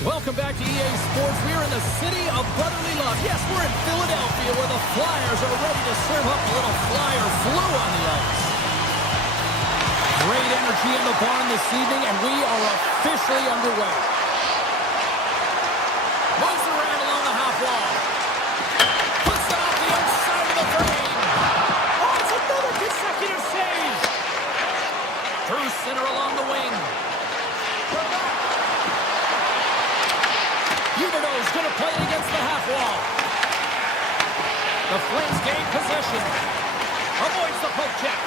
Welcome back to EA Sports. We're in the city of brotherly love. Yes, we're in Philadelphia where the Flyers are ready to serve up a little Flyer flu on the ice. Great energy in the barn this evening, and we are officially underway. Moves around along the half wall. Puts it off the outside of the frame. Oh, it's another consecutive save. Through center along the wing. Huberdeau's going to play it against the half wall. The Flames gain possession. Avoids the poke check.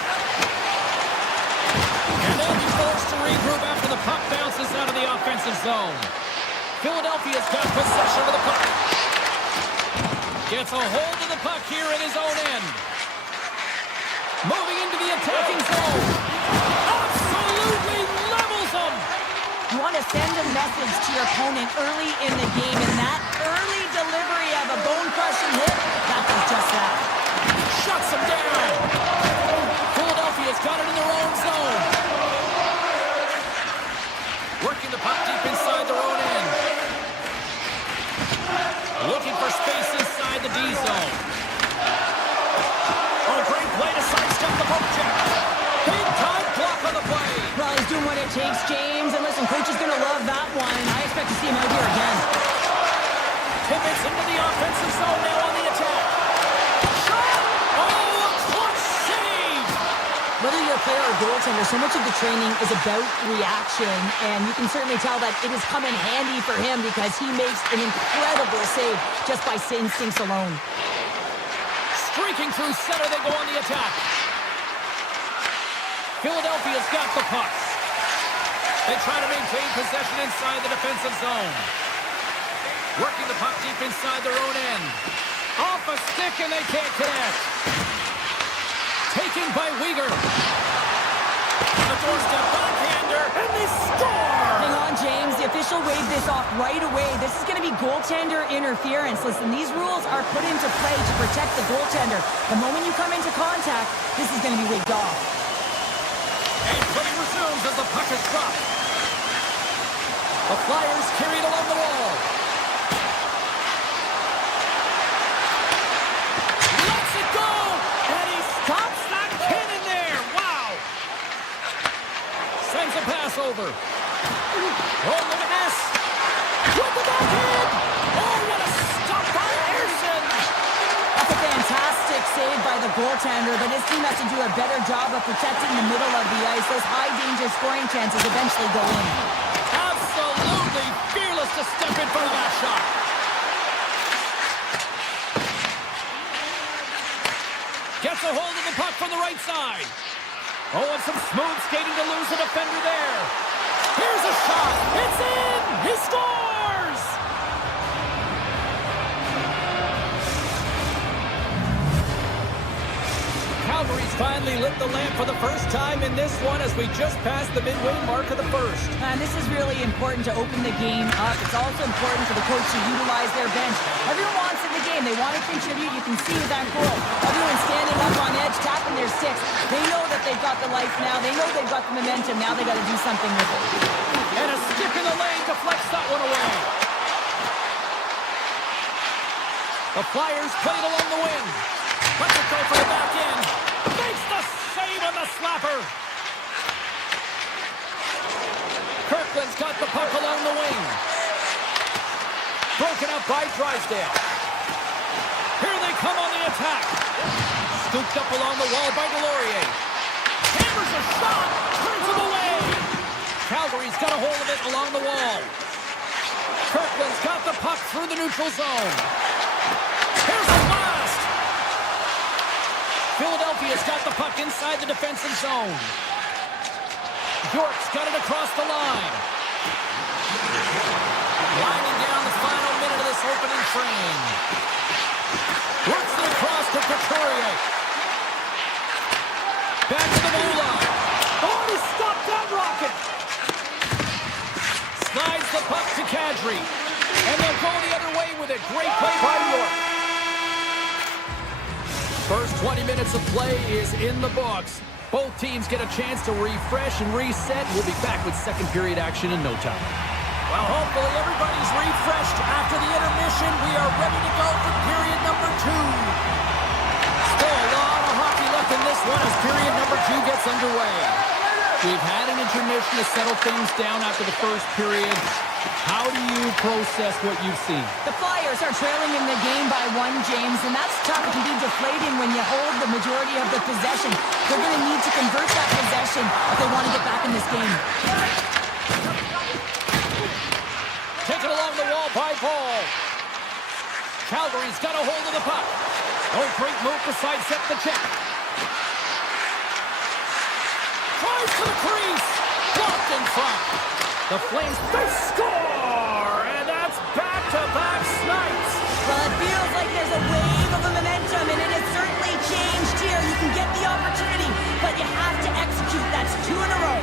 And they'll be forced to regroup after the puck bounces out of the offensive zone. Philadelphia's got possession of the puck. Gets a hold of the puck here in his own end. Moving into the attacking zone. Absolutely levels them. You want to send a message to your opponent early in the game, and that early delivery of a bone-crushing hit, that does just that. Shuts them down. Philadelphia's got it in their own zone. Working the puck deep inside their own end. Looking for space inside the D zone. Oh, great play to sidestep the poke check. Big time block on the play. Well, he's doing what it takes, James. And listen, coach is going to love that one. I expect to see him out here again. Pivots into the offensive zone now on the attack. Shot! Oh, a clutch save! Whether you're a player or goaltender, so much of the training is about reaction. And you can certainly tell that it has come in handy for him because he makes an incredible save just by instincts alone. Streaking through center, they go on the attack. Philadelphia's got the puck. They try to maintain possession inside the defensive zone. Working the puck deep inside their own end. Off a stick and they can't connect. Taken by Weegar. The doorstep backhander and they score! Hang on, James. The official waved this off right away. This is going to be goaltender interference. Listen, these rules are put into play to protect the goaltender. The moment you come into contact, this is going to be waved off. And play resumes as the puck is dropped. The Flyers carry it along the wall. Lets it go! And he stops that cannon there! Wow! Sends a pass over. Oh, look at this! With the backhand! Oh, what a stop by Anderson! That's a fantastic save by the goaltender, but his team has to do a better job of protecting the middle of the ice. Those high-danger scoring chances eventually go in. Absolutely fearless to step in front of that shot. Gets a hold of the puck from the right side. Oh, and some smooth skating to lose a defender there. Here's a shot. It's in! He scores! Calgary's finally lit the lamp for the first time in this one as we just passed the midway mark of the first. And this is really important to open the game up. It's also important for the coach to utilize their bench. Everyone wants in the game. They want to contribute. You can see with that goal. Everyone standing up on edge, tapping their sticks. They know that they've got the life now. They know they've got the momentum. Now they got to do something with it. And a stick in the lane deflects that one away. The Flyers played along the wing. Let's it go for the back end. Makes the save on the slapper. Kirkland's got the puck along the wing. Broken up by Drysdale. Here they come on the attack. Scooped up along the wall by Delorier. Hammers a shot. Turns it away. Calgary's got a hold of it along the wall. Kirkland's got the puck through the neutral zone. Here's a blast. Philadelphia's got the puck inside the defensive zone. York's got it across the line. Winding down the final minute of this opening frame. Works it across to Couturier. Back to the blue line. Oh, he stopped that rocket. Slides the puck to Kadri. And they'll go the other way with it. Great play by York. First 20 minutes of play is in the books. Both teams get a chance to refresh and reset. We'll be back with second period action in no time. Well, hopefully everybody's refreshed after the intermission. We are ready to go for period number 2. Still a lot of hockey left in this one as period number 2 gets underway. We've had an intermission to settle things down after the first period. How do you process what you've seen? The Flyers are trailing in the game by 1, James, and that's tough. It can be deflating when you hold the majority of the possession. They're going to need to convert that possession if they want to get back in this game. Taken along the wall by Paul. Calgary's got a hold of the puck. Oh, great move to sidestep the check. Tries to the crease. Blocked in front. The Flames, they score! And that's back-to-back snipes. Well, it feels like there's a wave of momentum, and it has certainly changed here. You can get the opportunity, but you have to execute. That's 2 in a row.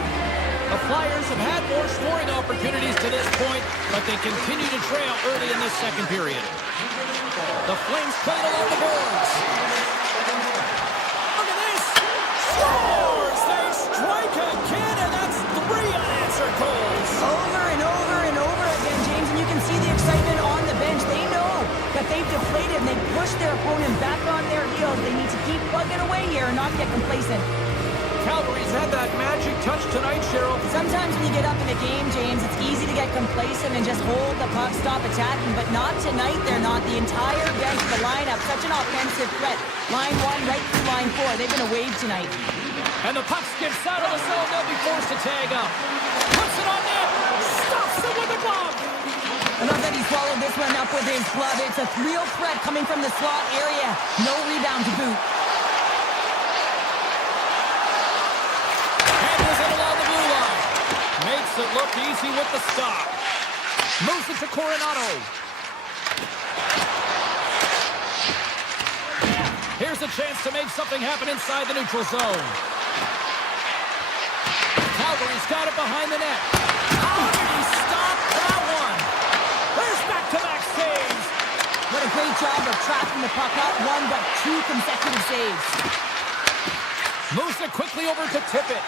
The Flyers have had more scoring opportunities to this point, but they continue to trail early in this second period. The Flames played along the boards. Look at this! Scores! They strike again, and that's 3 unanswered goals. Over and over and over again, James, and you can see the excitement on the bench. They know that they've deflated and they pushed their opponent back on their heels. They need to keep plugging away here and not get complacent. Calgary's had that magic touch tonight, Cheryl. Sometimes when you get up in a game, James, it's easy to get complacent and just hold the puck, stop attacking, but not tonight. They're not. The entire bench, the lineup, such an offensive threat. Line 1 right through line 4. They've been a wave tonight. And the puck skips out of the zone. They'll be forced to tag up. Puts it on net. Stops it with a glove. I love that he followed this one up with his glove. It's a real threat coming from the slot area. No rebound to boot. Handles it along the blue line. Makes it look easy with the stop. Moves it to Coronado. Here's a chance to make something happen inside the neutral zone. Calgary's got it behind the net. How did he stop that one? There's back-to-back saves. What a great job of tracking the puck. Not 1, but 2 consecutive saves. Moves it quickly over to Tippett.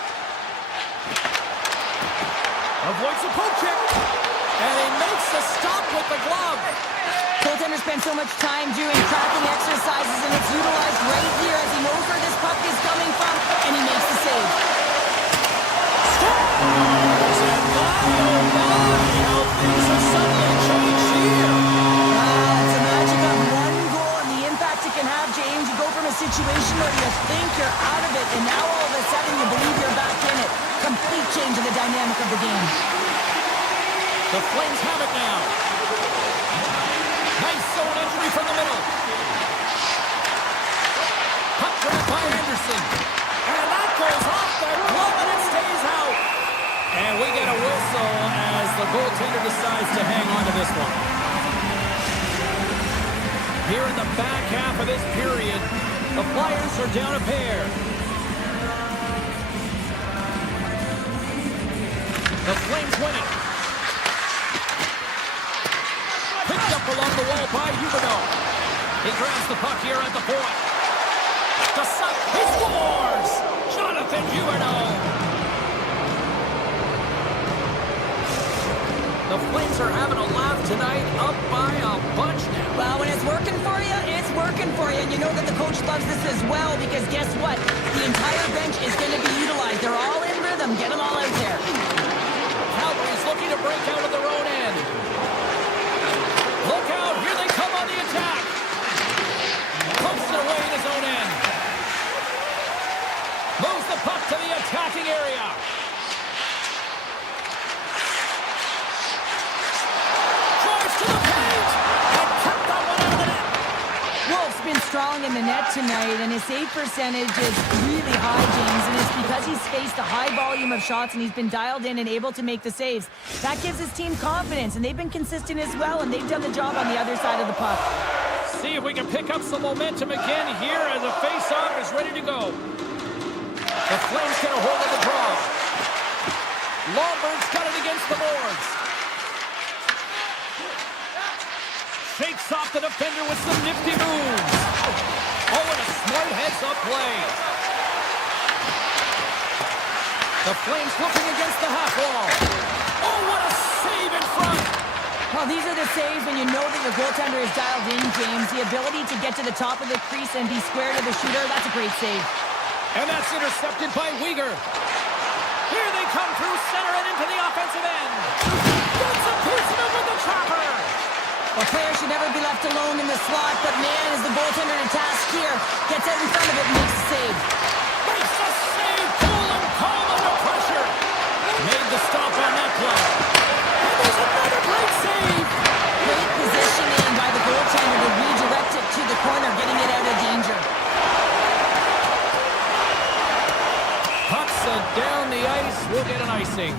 Avoids a poke check. And he makes the stop with the glove. Goaltender spends so much time doing tracking exercises, and it's utilized right here as he knows where this puck is coming from, and he makes the save. Scores! And how things have suddenly changed here. It's the magic of 1 goal and the impact it can have, James. You go from a situation where you think you're out of it, and now all of a sudden you believe you're back in it. Complete change in the dynamic of the game. The Flames have it now. Nice zone entry from the middle. Puck grab by Anderson. And that goes off the glove and it stays out. And we get a whistle as the goaltender decides to hang on to this one. Here in the back half of this period, the Flyers are down a pair. The Flames win it. Picked up along the wall by Huberdeau. He grabs the puck here at the point. He scores! Jonathan Huberdeau. The Flames are having a laugh tonight, up by a bunch now. Well, when it's working for you, it's working for you. And you know that the coach loves this as well because guess what? The entire bench is going to be utilized. They're all in rhythm. Get them all out there. Calgary's looking to break out of their own end. Look out, here they come on the attack. Pumps it away in his own end. Moves the puck to the attacking area. Drives to the paint. And kept that one out of the net. Wolf's been strong in the net tonight, and his save percentage is really high, James, and it's because he's faced a high volume of shots and he's been dialed in and able to make the saves. That gives his team confidence, and they've been consistent as well, and they've done the job on the other side of the puck. See if we can pick up some momentum again here as the face-off is ready to go. The Flames get a hold of the draw. Lomberg's got it against the boards. Shakes off the defender with some nifty moves. Oh, and a smart heads-up play. The Flames looking against the half wall. Oh, what a save in front. Well, these are the saves when you know that your goaltender is dialed in, James. The ability to get to the top of the crease and be square to the shooter, that's a great save. And that's intercepted by Weegar. Here they come through center and into the offensive end. Gets a piece of it with the chopper. Well, players should never be left alone in the slot, but man, is the goaltender to task here. Gets out in front of it and makes the save. Makes the save, cool and calm under pressure. Made the stop on that play. And there's another great save. Great positioning by the goaltender to redirect it to the corner, getting it out of danger. Puck sent down the ice. We'll get an icing.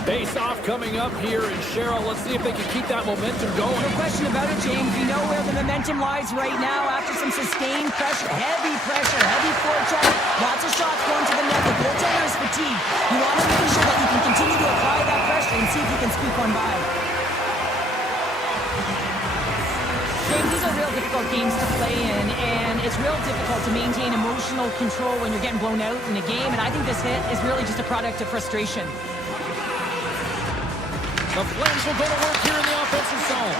Face-off coming up here, and Cheryl, let's see if they can keep that momentum going. No question about it, James. We know where the momentum lies right now after some sustained pressure, heavy forecheck, lots of shots going to the net. The goaltender is fatigued. You want to make sure that you can continue to apply that pressure and see if you can squeak one by. James, these are real difficult games to play in, and it's real difficult to maintain emotional control when you're getting blown out in a game, and I think this hit is really just a product of frustration. The Flames will go to work here in the offensive zone.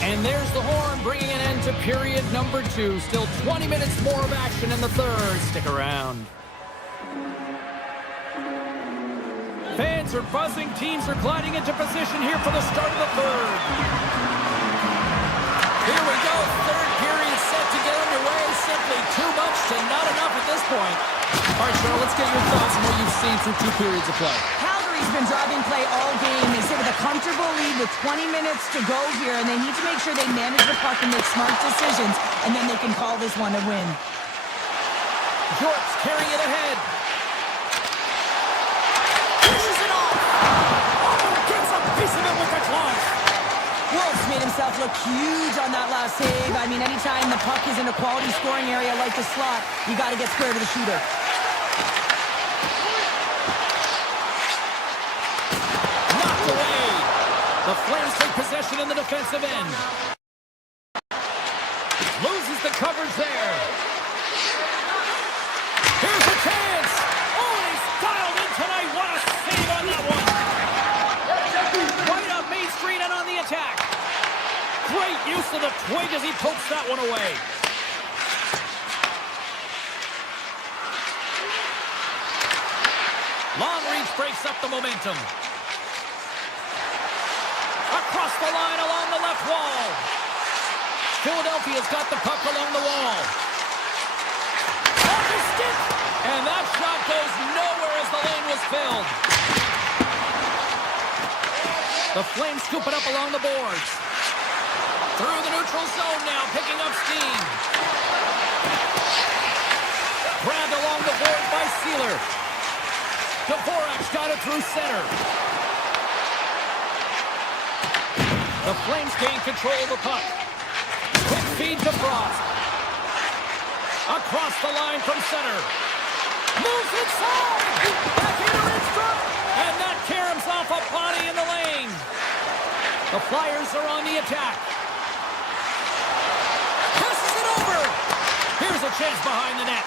And there's the horn, bringing an end to period number 2. Still 20 minutes more of action in the third. Stick around. Fans are buzzing. Teams are gliding into position here for the start of the third. Here we go. Third period set to get underway. Simply too much to not enough at this point. All right, Cheryl, let's get your thoughts on what you've seen through 2 periods of play. Calgary's been driving play all game. They sit with a comfortable lead with 20 minutes to go here, and they need to make sure they manage the puck and make smart decisions, and then they can call this one a win. York's carrying it ahead. Pushes it off. Oh, gets a piece of it with the glove. Wolf's made himself look huge on that last save. I mean, anytime the puck is in a quality scoring area like the slot, you got to get square to the shooter. Knocked away. The Flames take possession in the defensive end. Loses the coverage there. Here's a chance. Oh, he's dialed in tonight. What a save on that one. Right up Main Street and on the attack. Great use of the twig as he pokes that one away. Long reach breaks up the momentum. Across the line along the left wall. Philadelphia's got the puck along the wall. Off his stick. And that shot goes nowhere as the lane was filled. The Flames scoop it up along the boards. Through the neutral zone now, picking up steam. Grabbed along the board by Sealer. Dvorak's got it through center. The Flames gain control of the puck. Quick feed to Frost. Across the line from center. Moves inside. Back into Ridgestrom. And that caroms off a body in the lane. The Flyers are on the attack. Passes it over. Here's a chance behind the net.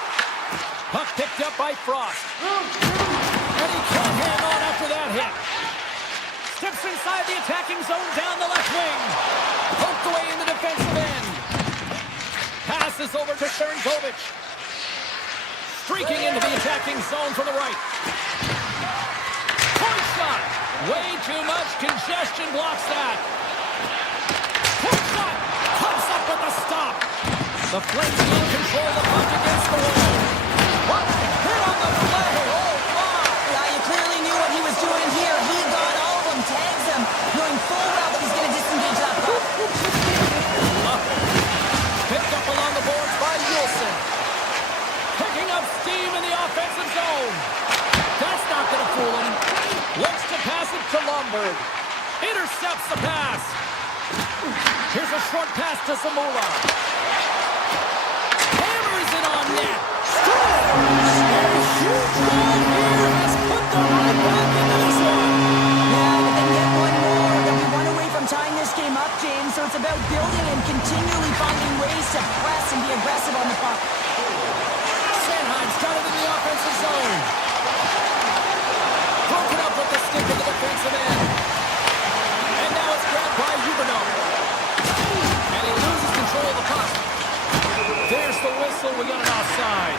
Puck picked up by Frost. And he can't hang on after that hit. Steps inside the attacking zone down the left wing. Poked away in the defensive end. Passes over to Sternkovic. Streaking into the attacking zone from the right. Point shot. Way too much congestion blocks that. Point shot. Comes up with a stop. The Flames gain control of the puck against the wall. What? Hit on the play. Oh, my. Yeah, you clearly knew what he was doing here. He got all of them, tags them, knowing full well that he's going to disengage that puck. Picked up along the boards by Wilson. Picking up steam in the offensive zone. That's not going to fool him. Looks to pass it to Lomberg. Intercepts the pass. Here's a short pass to Zamula. Hammers it on net. Scores! A huge goal here has put them right back into this one. Yeah, but then get one more. They'll be one away from tying this game up, James. So it's about building and continually finding ways to press and be aggressive on the puck. Sanheim's got it in the offensive zone. Broken up with the stick of the defensive end. And now it's grabbed by Huberdeau. And he loses control of the puck. There's the whistle. We got an offside.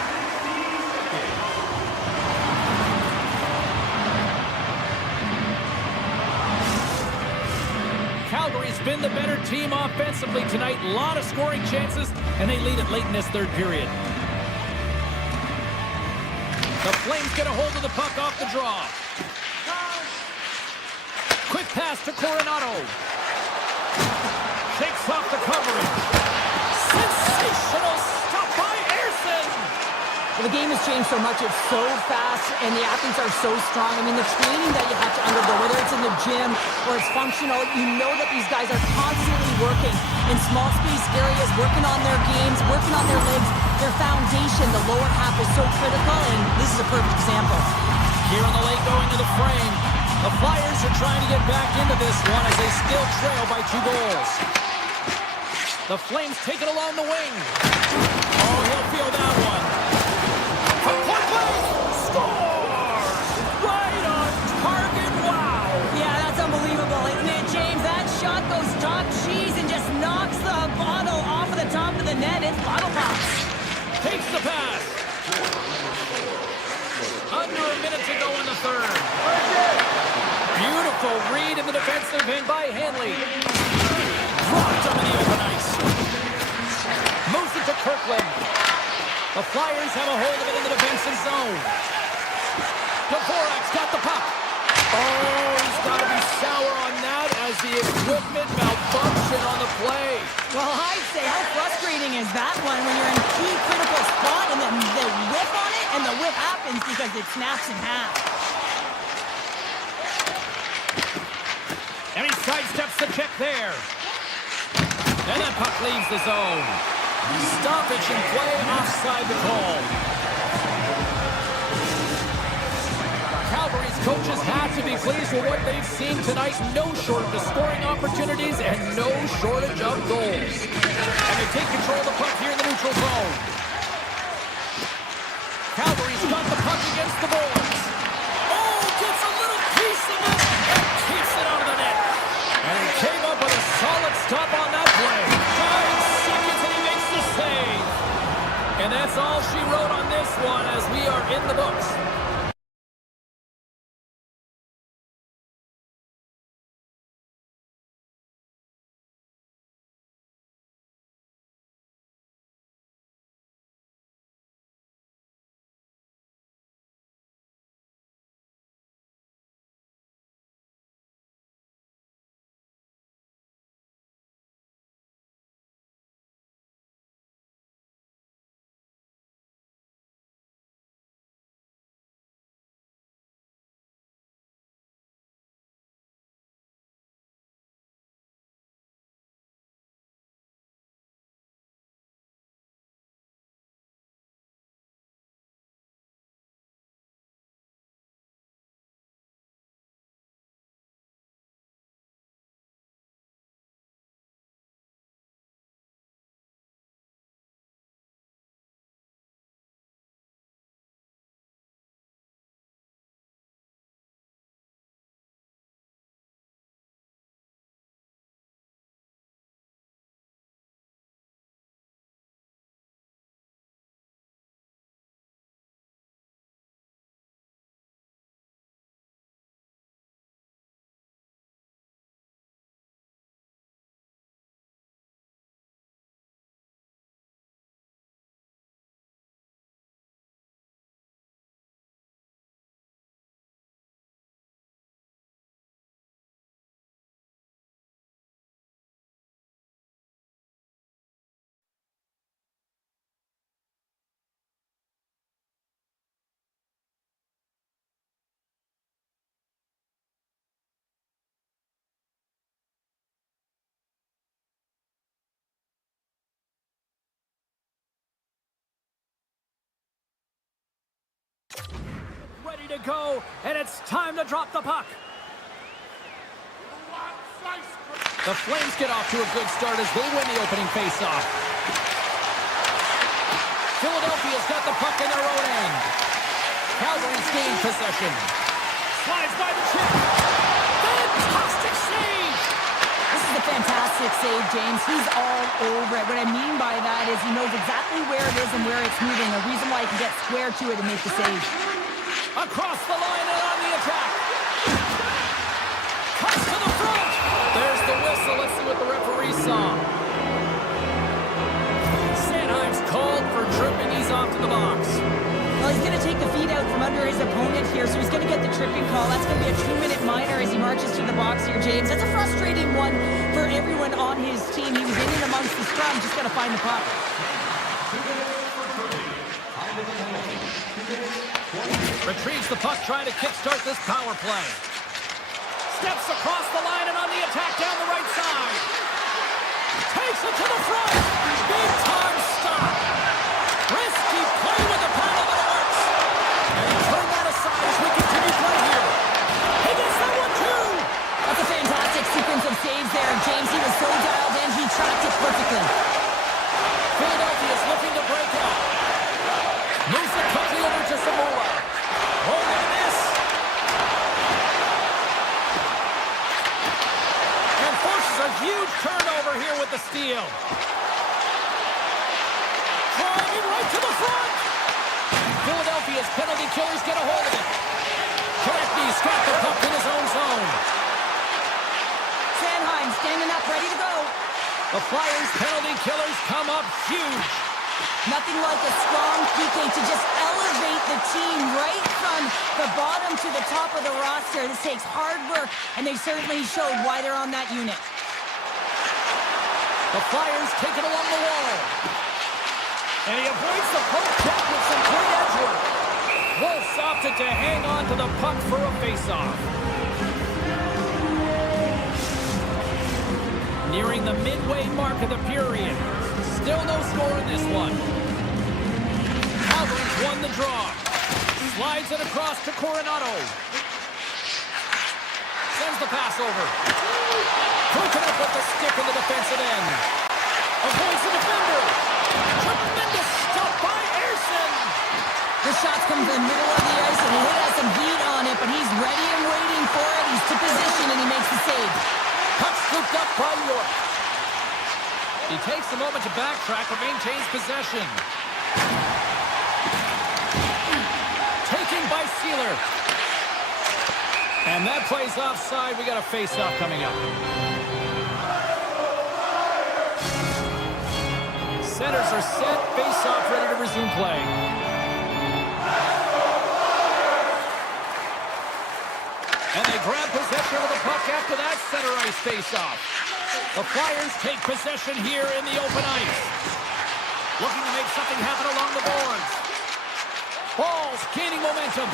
Calgary's been the better team offensively tonight. A lot of scoring chances, and they lead it late in this third period. The Flames get a hold of the puck off the draw. Quick pass to Coronado. Shakes off the coverage. Sensational stop by Ersson. Well, the game has changed so much. It's so fast, and the athletes are so strong. I mean, the training that you have to undergo, whether it's in the gym or it's functional, you know that these guys are constantly working in small space areas, working on their games, working on their legs, their foundation. The lower half is so critical, and this is a perfect example. Here on the late going to the frame. The Flyers are trying to get back into this one as they still trail by 2 goals. The Flames take it along the wing. Oh, he'll feel that one. From point blank, score! Right on target, wow! Yeah, that's unbelievable, isn't it, James? That shot goes top cheese and just knocks the bottle off of the top of the net. It's bottle pops. Takes the pass. Under a minute to go in the third. Beautiful read in the defensive end by Hanley. Dropped him in the open ice. Moves it to Kirkland. The Flyers have a hold of it in the defensive zone. Dvorak's got the puck. Oh, he's got to be sour on that as the equipment malfunction on the play. Well, I'd say, how frustrating is that one when you're in a key critical spot and then they whip on it and the whip happens because it snaps in half. And he sidesteps the check there. And that puck leaves the zone. Stoppage in play offside the call. Calgary's coaches have to be pleased with what they've seen tonight. No shortage of scoring opportunities and no shortage of goals. And they take control of the puck here in the neutral zone. Calgary's got the puck against the boards. Oh, gets a little piece of it and keeps it out of the net. And he came up with a solid stop on that play. 5 seconds and he makes the save. And that's all she wrote on this one as we are in the books. Ready to go, and it's time to drop the puck. The Flames get off to a good start as they win the opening faceoff. Philadelphia's got the puck in their own end. Calgary's gained possession. Slides by the chip. Fantastic save! This is a fantastic save, James. He's all over it. What I mean by that is he knows exactly where it is and where it's moving. The reason why he can get square to it and make the save. Across the line and on the attack. Cuts to the front. There's the whistle. Let's see what the referee saw. Sanheim's called for tripping. He's off to the box. Well, he's going to take the feet out from under his opponent here, so he's going to get the tripping call. That's going to be a 2-minute minor as he marches to the box here, James. That's a frustrating one for everyone on his team. He was in and amongst the scrum, just got to find the puck. Retrieves the puck, trying to kickstart this power play. Steps across the line and on the attack down the right side. Takes it to the front. Big time stop. Risky play with the paddle, but it works. And he turned that aside as we continue play here. He gets that one too. That's a fantastic sequence of saves there, James. He was so dialed in, he tracked it perfectly. Philadelphia's looking to break out. Moves it quickly over to Subzero. Oh, look at this. And forces a huge turnover here with the steal. Driving right to the front. Philadelphia's penalty killers get a hold of it. Konechny's got the puck in his own zone. Sanheim standing up, ready to go. The Flyers' penalty killers come up huge. Nothing like a strong PK to just elevate the team right from the bottom to the top of the roster. This takes hard work, and they certainly showed why they're on that unit. The Flyers take it along the wall. And he avoids the poke check with some great edge work. Wolf's opted to hang on to the puck for a faceoff. Nearing the midway mark of the period. Still no score in this one. Calgary's won the draw. Slides it across to Coronado. Sends the pass over. Broken up with the stick in the defensive end. Avoids the defender. Tremendous stop by Ersson. The shots come to the middle of the ice, and he has some heat on it, but he's ready and waiting for it. He's to position, and he makes the save. Puck scooped up by York. He takes a moment to backtrack but maintains possession. Taken by Sealer. And that plays offside. We got a face-off coming up. Centers are set. Face-off ready to resume play. And they grab possession of the puck after that center ice face-off. The Flyers take possession here in the open ice. Looking to make something happen along the boards. Ball's gaining momentum.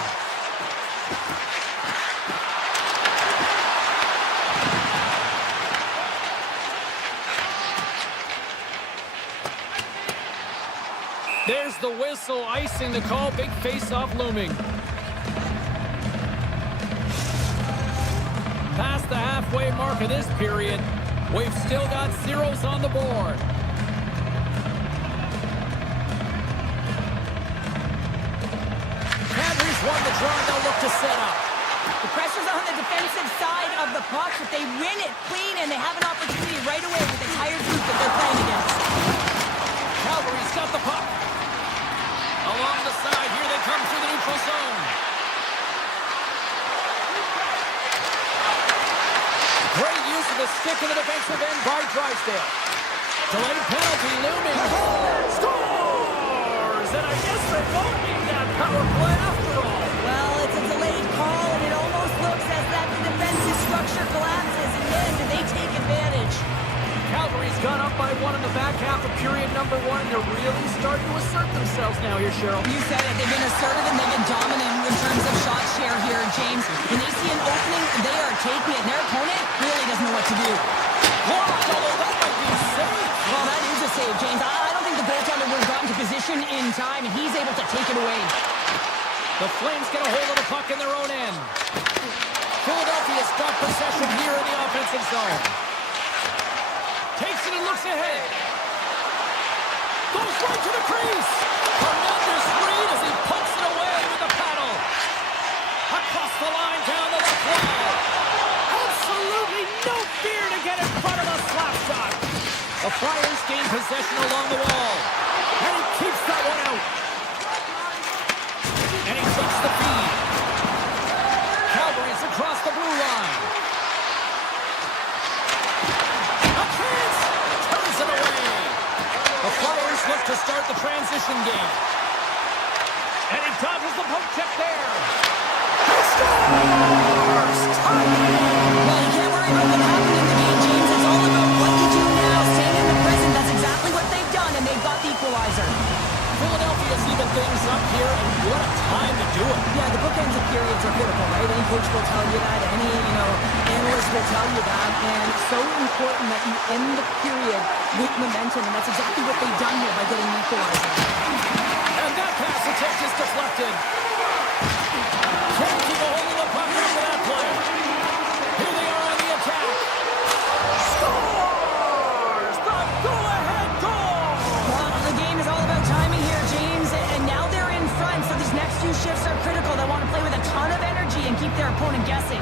There's the whistle, icing the call. Big face-off looming. Past the halfway mark of this period. We've still got zeros on the board. Cadres won the draw, and they'll look to set up. The pressure's on the defensive side of the puck, but they win it clean, and they have an opportunity right away with the entire group that they're playing against. Calgary's got the puck. Along the side, here they come through the neutral zone. Great use of the stick in the defensive end by Drysdale. Delayed penalty looming. Scores! And I guess they won't need that power play after all. Well, it's a delayed call, and it almost looks as that the defensive structure collapses, and then they take advantage. Calgary's gone up by one in the back half of period number one. They're really starting to assert themselves now here, Cheryl. You said it. They've been assertive and they've been dominant in terms of shot share here, James. When they see an opening, they are taking it. And their opponent really doesn't know what to do. Although that might be safe. Well, that is a save, James. I don't think the goaltender would have gotten to position in time, and he's able to take it away. The Flames get a hold of the puck in their own end. Philadelphia's got possession here in the offensive zone. Takes it and looks ahead. Goes right to the crease. Flyers gain possession along the wall. And he keeps that one out. And he takes the feed. Calgary's across the blue line. A chance! Turns it away. The Flyers look to start the transition game. And he dodges the poke check there. He scores! Tie it! Well, you can't worry about what happened in the game, James. It's all about what you do now. Staying in the present. That's exactly what they've done, and they've got the equalizer. Philadelphia's even things up here, and what a time to do it. Yeah, the bookends of periods are critical, right? Any coach will tell you that. Any, analyst will tell you that. And it's so important that you end the period with momentum, and that's exactly what they've done here by getting the equalizer. And that pass attempt is deflected. Can't keep a hold of the puck after that play. Here they are on the attack. Scores! The go-ahead goal! Well, the game is all about timing here, James, and now they're in front, so these next two shifts are critical. They want to play with a ton of energy and keep their opponent guessing.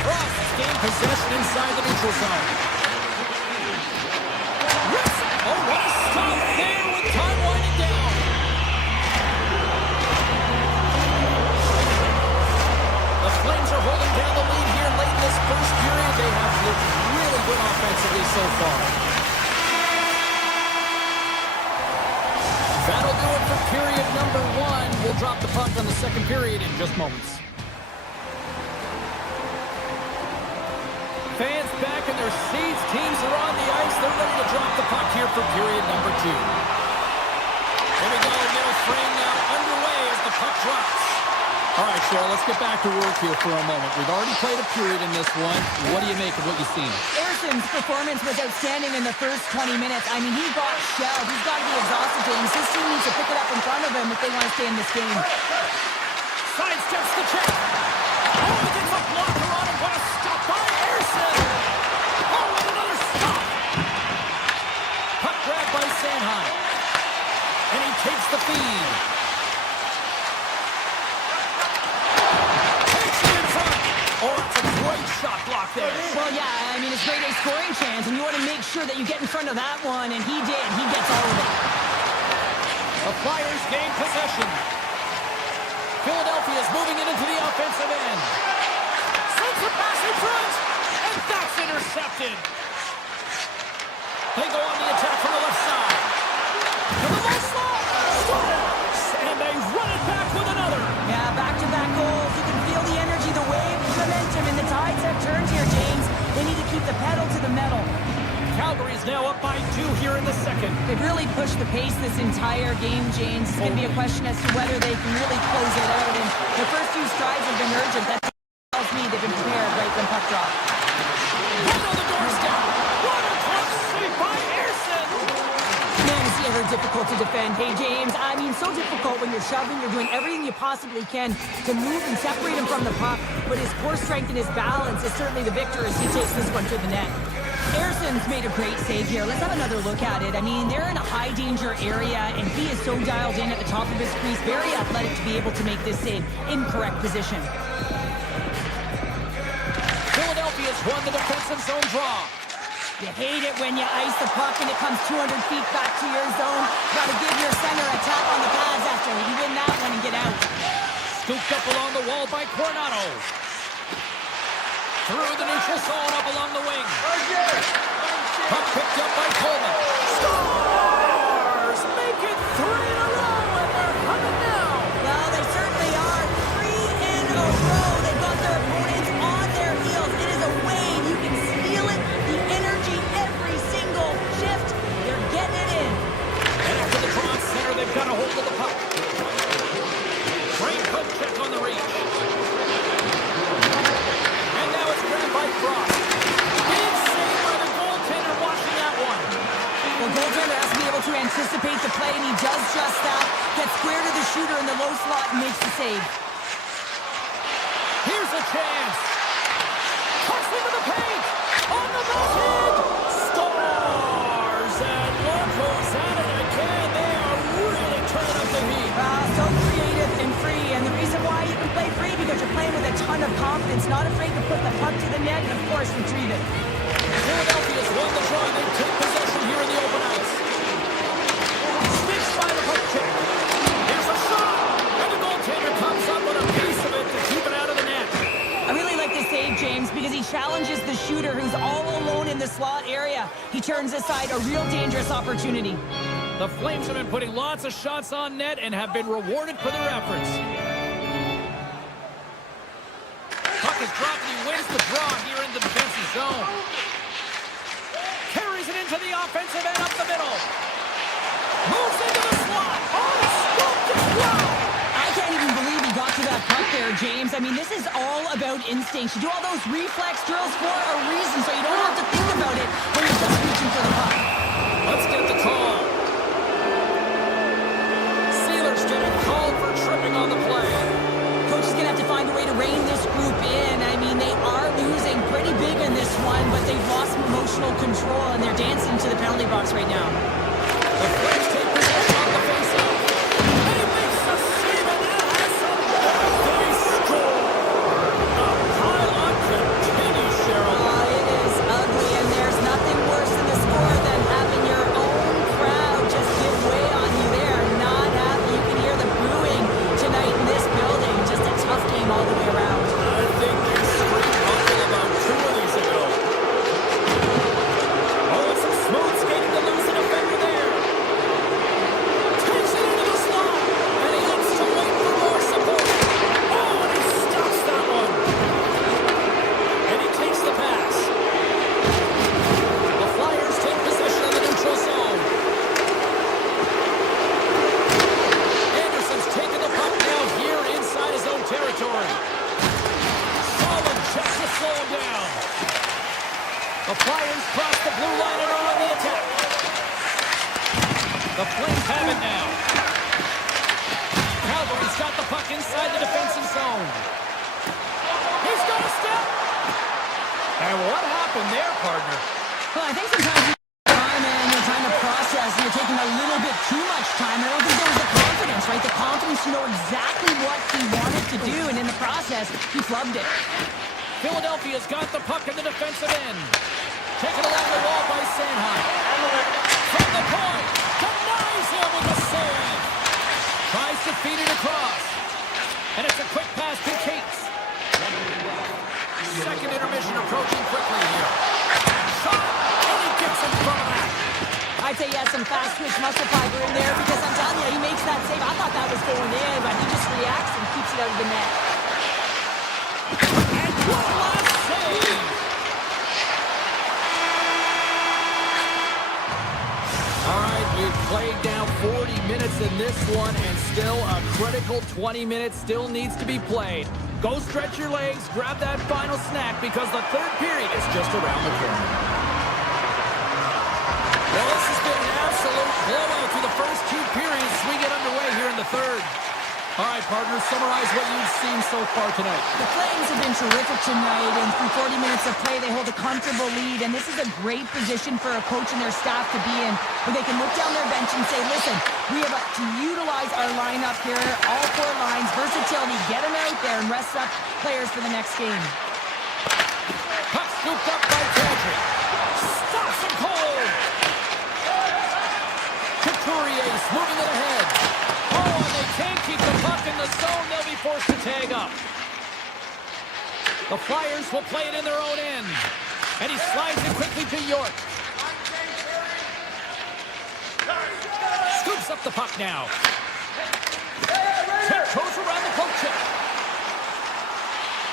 Frost gained possession inside the neutral zone. Oh, what a stop there with time winding down. The Flames are holding down the lead here late in this first period. They have looked really good offensively so far. That'll do it for period number 1. We'll drop the puck on the second period in just moments. Fans back in their seats. Teams are on the ice. They're ready to drop the puck here for period number 2. Here we go. Middle frame now underway as the puck drops. All right, Cheryl, let's get back to work here for a moment. We've already played a period in this one. What do you make of what you've seen? Erson's performance was outstanding in the first 20 minutes. I mean, he got shelled. He's got to be exhausted, James. His team needs to pick it up in front of him if they want to stay in this game. Sidesteps the check. Oh, he gets a blocker on him. What a stop by Erson. Oh, and another stop. Puck grab by Sanheim. And he takes the feed. Takes it in front. Oh, it's a great shot block there. Well, yeah, I mean, it's great a scoring chance, and you want to make sure that you get in front of that one, and he did. He gets all of it. The Flyers gain possession. Philadelphia is moving it into the offensive end. Sends a pass in front, and that's intercepted. They go on the attack from the left side. To the low slot, scores, and they run it back with another. Yeah, back-to-back goals. You can feel the energy, the wave, the momentum, and the tides have turned here, James. They need to keep the pedal to the metal. Calgary is now up by 2 here in the second. They've really pushed the pace this entire game, James. It's going to be a question as to whether they can really close it out. And the first few strides have been urgent. That tells me they've been prepared right from puck drop. Right on the doorstep. What a clutch save by Erson. Man, it's ever difficult to defend. Hey, James, I mean, so difficult when you're shoving. You're doing everything you possibly can to move and separate him from the puck. But his core strength and his balance is certainly the victor as he takes this one to the net. Erson's made a great save here. Let's have another look at it. I mean, they're in a high-danger area, and he is so dialed in at the top of his crease. Very athletic to be able to make this save in correct position. Philadelphia's won the defensive zone draw. You hate it when you ice the puck and it comes 200 feet back to your zone. Got to give your center a tap on the pads after you win that one and get out. Scooped up along the wall by Coronado. Through the neutral zone, up along the wing. Puck picked up by Coleman. Scores! Make it 3 in a row, and they're coming now. Well, they certainly are. 3 in a row. They've got their opponents on their heels. It is a wave. You can feel it. The energy every single shift. They're getting it in. And after the draw center, they've got a hold of the puck. Great poke check on the reach. And now it's grabbed by Frost. Big save by the goaltender watching that one. Well, goaltender has to be able to anticipate the play, and he does just that. Gets square to the shooter in the low slot and makes the save. Here's a chance. Cuts into the paint. On the backhand. Scores. And look who's at it again. They are really turning up the heat. So creative and free, and the reason why you can play free because you're playing with a ton of confidence, not afraid to put the puck to the net, and of course retrieve it. Philadelphia's won the draw. They take possession here in the open ice. Sticks by the puck check. Here's a shot. And the goaltender comes up with a piece of it to keep it out of the net. I really like this save, James, because he challenges the shooter who's all alone in the slot area. He turns aside a real dangerous opportunity. The Flames have been putting lots of shots on net and have been rewarded for their efforts. Puck is dropped and he wins the draw here in the defensive zone. Carries it into the offensive end up the middle. Moves into the slot. Oh, scooped it well. I can't even believe he got to that puck there, James. I mean, this is all about instinct. You do all those reflex drills for a reason, so you don't have to think about it when you're just reaching for the puck. Let's get the call. Sealer's getting called for tripping on the play. Coach is going to have to find a way to rein this group in. I mean, they are losing pretty big in this one, but they've lost emotional control, and they're dancing to the penalty box right now. The Flames take possession on the face-off. And he makes a save, and that has some... They score! The pile-on continues, Cheryl. It is ugly, and there's nothing worse in the score than having your own crowd just give way on you there. Not happy. You can hear the booing tonight in this building. Just a tough game all the way around. I think they screamed uncle about 2 of these ago. Oh, it's some smooth skating to lose an offender there. Takes it into the slot, and he looks to wait for more support. Oh, and he stops that one. And he takes the pass. The Flyers take possession of the neutral zone. Anderson's taking the puck now here inside his own territory. Solid check to slow him down. The Flyers cross the blue line and are on the attack. The Flames have it now. Calgary's got the puck inside the defensive zone. He's got a step. And what happened there, partner? Well, I think sometimes you time and you're trying to process and you're taking a little bit too much time. I don't think there was the confidence, right? The confidence to know exactly what he wanted to do, and in the process, he flubbed it. Philadelphia's got the puck in the defensive end. Taken along the wall by Sanheim. From the point, denies him with a save. Tries to feed it across. And it's a quick pass to Cates. Second intermission approaching quickly here. Shot, and he gets in front of that. I'd say he has some fast twitch muscle fiber in there, because I'm telling you, he makes that save. I thought that was going in, but he just reacts and keeps it out of the net. And one last save. All right, we've played down 40 minutes in this one, and still a critical 20 minutes still needs to be played. Go stretch your legs, grab that final snack, because the third period is just around the corner. Well, this has been an absolute blowout through the first 2 periods as we get underway here in the third. All right, partners, summarize what you've seen so far tonight. The Flames have been terrific tonight, and through 40 minutes of play, they hold a comfortable lead, and this is a great position for a coach and their staff to be in, where they can look down their bench and say, listen, we have to utilize our lineup here, all 4 lines, versatility, get them out there and rest up players for the next game. Puck scooped up by Kadri. Stops him cold. Couturier's moving it ahead. Oh, and they can't keep the puck in the zone. They'll be forced to tag up. The Flyers will play it in their own end. And he slides it quickly to York. Scoops up the puck now. Tiptoes around the poke check.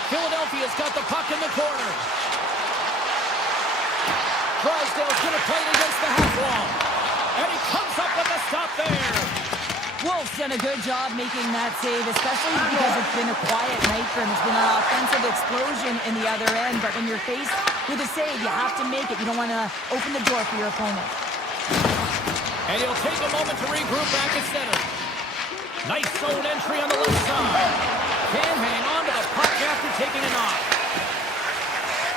Philadelphia's got the puck in the corner. Drysdale's going to play it against the half wall. And he comes up with a stop there. Wolf's done a good job making that save, especially because it's been a quiet night for him. It's been an offensive explosion in the other end, but when you're faced with a save, you have to make it. You don't want to open the door for your opponent. And he'll take a moment to regroup back at center. Nice zone entry on the left side. Can hang on to the puck after taking a knock.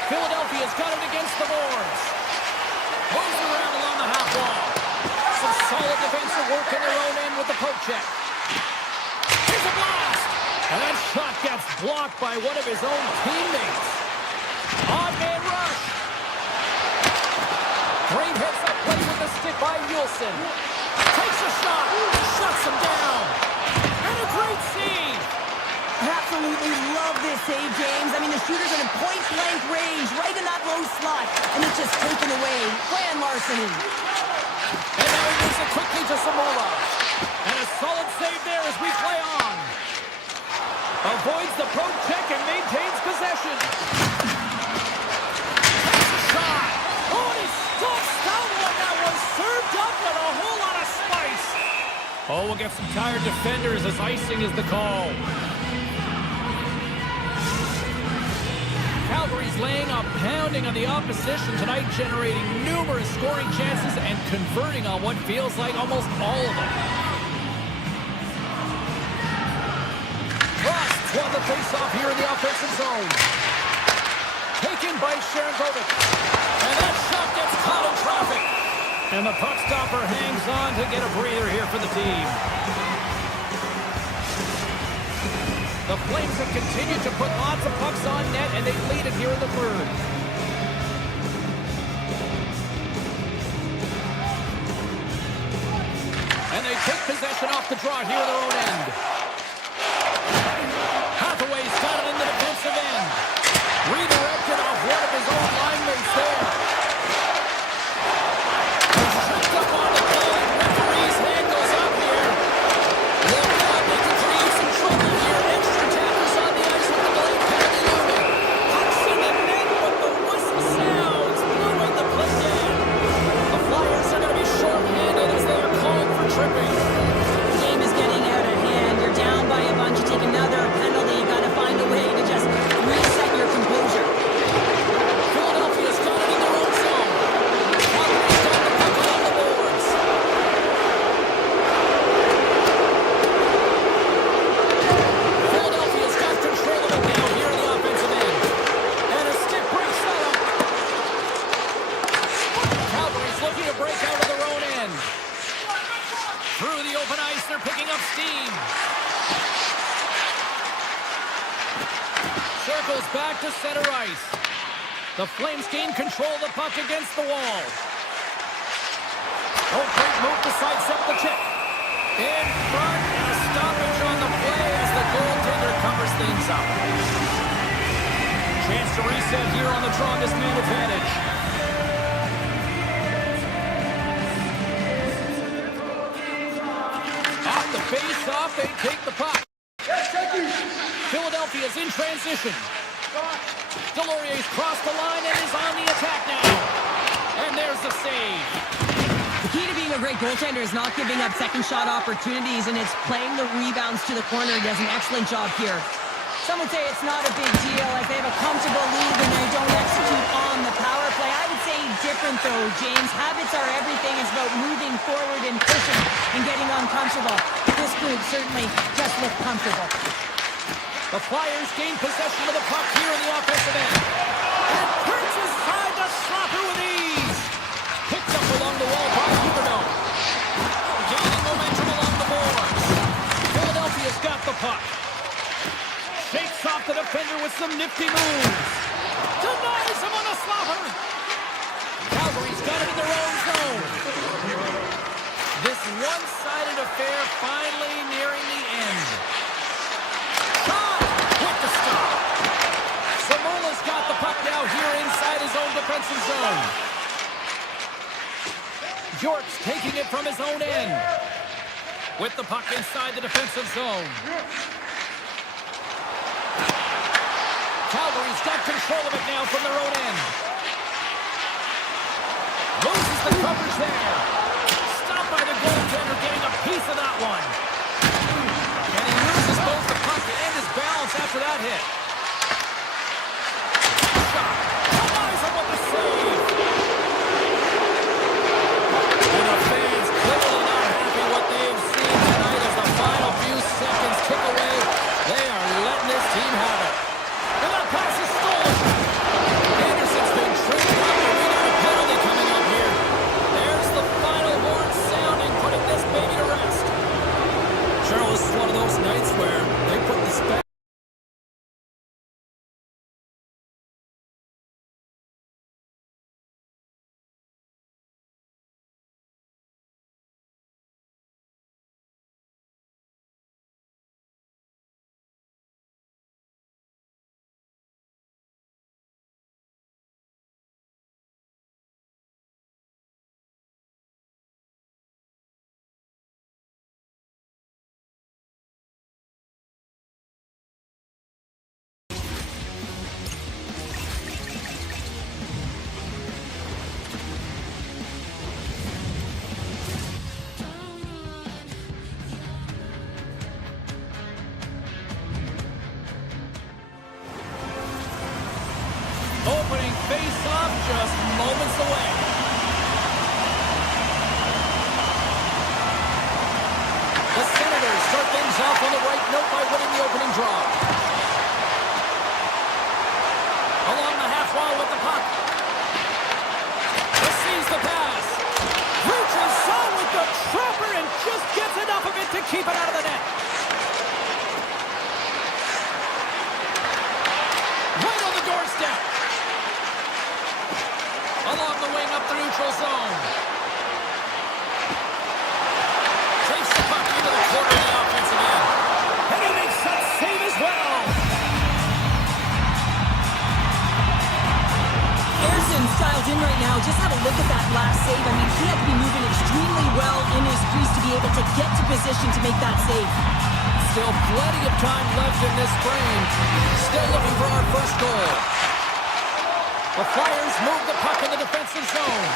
Philadelphia's got it against the boards. Moves around along the half wall. Some solid defensive work in their own end with the poke check. Here's a blast! And that shot gets blocked by one of his own teammates. Odd man rush. by Yulson. Takes a shot. Shuts him down. And a great save. Absolutely love this save, James. I mean, the shooter's in a point-blank range, right in that low slot, and it's just taken away. Plan larceny. And now he moves it quickly to Samola. And a solid save there as we play on. Avoids the poke check and maintains possession. Takes a shot. Oh, and he stomps down one that was served up with a whole lot of spice. Oh, we'll get some tired defenders as icing is the call. Calgary's laying a pounding on the opposition tonight, generating numerous scoring chances and converting on what feels like almost all of them. Frost won the faceoff here in the offensive zone. Taken by Sharangovic. And that shot gets caught in traffic. And the puck stopper hangs on to get a breather here for the team. The Flames have continued to put lots of pucks on net, and they lead it here in the third. And they take possession off the draw here in their own end. Hathaway's got it in the defensive end. Redirected off one of his own line mates there. Tripped up on the play. Referee's hand goes up here. Look out, they can create some trouble here. Extra tackers on the ice with the blade penalty looming. Pucks in the net, but the whistle sounds, blowing the play down. The Flyers are going to be short-handed as they are called for tripping. The game is getting out of hand. You're down by a bunch. You take another penalty. You got to find a way to just reset your composure. Philadelphia's got it in their own zone. Calgary's got the puck on the boards. Philadelphia's got control of it now here in the offensive end. And a stick breaks that up. Calgary's looking to break out of their own end. Through the open ice, they're picking up steam. Circles back to center ice. The Flames gain control of the puck against the wall. Oh, great move to sidestep the check. In front, and a stoppage on the play as the goaltender covers things up. Chance to reset here on the strongest man advantage. Off the face-off, they take the puck. Philadelphia's in transition. Delorier's crossed the line and is on the attack now. And there's the save. The key to being a great goaltender is not giving up second shot opportunities, and it's playing the rebounds to the corner. He does an excellent job here. Some would say it's not a big deal as they have a comfortable lead and they don't execute on the power play. I would say different though, James. Habits are everything. It's about moving forward and pushing and getting uncomfortable. This group certainly just looked comfortable. The Flyers gain possession of the puck here in the offensive end. And turns aside to Slapper with ease. Picked up along the wall by Huberdeau. Gaining momentum along the boards. Philadelphia's got the puck. Shakes off the defender with some nifty moves. Denies him on a slapper. Calgary's got it in their own zone. This one-sided affair finally nearing the end. With the stop. Samola's got the puck now here inside his own defensive zone. York's taking it from his own end. With the puck inside the defensive zone. Calgary's got control of it now from their own end. Loses the coverage there. Stopped by the goaltender, getting a piece of that one. And he loses both the puck and his balance after that hit. Shot. Denies him with the save. And the fans clearly not happy what they've seen tonight as the final few seconds tick away. They are letting this team have it. And that pass is stolen. Anderson's been tripped up, and we got a penalty coming up here. There's the final face-off just moments away. The Senators start things off on the right note by winning the opening draw. Along the half wall with the puck. Receives the pass. Reaches on with the trapper and just gets enough of it to keep it out of the net. Right on the doorstep. Along the wing up the neutral zone. Takes the puck into the corner of the offensive end. And he makes that save as well. Harrison's dialed in right now. Just have a look at that last save. I mean, he had to be moving extremely well in his crease to be able to get to position to make that save. Still plenty of time left in this frame. Still looking for our first goal. The Flyers move the puck in the defensive zone.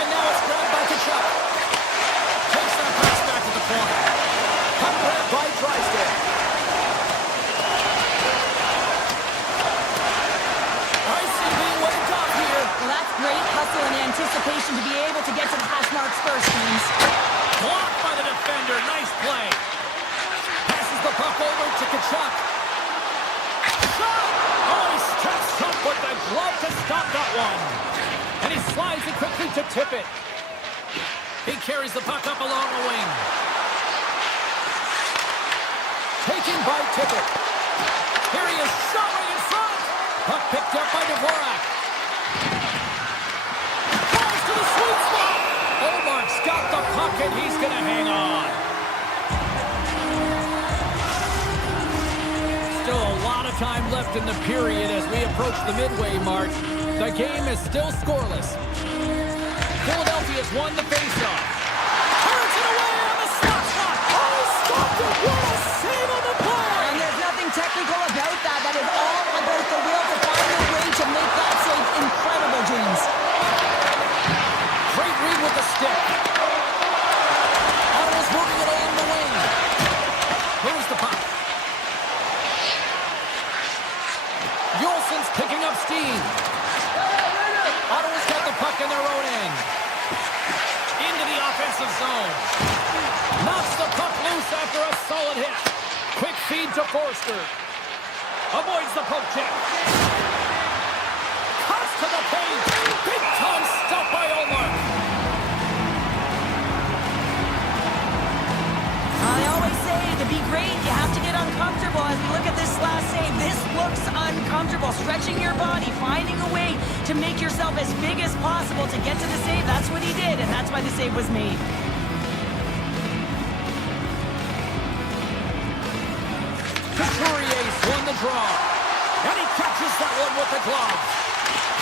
And now it's grabbed by Tkachuk. Takes that pass back to the corner. Puck grabbed by Drysdale. Icing being waved off here. Well, that's great hustle and anticipation to be able to get to the hash marks first, James. Blocked by the defender. Nice play. Passes the puck over to Tkachuk. Shot! Oh, he steps up with the glove to stop that one. And he slides it quickly to tip it. He carries the puck up along the wing. Taken by Tippett. Here he is, shot right in front. Puck picked up by Dvorak. Falls to the sweet spot. Omark's got the puck and he's going to hang on. Still a lot of time left in the period as we approach the midway mark. The game is still scoreless. Philadelphia's won the faceoff. Turns it away on the slot shot. Oh, he stopped it. What a save on the play. And there's nothing technical about that. That is all about the will to find a way to make that save. Incredible, James. Great read with the stick. Ottawa's moving it along the wing. Here's the puck. Yolson's picking up steam. Ottawa's got the puck in their own end. Into the offensive zone. Knocks the puck loose after a solid hit. Quick feed to Forster. Avoids the poke check. Cuts to the paint. Big time stop by Omar. I always say to be great, you have to get uncomfortable. As we look at this last save, this looks uncomfortable. Stretching your body, finding a way to make yourself as big as possible to get to the save. That's what he did, and that's why the save was made. Couturier's won the draw. And he catches that one with the glove.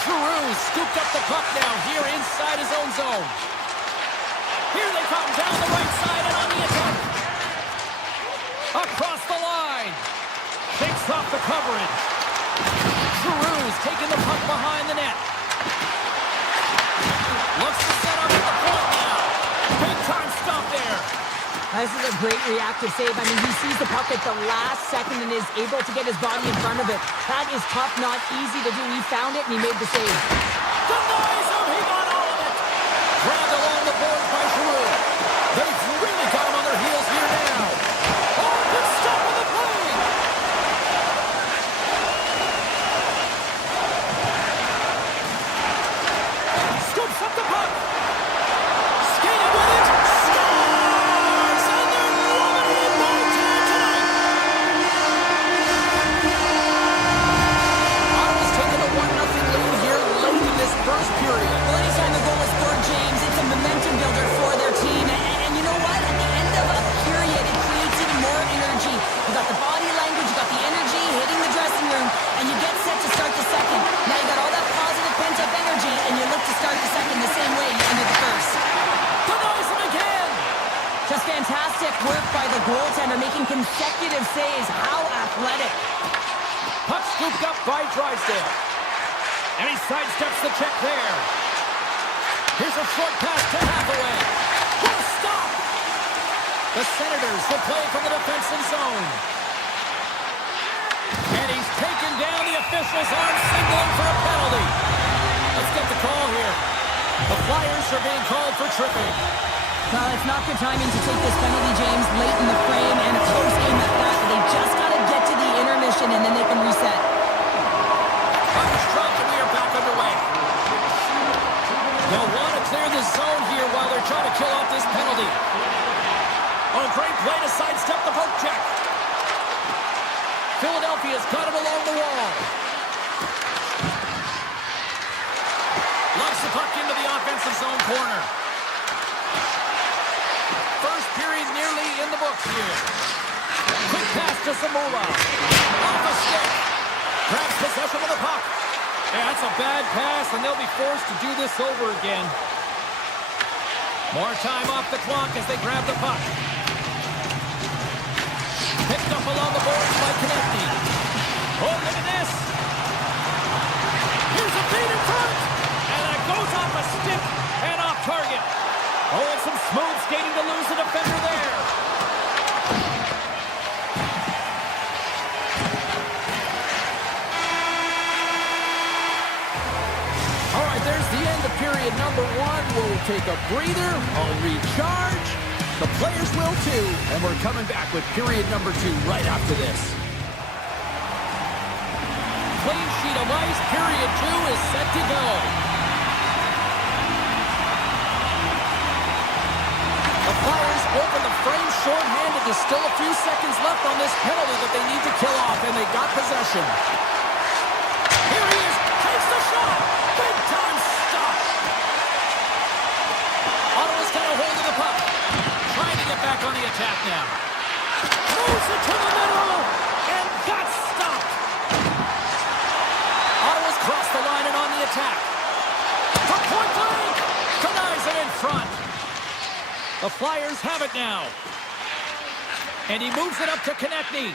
Giroux scooped up the puck now here inside his own zone. Here they come down the right side and on the attack. Across the line. Takes off the coverage. Giroux's taking the puck behind the net. Looks to set up at the point now. Big time stop there. This is a great reactive save. I mean, he sees the puck at the last second and is able to get his body in front of it. That is tough, not easy to do. He found it and he made the save. Denies him. He got all of it. Grabbed along the boards by Giroux. They've really got him on their heels here now. Oh, good stop on the play. Scoops up the puck. Skating with it. Scores! And they're loving it in Montreal tonight. Ottawa's taking a 1-0 lead here late in this first period. Well, anytime a goal is scored, James, it's a momentum builder for their team. And you know what? At the end of a period, it creates even more energy. You got the body language, you got the energy hitting the dressing room, and you get set to start the second. Now you got all that positive pent-up energy, and you look to start the second the same way you ended the first. Denies him again. Just fantastic work by the goaltender, making consecutive saves. How athletic. Puck scooped up by Drysdale. And he sidesteps the check there. Here's a short pass to Hathaway. What a stop! The Senators will play from the defensive zone. And he's taken down the officials aren't signaling for a penalty. Let's get the call here. The Flyers are being called for tripping. Well, it's not good timing to take this penalty, James, late in the frame, and a close game at that. They just got to get to the intermission, and then they can reset. Puck is dropped, and we are back underway. They'll want to clear the zone here while they're trying to kill off this penalty. Oh, great play to sidestep the poke check. Philadelphia's got it along the wall. Lobs the puck into the offensive zone corner. First period nearly in the books here. Quick pass to Zamula. Off a stick. Grabs possession of the puck. Yeah, that's a bad pass, and they'll be forced to do this over again. More time off the clock as they grab the puck. Picked up along the boards by Konechny. Oh, look at this. Here's a feed in front. And it goes off a stick and off target. Oh, and some smooth skating to lose the defender there. All right, there's the end of period number 1. We'll take a breather. I'll recharge. The players will too. And we're coming back with period number 2 right after this. Clean sheet of ice. Period 2 is set to go. The Flyers open the frame short-handed. There's still a few seconds left on this penalty that they need to kill off, and they got possession. Here he is. Takes the shot. Big-time stop. Ottawa's got a hold of the puck. Trying to get back on the attack now. Moves it to the middle and got stopped. Ottawa's crossed the line and on the attack. From point blank, denies it in front. The Flyers have it now. And he moves it up to Konechny.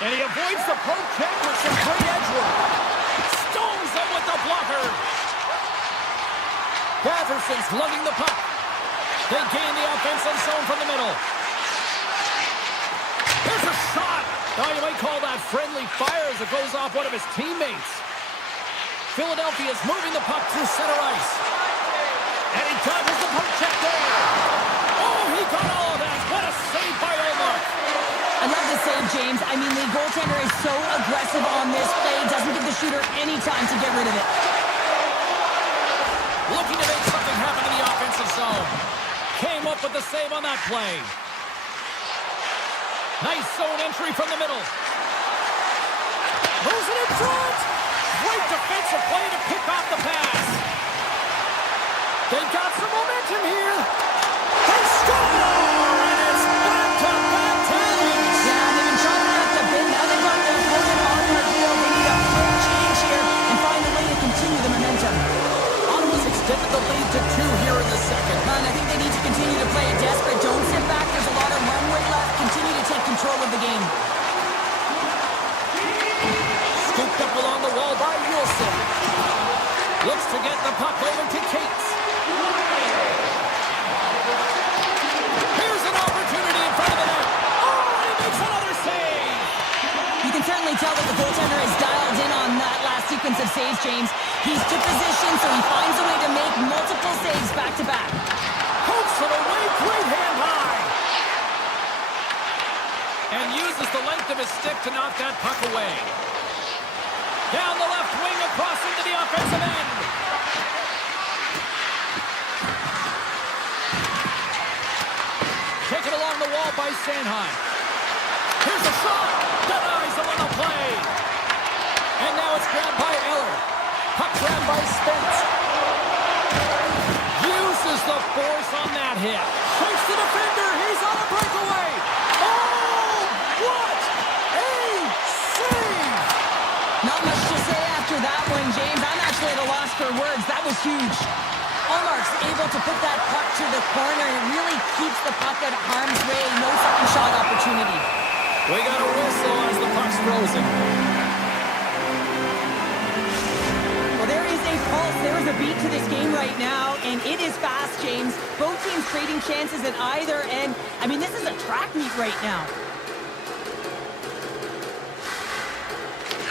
And he avoids the poke check with some great edge work. Stones them with the blocker. Batterson's lugging the puck. They gain the offensive zone from the middle. There's a shot. Oh, you might call that friendly fire as it goes off one of his teammates. Philadelphia's moving the puck through center ice. And he dodges the poke check there. Oh, he got all of that. What a save by Omar. I love the save, James. I mean, the goaltender is so aggressive on this play. Doesn't give the shooter any time to get rid of it. Looking to make something happen in the offensive zone. Came up with the save on that play. Nice zone entry from the middle. Moves it in front. Great defensive play to pick off the pass. They've got some momentum here. They score! And it's back-to-back times. Yeah, they've been trying to the bin. Now they've got their opponent on their field. They need a quick change here and find a way to continue the momentum. Ottawa's extended the lead to 2 here in the second. And I think they need to continue to play it desperate. Don't sit back. There's a lot of runway left. Continue to take control of the game. Scooped up along the wall by Wilson. Looks to get the puck over to Cates. Here's an opportunity in front of the net. Oh, he makes another save. You can certainly tell that the goaltender is dialed in on that last sequence of saves, James. He's to position, so he finds a way to make multiple saves back-to-back. Hooks it away, great hand high. And uses the length of his stick to knock that puck away. Down the left wing, across into the offensive end. Taken along the wall by Sanheim. Here's a shot. Denies him on the play. And now it's grabbed by Eller. Puck grabbed by Spence. Uses the force on that hit. Shakes the defender. He's on a breakaway. Oh, what a save! Not much to say after that one, James. I'm actually at a loss for words. That was huge. Allmark's able to put that puck to the corner. It really keeps the puck out of harm's way. No second shot opportunity. We got a whistle as the puck's frozen. Well, there is a pulse. There is a beat to this game right now, and it is fast, James. Both teams creating chances at either end. I mean, this is a track meet right now.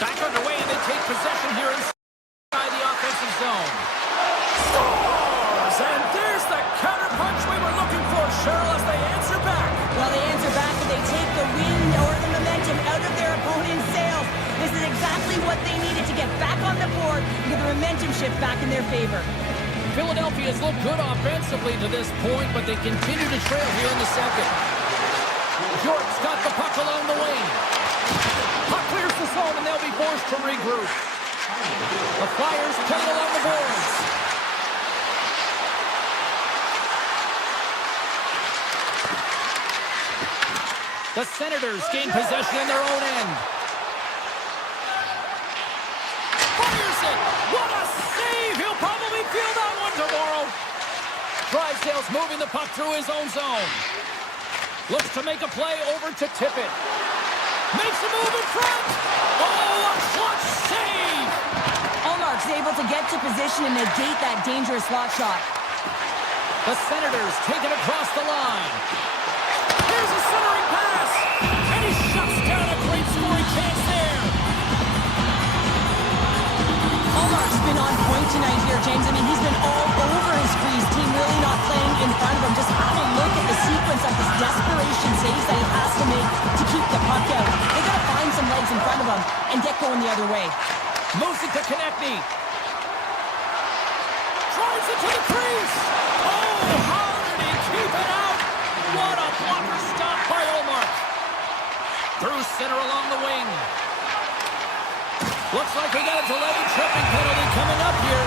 Back underway, and they take possession here inside the offensive zone. Scores! And there's the counterpunch we were looking for, Cheryl, as they answer back. Well, they answer back and they take the wind or the momentum out of their opponent's sails. This is exactly what they needed to get back on the board and get the momentum shift back in their favor. Philadelphia's looked good offensively to this point, but they continue to trail here in the second. York's got the puck along the wing. Puck clears the zone, and they'll be forced to regroup. The Flyers play it along the boards. The Senators gain possession in their own end. Fires it! What a save! He'll probably feel that one tomorrow. Drysdale's moving the puck through his own zone. Looks to make a play over to Tippett. Makes a move in front! Oh, a clutch save! Allmark's able to get to position and negate that dangerous slot shot. The Senators take it across the line. Here's a centering pass! And he shuts down a great scoring chance there. Allmark's been on point tonight here, James. I mean, he's been all over his crease. Team really not playing in front of him. Just have a look at the sequence of this desperation saves that he has to make to keep the puck out. They got to find some legs in front of him and get going the other way. Moves it to Konechny. Drives it to the crease. Oh, how did he keep it out? What a blocker stop by Ullmark. Through center along the wing. Looks like we got a delayed tripping penalty coming up here.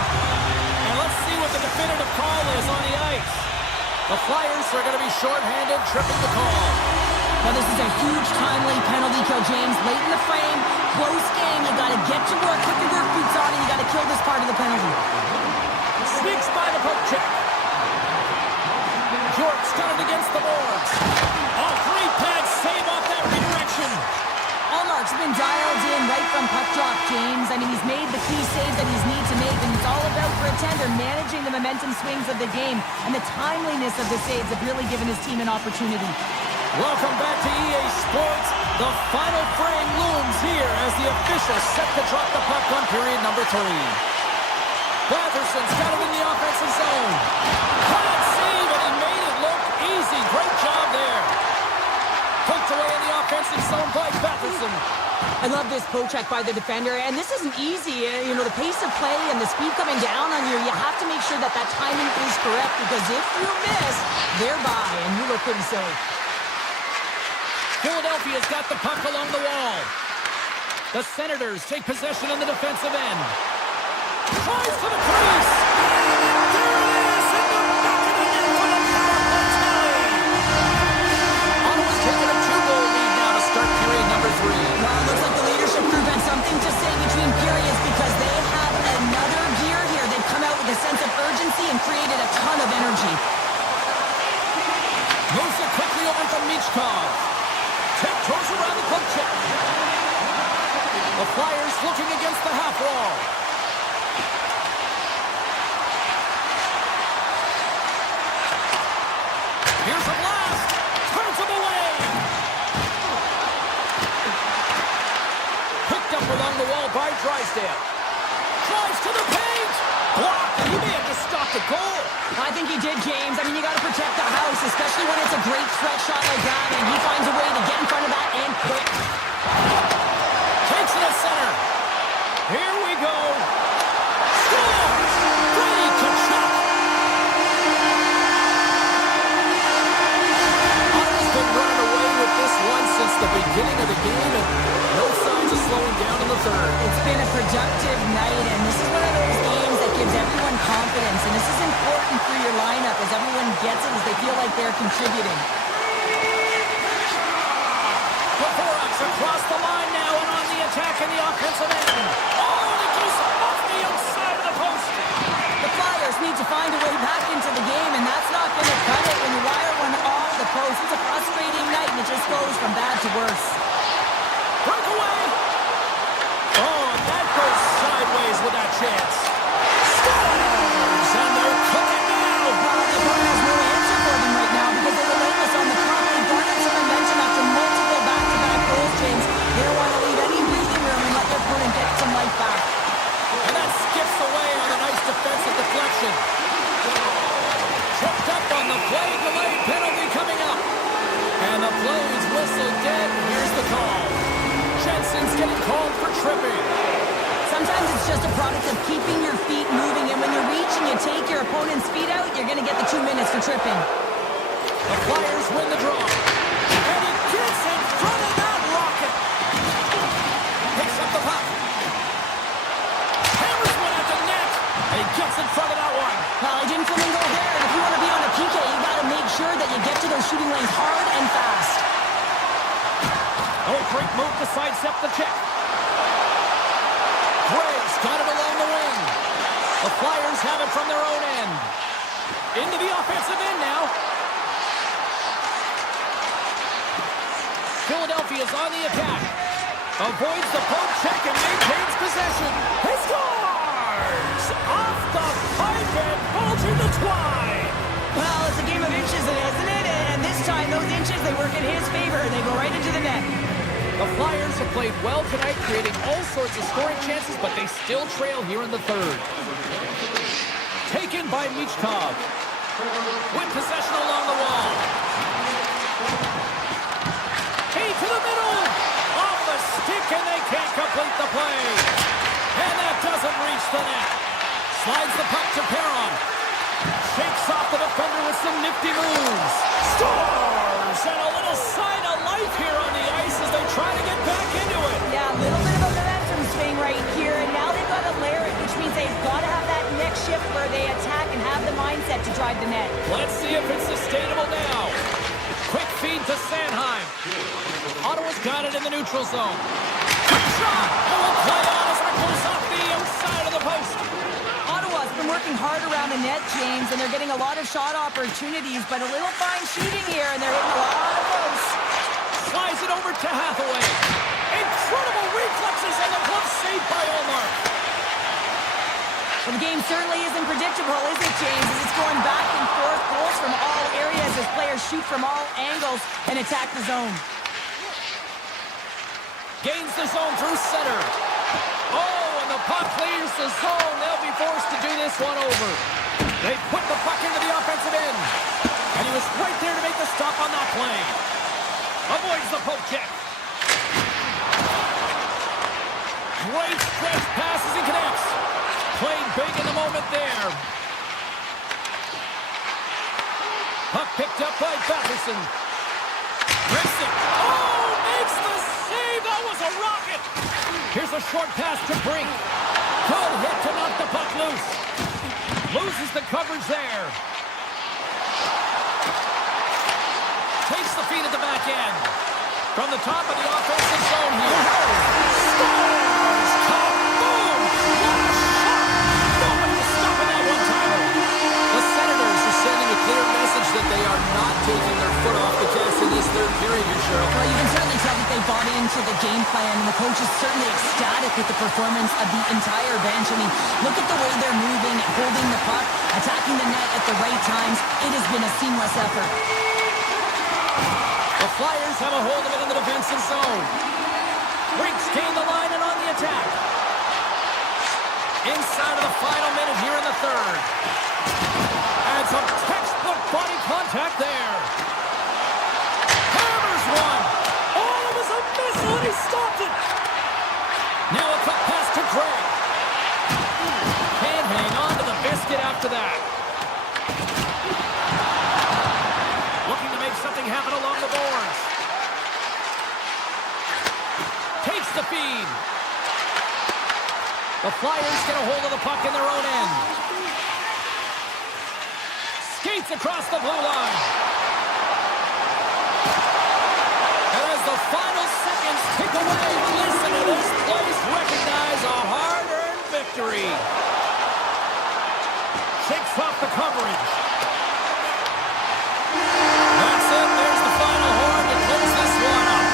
And let's see what the definitive call is on the ice. The Flyers are going to be shorthanded, tripping the call. Well, this is a huge timely penalty kill, James. Late in the frame, close game. You got to get to work, put your work boots on, and you got to kill this part of the penalty. Sneaks by the poke check. York's got it against the boards. Oh, great pad save off that redirection. Allmark's been dialed in right from puck drop, James. I mean, he's made the key saves that he's need to make, and it's all about for a tender managing the momentum swings of the game, and the timeliness of the saves have really given his team an opportunity. Welcome back to EA Sports. The final frame looms here as the officials set to drop the puck on period number 3. Batherson's got it in the offensive zone. Can't save, and he made it look easy. Great job there. Poked away in the offensive zone by Batherson. I love this poke check by the defender, and this isn't easy. You know, the pace of play and the speed coming down on you, you have to make sure that that timing is correct, because if you miss, they're by, and you look pretty silly. Philadelphia's got the puck along the wall. The Senators take possession in the defensive end. Tries to the crease. There it is in the back of the net for the power play. Ottawa's taking a 2-goal lead now to start period number 3. Well, it looks like the leadership group had something to say between periods, because they have another gear here. They've come out with a sense of urgency and created a ton of energy. Moves it quickly over to Michkov. Tiptoes around the poke check. The Flyers looking against the half wall. Here's a blast. Turns him away. Picked up along the wall by Drysdale. Drives to the paint. Blocked. He may have just stopped the goal. I think he did, James. I mean, you got to protect the house, especially when it's a great stretch shot like that, and he finds a way to get in front of that and quick. Takes it at center. Here we go. Scores! Brady Tkachuk. Ottawa's been running away with this one since the beginning of the game, and no signs of slowing down in the third. It's been a productive night, and this is one of those games that gives everyone confidence, and this is important for your lineup as everyone gets it, as they feel like they're contributing. Dvorak's across the line now and on the attack in the offensive end. Oh, and it goes off the outside of the post. The Flyers need to find a way back into the game, and that's not going to cut it when you wire one off the post. It's a frustrating night, and it just goes from bad to worse. Breakaway. Oh, and that goes sideways with that chance. Scores! And they're cooking now. Well, the opponent has no answer for them right now, because they're relentless on the clock. They garnered some momentum after multiple back-to-back goals, James. They don't want to leave any breathing room and let their opponent Explodes, whistle dead. Here's the call. Jensen's getting called for tripping. Sometimes it's just a product of keeping your feet moving, and when you reach and you take your opponent's feet out, you're going to get the 2 minutes for tripping. The Flyers win the draw. And he gets in front of that rocket. Picks up the puck. Hammers one at the net. And he gets in front of that one. Well, he didn't flamingo there, and if you want to be on a PK, you got to make sure that you get to those shooting lanes hard and fast. Oh, great move to sidestep the check. Greg's got it along the wing. The Flyers have it from their own end. Into the offensive end now. Philadelphia's on the attack. Avoids the poke check and maintains possession. He scores! Off the pipe and bulging the twine. Well, it's a game of inches, isn't it? And this time, those inches, they work in his favor. They go right into the net. The Flyers have played well tonight, creating all sorts of scoring chances, but they still trail here in the third. Taken by Michkov. With possession along the wall. Hey, to the middle. Off the stick, and they can't complete the play. And that doesn't reach the net. Slides the puck to Perron. Shakes off the defender with some nifty moves. Scores! And a little sign of life here on the ice as they try to get back into it. Yeah, a little bit of a momentum swing right here, and now they've got to layer it, which means they've got to have that next shift where they attack and have the mindset to drive the net. Let's see if it's sustainable now. Quick feed to Sanheim. Ottawa's got it in the neutral zone. Quick shot! And will play on as it goes off the outside of the post. Ottawa's been working hard around the net, James, and they're getting a lot of shot opportunities, but a little fine shooting here, and they're hitting a lot of posts. Slides it over to Hathaway. Incredible reflexes and the glove saved by Omar. Well, the game certainly isn't predictable, is it, James? As it's going back and forth, goals from all areas as players shoot from all angles and attack the zone. Gains the zone through center. Oh, and the puck clears the zone. They'll be forced to do this one over. They put the puck into the offensive end. And he was right there to make the stop on that play. Avoids the poke check. Great stretch passes and connects. Played big in the moment there. Puck picked up by Batherson. Rips it. Oh, makes the save. That was a rocket. Here's a short pass to Brink. Good hit to knock the puck loose. Loses the coverage there. Takes the feed at the back end. From the top of the offensive zone here. Scores! Kaboom! What a shot! Nobody was stopping that one-timer. The Senators are sending a clear message that they are not taking their foot off the gas in this third period here, Cheryl. Well, you can certainly tell that they bought into the game plan, and the coach is certainly ecstatic with the performance of the entire bench. I mean, look at the way they're moving, holding the puck, attacking the net at the right times. It has been a seamless effort. The Flyers have a hold of it in the defensive zone. Brinks gain the line and on the attack. Inside of the final minute here in the third. And some textbook body contact there. Hammers one. Oh, it was a missile and he stopped it. Now a cut pass to Gregg. Can't hang on to the biscuit after that. Looking to make something happen along the boards. Takes the feed. The Flyers get a hold of the puck in their own end. Skates across the blue line. And as the final seconds tick away, listen to this place recognize a hard-earned victory. Shakes off the coverage. That's it. There's the final horn to close this one up.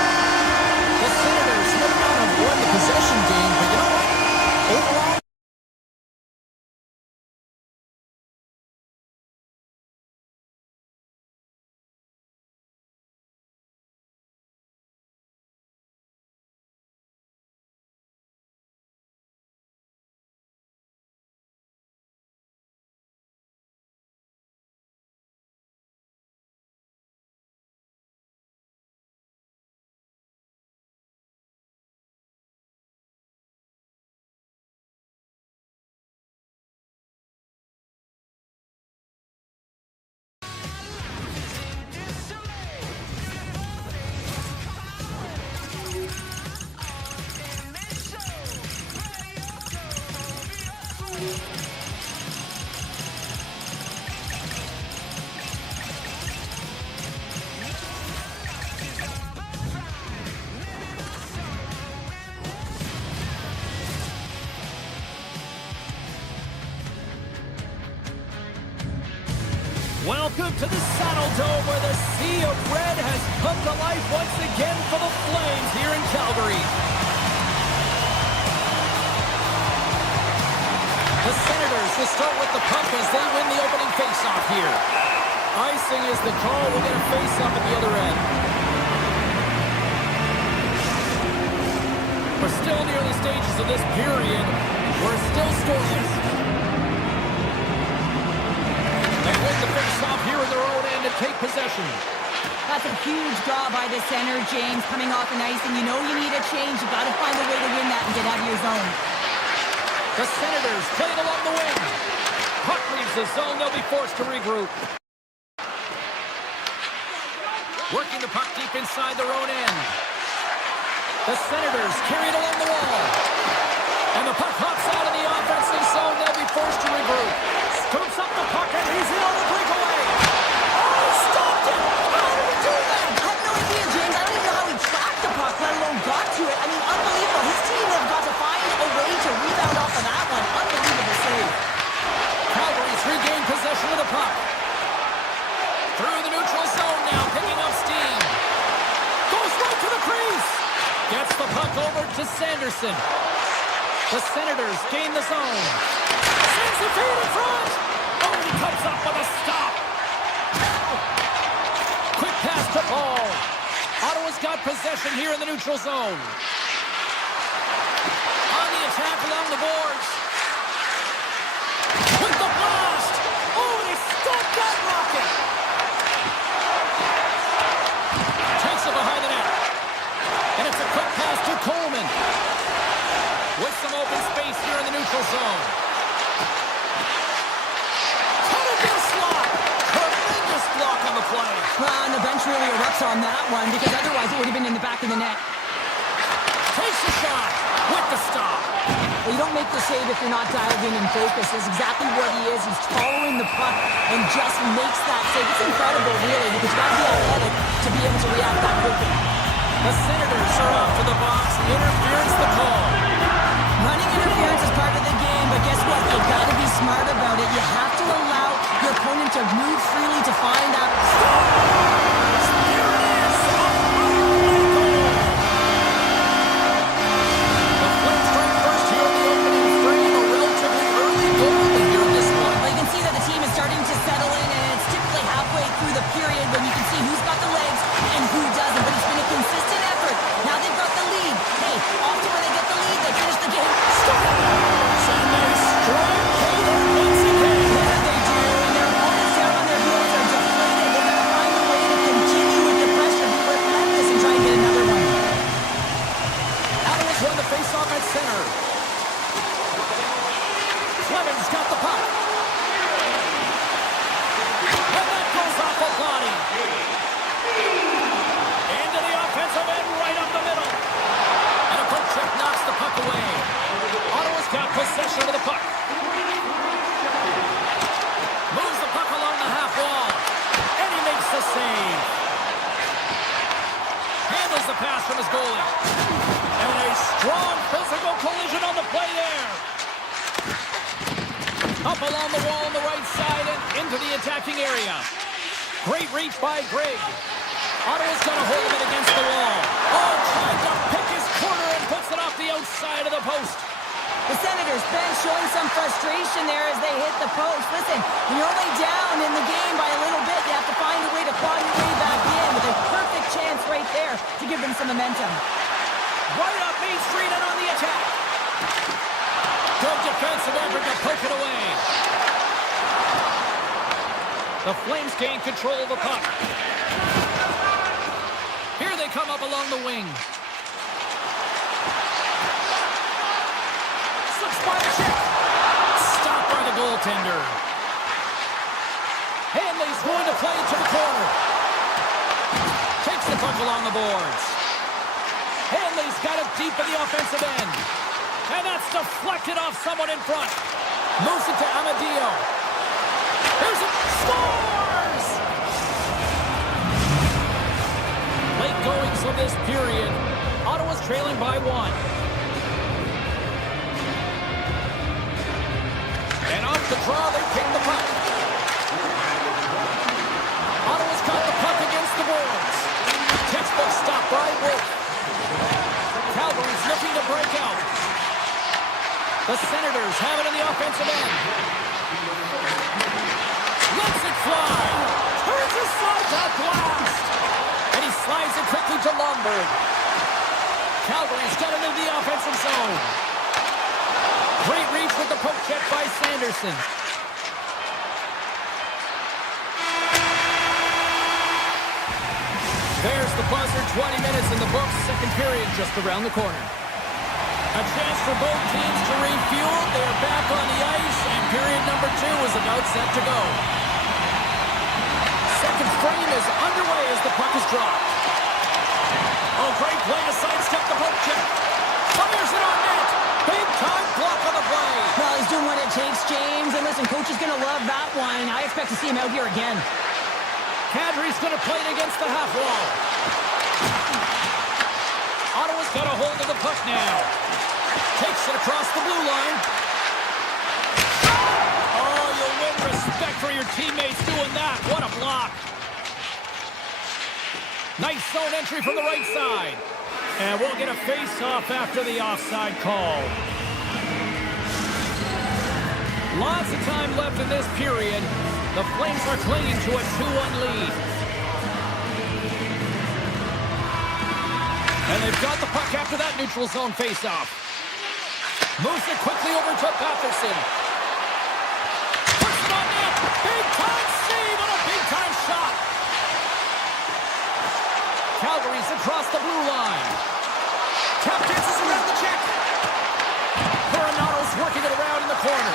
The Senators may not have won the possession game, but you know what? Overall, Welcome to the Saddle Dome, where the sea of red has come to life once again for the Flames here in Calgary. The Senators will start with the puck as they win the opening faceoff here. Icing is the call. We'll get a faceoff at the other end. We're still in the early stages of this period. We're still scoreless. They win the faceoff here in their own end and take possession. That's a huge draw by the center, James, coming off an icing. You know you need a change. You got to find a way to win that and get out of your zone. The Senators played along the wing. Puck leaves the zone. They'll be forced to regroup. Working the puck deep inside their own end. The Senators carry it along the wall. And the puck hops out of the offensive zone. They'll be forced to regroup. Scoops up the puck and he's in on the breakaway. Oh, he stopped it! How did he do that? I have no idea, James. I don't even know how he tracked the puck, let alone got to it. I mean, unbelievable. His team has got to find a way to rebound off of that one. Unbelievable save. Calgary's regained possession of the puck. Through the neutral zone now, picking up steam. Goes right to the crease. Gets the puck over to Sanderson. The Senators gain the zone. Sends the feed in front. Oh, he comes up with a stop. Quick pass to Paul. Ottawa's got possession here in the neutral zone. On the attack along the boards. With the blast. Oh, and he stopped that rocket. Takes it behind the net. And it's a quick pass to Coleman. With some open space here in the neutral zone. Tremendous block. Tremendous block on the play. Well, and the bench really erupts on that one because otherwise it would have been in the back of the net. Takes the shot with the stop. Well, you don't make the save if you're not dialed in and focused. That's exactly what he is. He's following the puck and just makes that save. It's incredible, really, because you got to be athletic to be able to react that quickly. The Senators are off to the box. Interference the call. Running interference is part of the game, but guess what? You've got to be smart about it. You have to allow your opponent to move freely to find that. Here it is. The Flames strike first here in the opening frame. A relatively early goal here in this one. Well, you can see that the team is starting to settle in, and it's typically halfway through the period when you can see who's got the legs and who doesn't, but it's been a consistent effort. Now they've got the lead. Hey, often when they get the lead, they finish the game. Stop! So they strike Taylor once again. Yeah, they do, and their opponents down on their heels are deflated. They're going to find a way to continue with the pressure, be relentless, and try and get another one. Adams won the faceoff at center. Clemens got the puck. And that goes off a body. Into the offensive end, right up the middle. And a poke check knocks the puck away. Ottawa's got possession of the puck. Moves the puck along the half wall. And he makes the save. Handles the pass from his goalie. And a strong physical collision on the play there. Up along the wall on the right side and into the attacking area. Great reach by Greg. Ottawa's got a hold of it against the wall. Oh, trying to pick his corner and puts it off the outside of the post. The Senators, Ben, showing some frustration there as they hit the post. Listen, when you're only down in the game by a little bit, you have to find a way to claw your way back in with a perfect chance right there to give them some momentum. Right up Main Street and on the attack. Good defensive effort to poke it away. The Flames gain control of the puck. Here they come up along the wing. Slips by the check. Stopped by the goaltender. Hanley's going to play it to the corner. Takes the puck along the boards. Hanley's got it deep in the offensive end. And that's deflected off someone in front. Moves it to Amadio. Here's it. Scores! Late goings of this period. Ottawa's trailing by 1. And off the draw, they pick the puck. offensive end. Lets it fly. Turns aside that blast. And he slides it quickly to Lundberg. Calgary's got it into the offensive zone. Great reach with the poke check by Sanderson. There's the buzzer, 20 minutes in the books, second period just around the corner. A chance for both teams to refuel. They're back on the ice, and period number 2 is about set to go. Second frame is underway as the puck is dropped. Oh, great play to sidestep the poke check. Fires it on net. Big time block on the play. Well, he's doing what it takes, James. And listen, coach is going to love that one. I expect to see him out here again. Kadri's going to play it against the half wall. Ottawa's got a hold of the puck now. Takes it across the blue line. Oh, you'll win respect for your teammates doing that. What a block. Nice zone entry from the right side. And we'll get a face-off after the offside call. Lots of time left in this period. The Flames are clinging to a 2-1 lead. And they've got the puck after that neutral zone face-off. Moves it quickly over to Patterson. Puts it on net. Big-time save on a big-time shot. Calgary's across the blue line. Tap dances around the check. Coronato's working it around in the corner.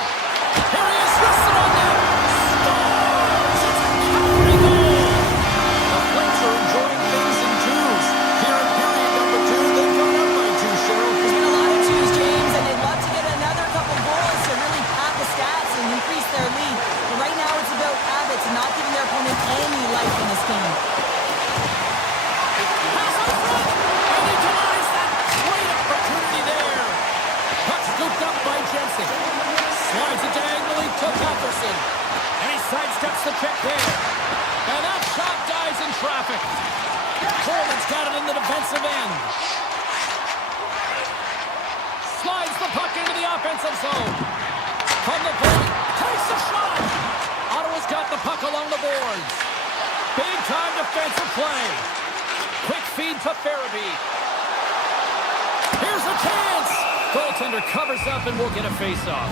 Here he is, wrestled on net. Scores! It's a Calgary goal! The Flames are enjoying things in twos. Here in period number 2, they've gone up by 2, Cheryl. There's been a lot of twos, James, and they'd love to get another couple goals to really pad the stats and increase their lead. But right now it's about habits and not giving their opponent any life in this game. Pass on front! And he denies that great opportunity there. Puck scooped up by Jensen. Slides it diagonally to Patterson. And he sidesteps the check there. And that shot dies in traffic. Coleman's got it in the defensive end. Slides the puck into the offensive zone. From the point, takes a shot. Ottawa's got the puck along the boards. Big time defensive play. Quick feed to Farabee. Here's a chance. Goaltender covers up and we'll get a face-off.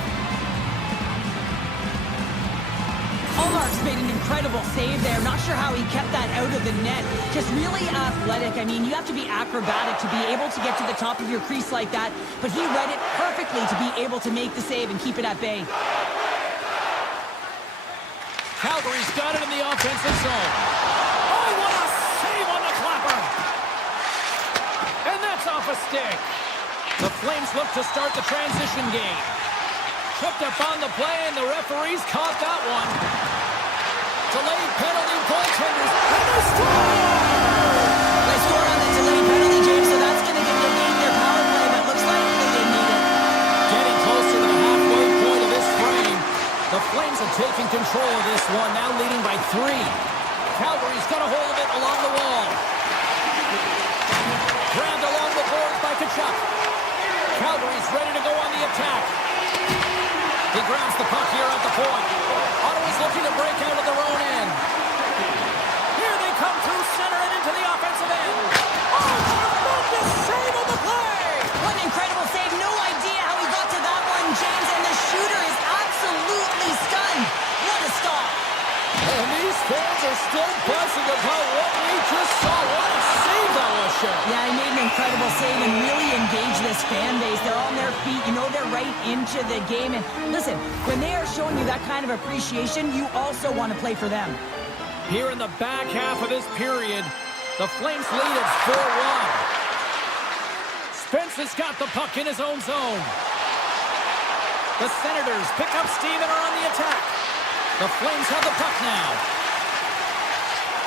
Allmark's made an incredible save there. Not sure how he kept that out of the net. Just really athletic. I mean, you have to be acrobatic to be able to get to the top of your crease like that. But he read it perfectly to be able to make the save and keep it at bay. Calgary's got it in the offensive zone. Oh, what a save on the clapper. And that's off a stick. The Flames look to start the transition game. Tripped up on the play, and the referees caught that one. Delayed penalty, goaltenders, and they score! They score on the delayed penalty, James, so that's going to give the game their power play, but looks like they didn't need it. Getting closer to the halfway point of this frame. The Flames are taking control of this one, now leading by 3. Calgary's got a hold of it along the wall. Grabbed along the boards by Tkachuk. Calgary's ready to go on the attack. He grabs the puck here at the point. Ottawa's looking to break out of their own end. Here they come through center and into the offensive end. Oh, tremendous save on the play! What an incredible save. No idea how he got to that one, James, and the shooter is absolutely stunned. What a stop. And these fans are still buzzing about what we just saw. What a save that was, Cheryl. Yeah, he made an incredible save and really engaged this fan base. They're on their feet. You know they're right into the game. And listen, when they are showing you that kind of appreciation, you also want to play for them. Here in the back half of this period, the Flames lead at 4-1. Spence has got the puck in his own zone. The Senators pick up steam and are on the attack. The Flames have the puck now.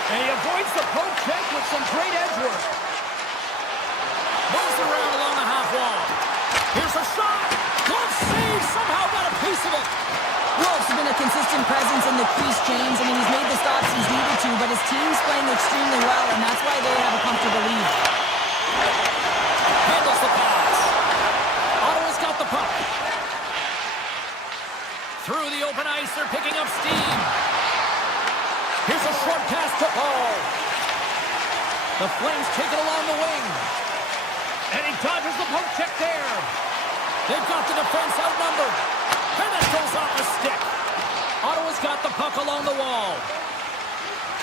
And he avoids the poke check with some great edge work. Moves around along the half wall. Here's a shot. Glove save. Somehow got a piece of it. Wolf's been a consistent presence in the crease, James. I mean, he's made the stops he's needed to, but his team's playing extremely well, and that's why they have a comfortable lead. Handles the pass. Ottawa's got the puck. Through the open ice, they're picking up steam. Here's a short pass to Paul. The Flames take it along the wing. And he dodges the poke check there. They've got the defense outnumbered. And that goes off the stick. Ottawa's got the puck along the wall.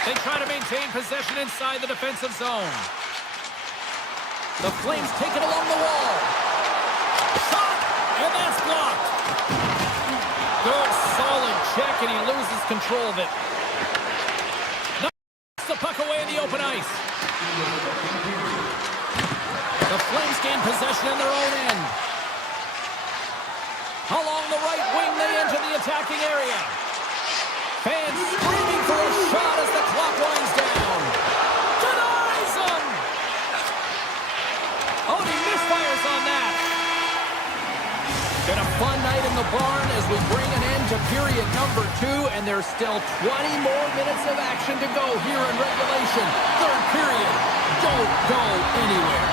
They try to maintain possession inside the defensive zone. The Flames take it along the wall. Shot! And that's blocked. Good, solid check, and he loses control of it. Knocks the puck away in the open ice. The Flames gain possession in their own end. Along the right wing, they enter the attacking area. Fans screaming for a shot as the clock winds down. Denies him! Oh, he misfires on that. Been a fun night in the barn as we bring an end to period number 2, and there's still 20 more minutes of action to go here in regulation. Third period. Don't go anywhere.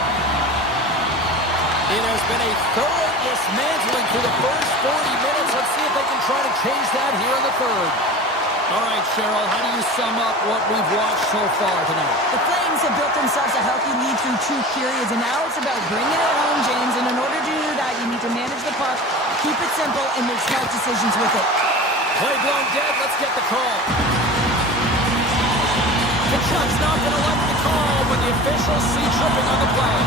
It has been a thorough dismantling through the first 40 minutes. Let's see if they can try to change that here in the third. All right, Cheryl, how do you sum up what we've watched so far tonight? The Flames have built themselves a healthy lead through 2 periods, and now it's about bringing it home, James. And in order to do that, you need to manage the puck, keep it simple, and make smart decisions with it. Play blown dead. Let's get the call. Kachuk's not going to like the call when the officials see tripping on the play.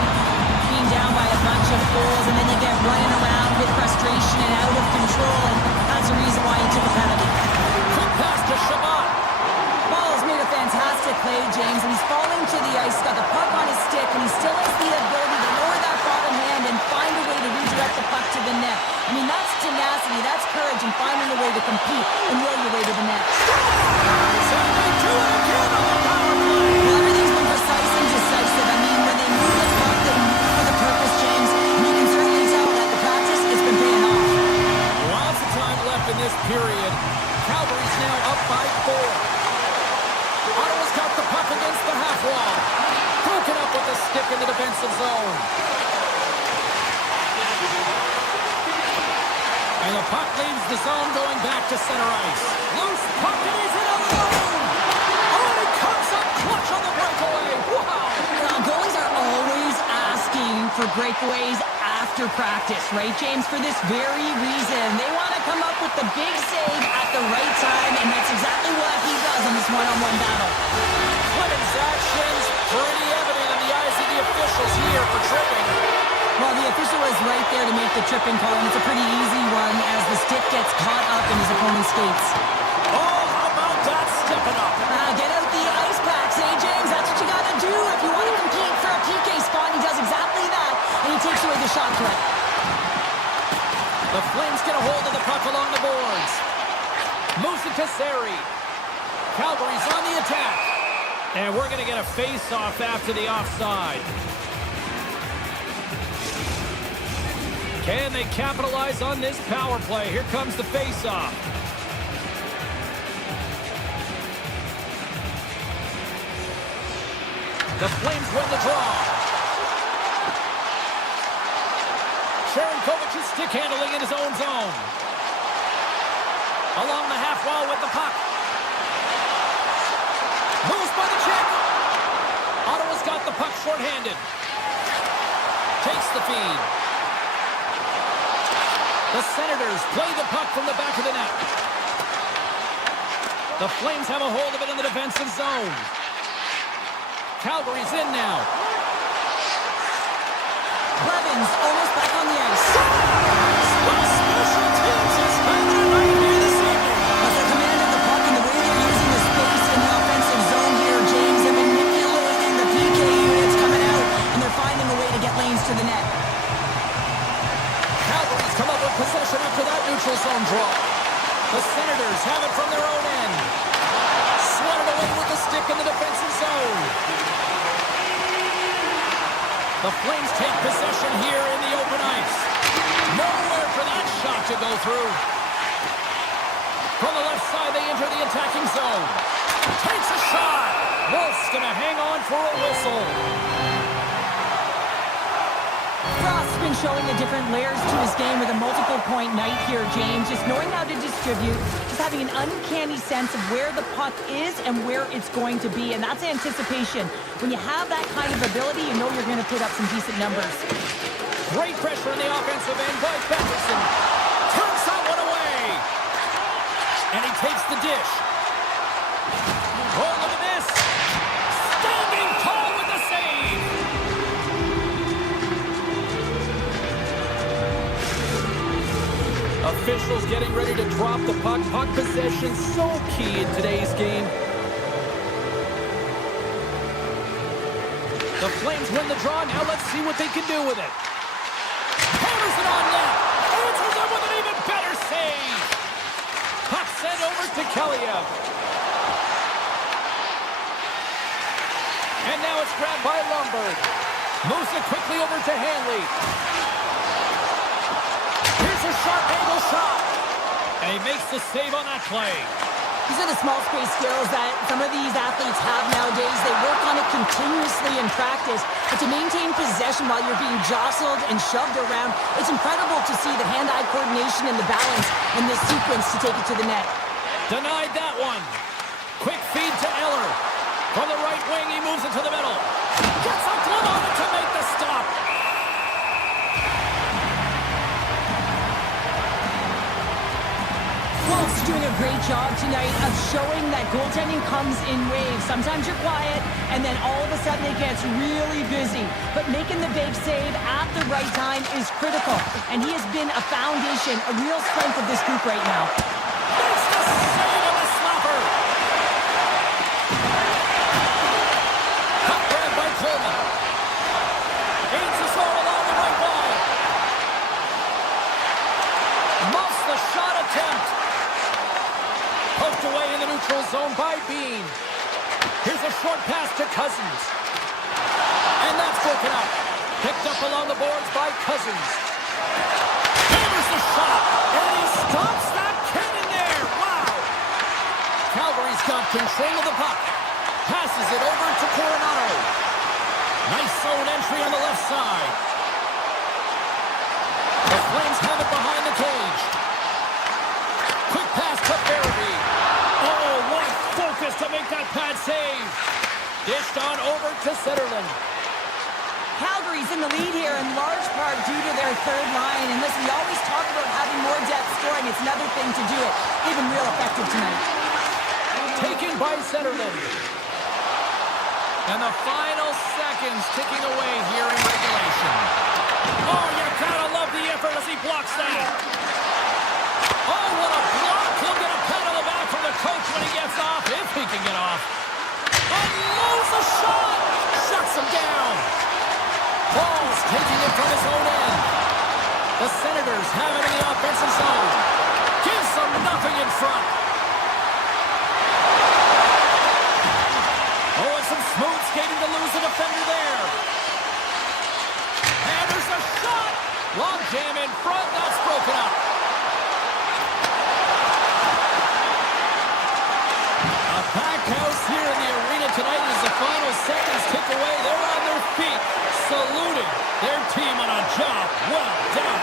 Being down by a bunch of goals, and then you get running around with frustration and out of control, and that's the reason why you took a penalty. Quick pass to Shabbat. Ball has made a fantastic play, James, and he's falling to the ice. He's got the puck on his stick, and he still has the ability to lower that bottom hand and find a way to redirect the puck to the net. I mean, that's tenacity, that's courage, and finding a way to compete and will your way to the net. So they do it again on the power play. Well, everything's been precise and decisive. I mean, when they move the puck, they move for the purpose, James, and you can certainly tell that the practice has been paying off. Lots of time left in this period. Calgary's now up by 4. Ottawa's got the puck against the half wall. Broken up with the stick in the defensive zone. And the puck leaves the zone going back to center ice. Loose puck and he's in alone. Oh, he comes up clutch on the breakaway. Wow. Now, goalies are always asking for breakaways after practice, right, James? For this very reason. They want to come up with the big save at the right time, and that's exactly what he does in this one-on-one battle. Clemens' actions pretty evident in the eyes of the officials here for tripping. Well, the official is right there to make the tripping call, and it's a pretty easy one as the stick gets caught up in his opponent's skates. Oh, how about that stepping up? Get out the ice packs, eh, James? That's what you got to do if you want to compete for a PK spot. He does exactly that, and he takes away the shot threat. The Flames get a hold of the puck along the boards. Moves it to Seri. Calgary's on the attack. And we're going to get a face-off after the offside. Can they capitalize on this power play? Here comes the face-off. The Flames win the draw. Sharankovic's stick handling in his own zone. Along the half wall with the puck. Moves by the check. Ottawa's got the puck shorthanded. Takes the feed. The Senators play the puck from the back of the net. The Flames have a hold of it in the defensive zone. Calgary's in now. Blevins almost back on the ice. Special teams is having a night here this evening. As they commanded the puck and the way they're using the space in the offensive zone here, James, they're manipulating the PK units coming out, and they're finding a way to get lanes to the net. Calgary's come up with possession after that neutral zone draw. The Senators have it from their own end. Sweated away with the stick in the defensive zone. The Flames take possession here in the open ice. Nowhere for that shot to go through. From the left side, they enter the attacking zone. Takes a shot. Wolf's going to hang on for a whistle. Frost's been showing the different layers to his game with a multiple point night here, James. Just knowing how to distribute, just having an uncanny sense of where the puck is and where it's going to be, and that's anticipation. When you have that kind of ability, you know you're going to put up some decent numbers. Great pressure in the offensive end by Pettersson. Turns that one away. And he takes the dish. Oh, look at this. Standing tall with the save. Officials getting ready to drop the puck. Puck possession so key in today's game. The Flames win the draw. Now let's see what they can do with it. Hammers it on net. Answers it with an even better save. Puck sent over to Kaliev. And now it's grabbed by Lundberg. Moves it quickly over to Hanley. Here's a sharp angle shot. And he makes the save on that play. These are the small space skills that some of these athletes have nowadays. They work on it continuously in practice. But to maintain possession while you're being jostled and shoved around, it's incredible to see the hand-eye coordination and the balance in this sequence to take it to the net. Denied that one. Quick feed to Eller. From the right wing, he moves it to the middle. Gets a glove on it to make the stop. Wolf's doing a great job tonight of showing that goaltending comes in waves. Sometimes you're quiet, and then all of a sudden it gets really busy. But making the big save at the right time is critical, and he has been a foundation, a real strength of this group right now. Makes the save on the slapper. Puck grabbed by Coleman. Aims the throw along the right wall. Muffs the shot attempt. Poked away in the neutral zone by Bean. Here's a short pass to Cousins. And that's broken up. Picked up along the boards by Cousins. Hammers the shot. And he stops that cannon there. Wow. Calgary's got control of the puck. Passes it over to Coronado. Nice zone entry on the left side. The Flames have it behind the cage. Quick pass to Barabee. Oh, what focus to make that pad save. Dished on over to Zetterlund. Calgary's in the lead here in large part due to their third line. And listen, we always talk about having more depth scoring. It's another thing to do it. They've been real effective tonight. Taken by Zetterlund. And the final seconds ticking away here in regulation. Oh, you gotta love the effort as he blocks that. Oh, what a block. He'll get a pat on the back from the coach when he gets off, if he can get off. Unloads the shot. Shuts him down. Ball's taking it from his own end. The Senators have it in the offensive zone. Gives them nothing in front. Oh, and some smooth skating to lose the defender there. And there's a shot. Long jam in front. That's broken up. A packed house here in the arena tonight as the final seconds tick away. They're on their feet, saluting their team on a job well done.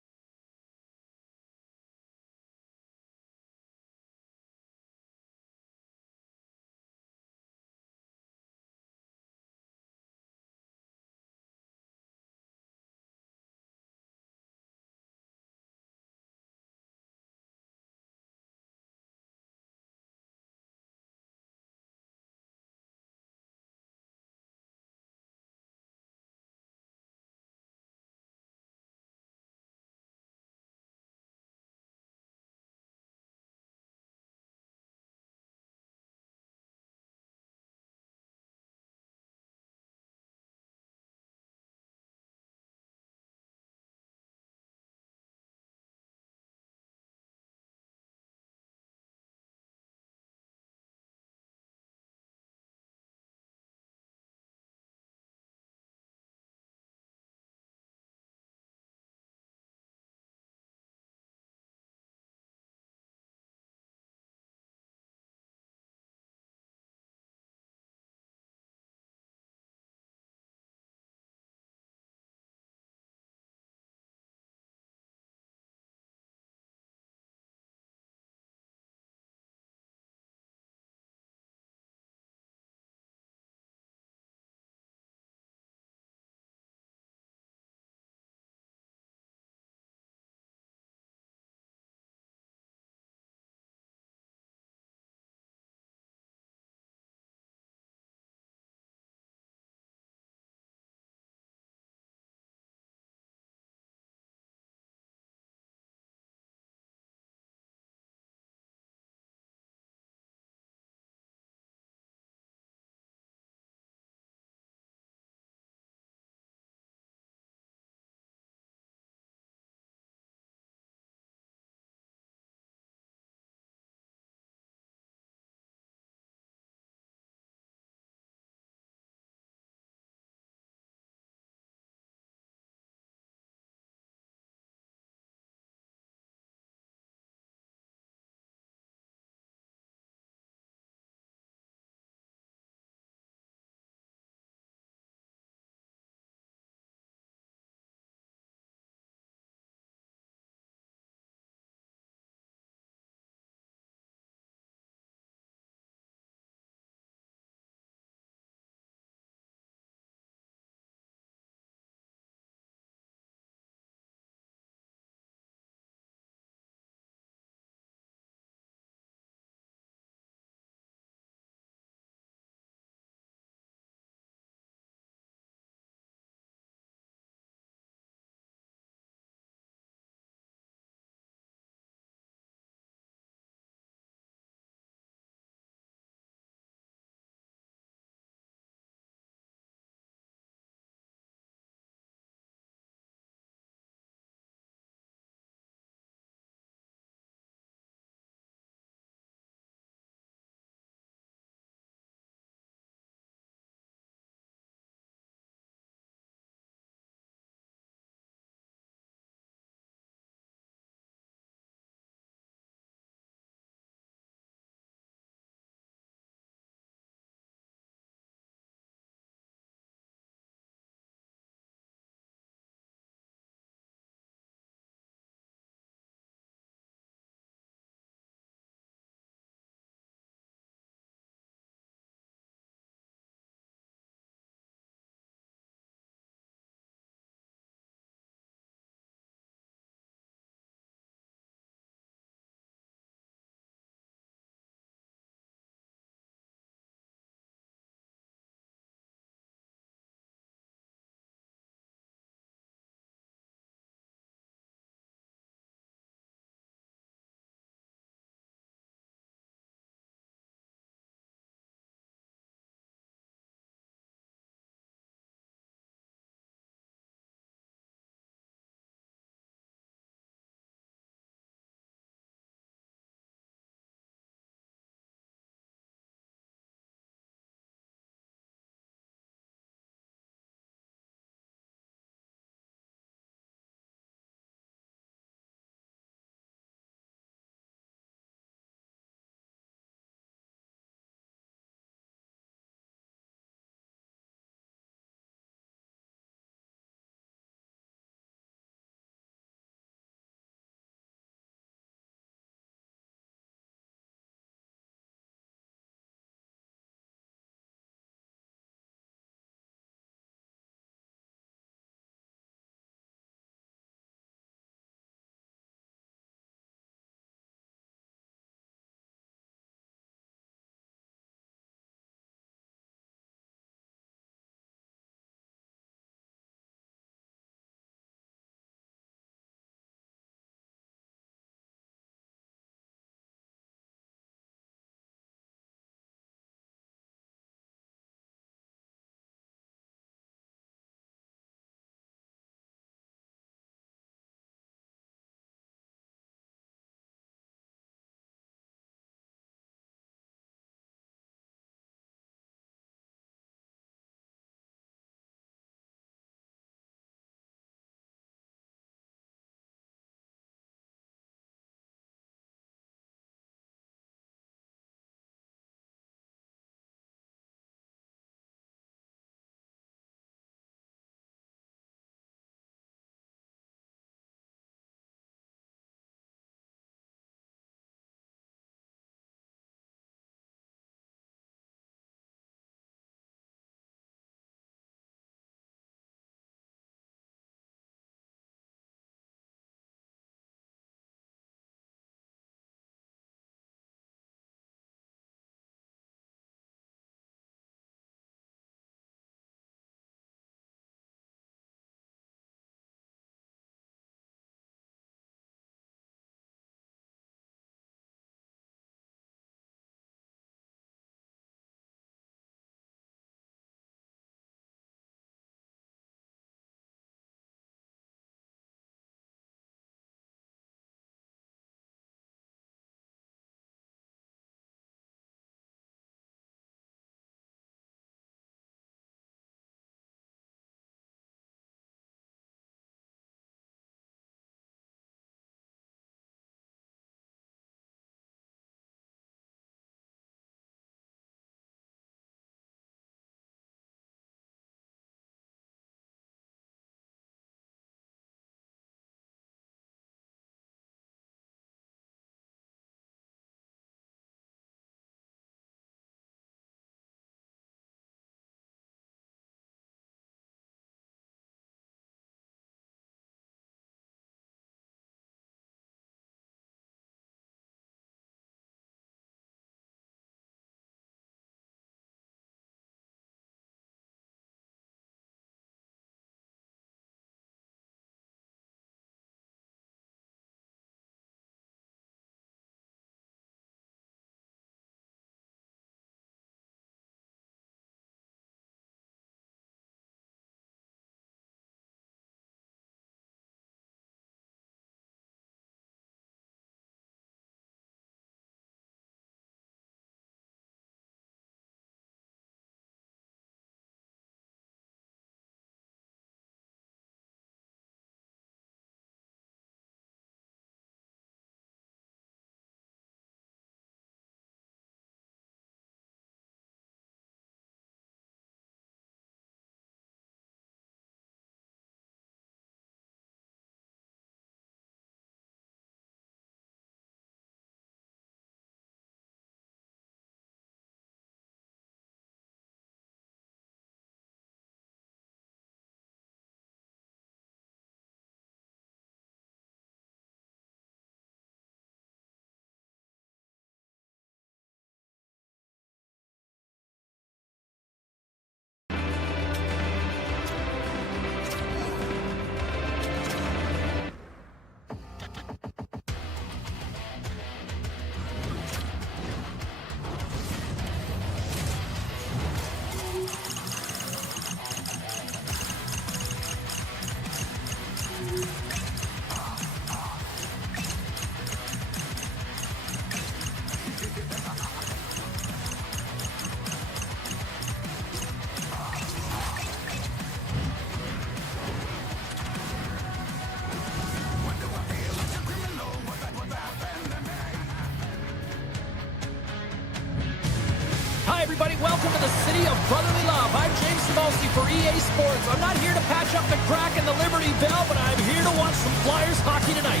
everybody. Welcome to the city of brotherly love. I'm James Cebulski for EA Sports. I'm not here to patch up the crack in the Liberty Bell, but I'm here to watch some Flyers hockey tonight.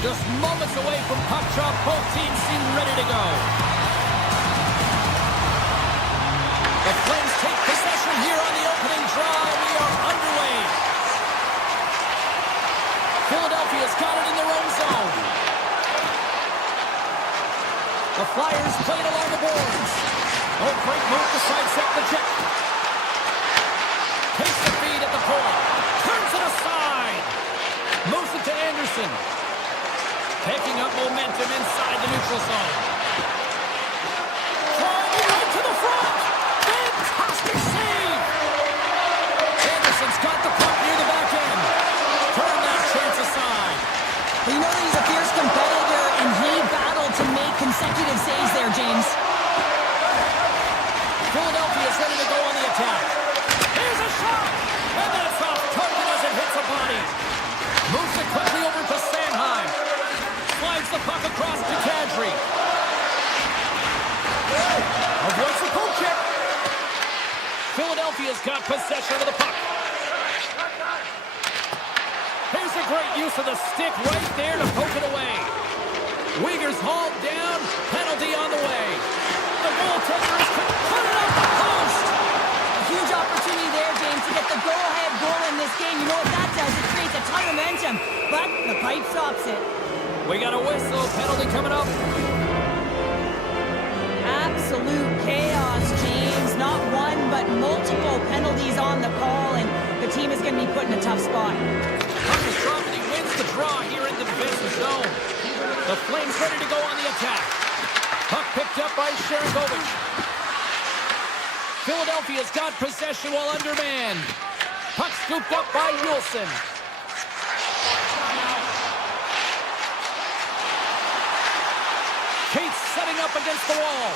Just moments away from puck drop, both teams seem ready to go. The Flames take possession here on the opening draw. We are underway. Philadelphia's got it in their own zone. The Flyers play it along the boards. Oh, great move to sidestep the check. Takes the feed at the point. Turns it aside. Moves it to Anderson. Taking up momentum inside the neutral zone. Trying right to the front. Fantastic save. Anderson's got the puck near the back end. Turn that chance aside. You know that he's a fierce competitor, and he battled to make consecutive saves there, James. Philadelphia's ready to go on the attack. Here's a shot! And that's off target as it hits a body. Moves it quickly over to Sanheim. Slides the puck across to Kadri. Avoids the poke check. Philadelphia's got possession of the puck. Here's a great use of the stick right there to poke it away. Uyghur's hauled down. Penalty on the way. The goaltender is putting up the post. A huge opportunity there, James, to get the go-ahead goal in this game. You know what that does? It creates a ton of momentum, but the pipe stops it. We got a whistle. Penalty coming up. Absolute chaos, James. Not one, but multiple penalties on the call, and the team is going to be put in a tough spot. Puck is dropped and he wins the draw here in the defensive zone. The Flames ready to go on the attack. Puck picked up by Sharangovich. Philadelphia's got possession while undermanned. Puck scooped up by Wilson. Cates setting up against the wall.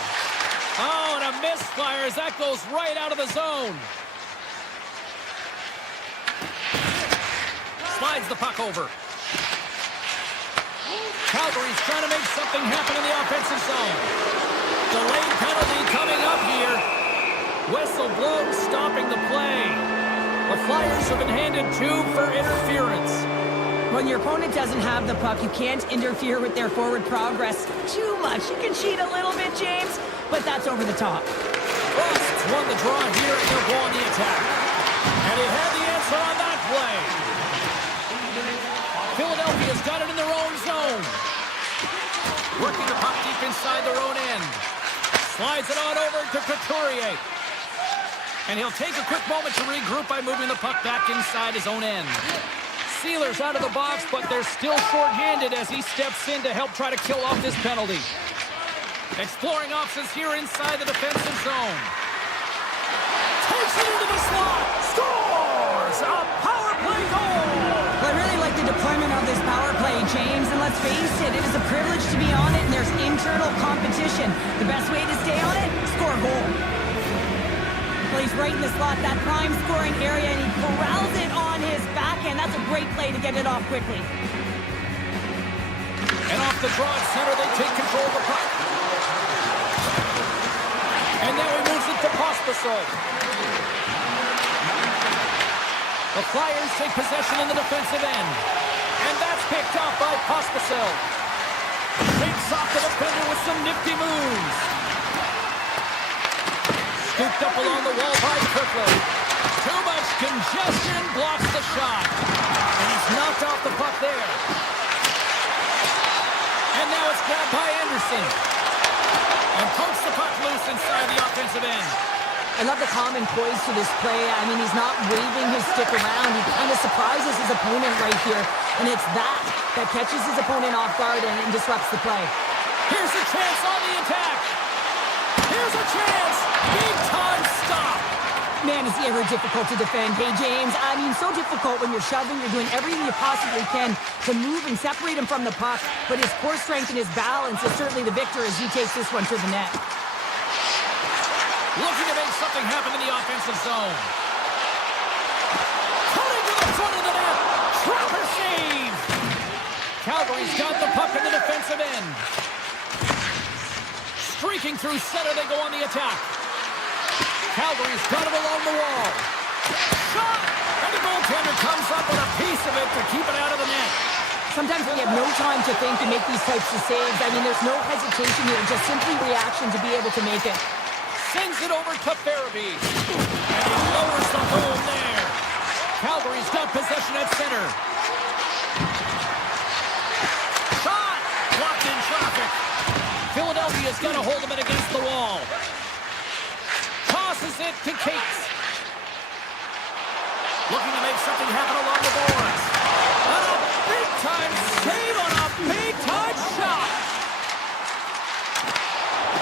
Oh, and a miss, Flyers. That goes right out of the zone. Slides the puck over. Calgary's trying to make something happen in the offensive zone. Delayed penalty coming up here. Whistle blown, stopping the play. The Flyers have been handed 2 for interference. When your opponent doesn't have the puck, you can't interfere with their forward progress too much. You can cheat a little bit, James, but that's over the top. Frost won the draw here, and he'll go on the attack. And he had the answer on that play. Philadelphia's got it in their own zone. Working the puck deep inside their own end. Slides it on over to Couturier. And he'll take a quick moment to regroup by moving the puck back inside his own end. Sealer's out of the box, but they're still short-handed as he steps in to help try to kill off this penalty. Exploring options here inside the defensive zone. Takes it into the slot. Scores! A power play goal! I really like the deployment of this power play, James, and let's face it, it is a privilege to be on it, and there's internal competition. The best way to stay on it, score a goal. Plays right in the slot, that prime scoring area, and he corrals it on his backhand. That's a great play to get it off quickly. And off the draw at center, they take control of the puck. And now he moves it to Pospisil. The Flyers take possession in the defensive end. And that's picked up by Pospisil. Takes off the defender with some nifty moves. Scooped up along the wall by Kirkland. Too much congestion, blocks the shot. And he's knocked off the puck there. And now it's grabbed by Anderson. And pokes the puck loose inside the offensive end. I love the calm and poise to this play. I mean, he's not waving his stick around. He kind of surprises his opponent right here. And it's that catches his opponent off guard and disrupts the play. Here's a chance on the attack. Here's a chance. Big time stop. Man, is he ever difficult to defend. Hey, James, I mean, so difficult when you're shoving. You're doing everything you possibly can to move and separate him from the puck. But his core strength and his balance is certainly the victor as he takes this one to the net. Looking to make something happen in the offensive zone. Cutting to the front of the net. Trapper save. Calgary's got the puck in the defensive end. Breaking through center, they go on the attack. Calgary's got it along the wall. Shot! And the goaltender comes up with a piece of it to keep it out of the net. Sometimes when you have no time to think and make these types of saves, I mean, there's no hesitation here, just simply reaction to be able to make it. Sends it over to Farabee. And he lowers the hole there. Calgary's got possession at center. Shot! Blocked in traffic. Philadelphia's got a hold of it against the wall. Tosses it to Cates. Looking to make something happen along the boards. And a big-time save on a big-time shot.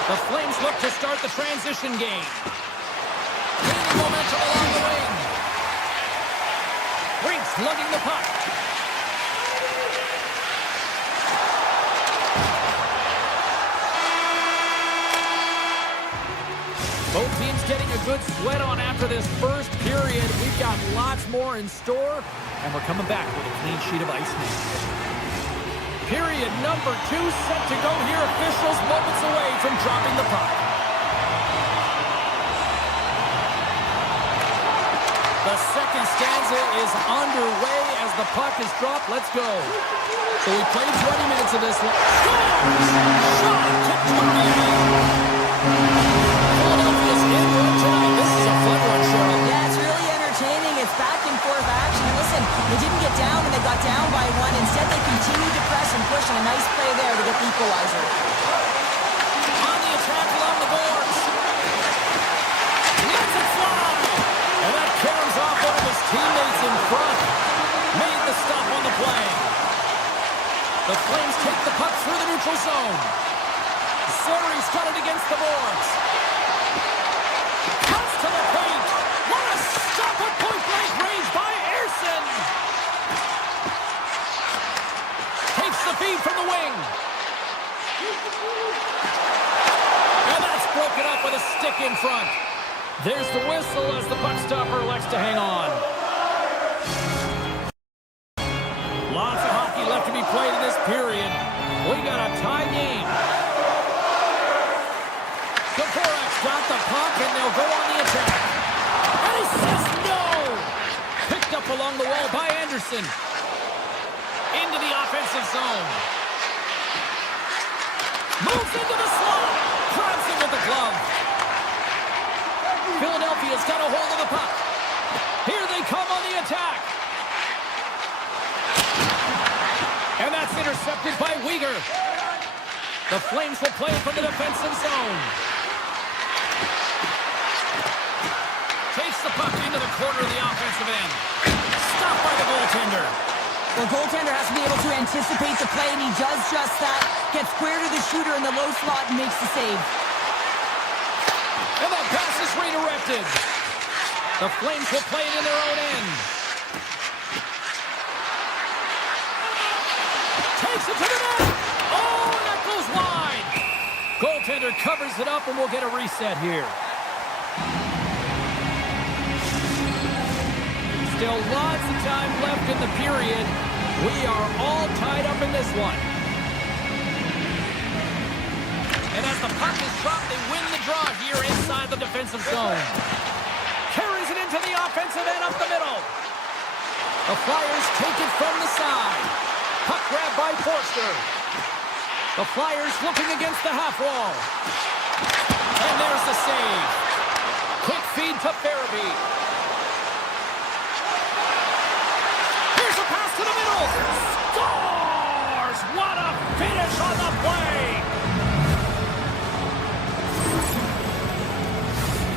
The Flames look to start the transition game. Gaining momentum along the wing. Rinks lugging the puck. Both teams getting a good sweat on after this first period. We've got lots more in store, and we're coming back with a clean sheet of Iceman. Period number 2 set to go here. Officials moments away from dropping the puck. The second stanza is underway as the puck is dropped. Let's go. So we played 20 minutes of this one. Scores! Shot to Philadelphia's in one tonight. This is a fun one, Cheryl. Yeah, it's really entertaining. It's back and forth action. Listen, they didn't get down when they got down by 1. Instead, they continued to press and push, and a nice play there to get the equalizer. On the attack along the boards. Lets it fly. And that carries off one of his teammates in front. Made the stop on the play. The Flames take the puck through the neutral zone. Zeri's got it against the boards. Cuts to the paint. What a stop at point-blank range by Ersson. Takes the feed from the wing. And that's broken up with a stick in front. There's the whistle as the puck stopper elects to hang on. Lots of hockey left to be played in this period. We got a tie game. Dvorak's got the puck, and they'll go on the attack. And he says no! Picked up along the wall by Anderson. Into the offensive zone. Moves into the slot. Grabs it with the glove. Philadelphia's got a hold of the puck. Here they come on the attack. And that's intercepted by Weegar. The Flames will play from the defensive zone. Takes the puck into the corner of the offensive end. Stopped by the goaltender. The goaltender has to be able to anticipate the play, and he does just that. Gets square to the shooter in the low slot and makes the save. And that pass is redirected. The Flames will play it in their own end. Takes it to the net. Oh, that goes wide. Goaltender covers it up, and we'll get a reset here. Still lots of time left in the period. We are all tied up in this one. And as the puck is dropped, they win the draw here inside the defensive zone. Carries it into the offensive end up the middle. The Flyers take it from the side. Puck grab by Forster. The Flyers looking against the half wall. And there's the save. Quick feed to Farabee. Here's a pass to the middle. Scores! What a finish on the play!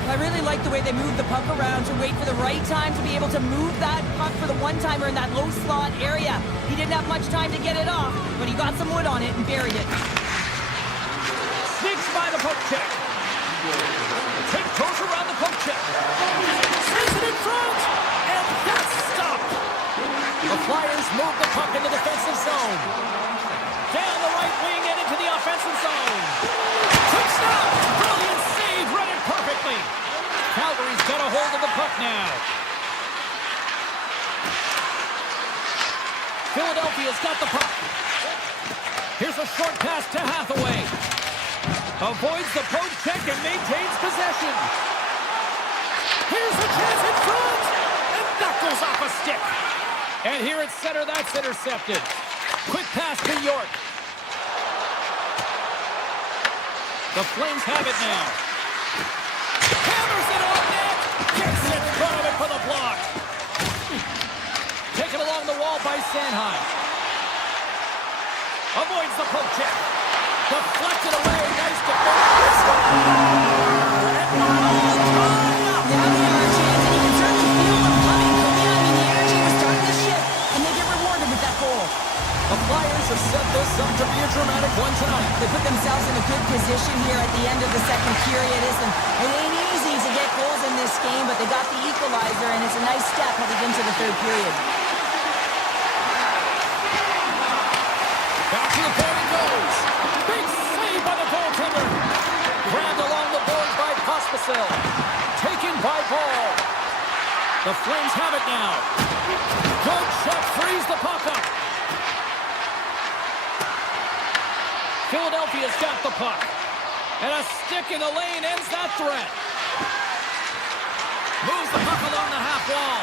I really like the way they moved the puck around to wait for the right time to be able to move that puck for the one-timer in that low slot area. He didn't have much time to get it off, but he got some wood on it and buried it. Sneaks by the poke check. Goes around the poke check. Sends it in front, and that's stopped. The Flyers move the puck in the defensive zone. Down the right wing and into the offensive zone. Quick stop! Brilliant save, read it perfectly. Calgary's got a hold of the puck now. Philadelphia's got the puck. Here's a short pass to Hathaway. Avoids the poke check and maintains possession. Here's a chance in front. And that goes off a stick. And here at center, that's intercepted. Quick pass to York. The Flames have it now. Hammers it on net. Gets in front of it for the block. Taken along the wall by Sanheim. Avoids the poke check. Deflected away. Nice defense. Now they are a chance, and you can certainly feel them coming. I mean, the energy was starting to shift, and they get rewarded with that goal. The Flyers have set this up to be a dramatic one tonight. They put themselves in a good position here at the end of the second period. It ain't easy to get goals in this game, but they got the equalizer, and it's a nice step heading into the third period. Back to the point it goes. Big save by the goaltender. Grabbed along the boards by Pospisil. Taken by Ball. The Flames have it now. Good check, frees the puck up. Philadelphia's got the puck. And a stick in the lane ends that threat. Moves the puck along the half wall.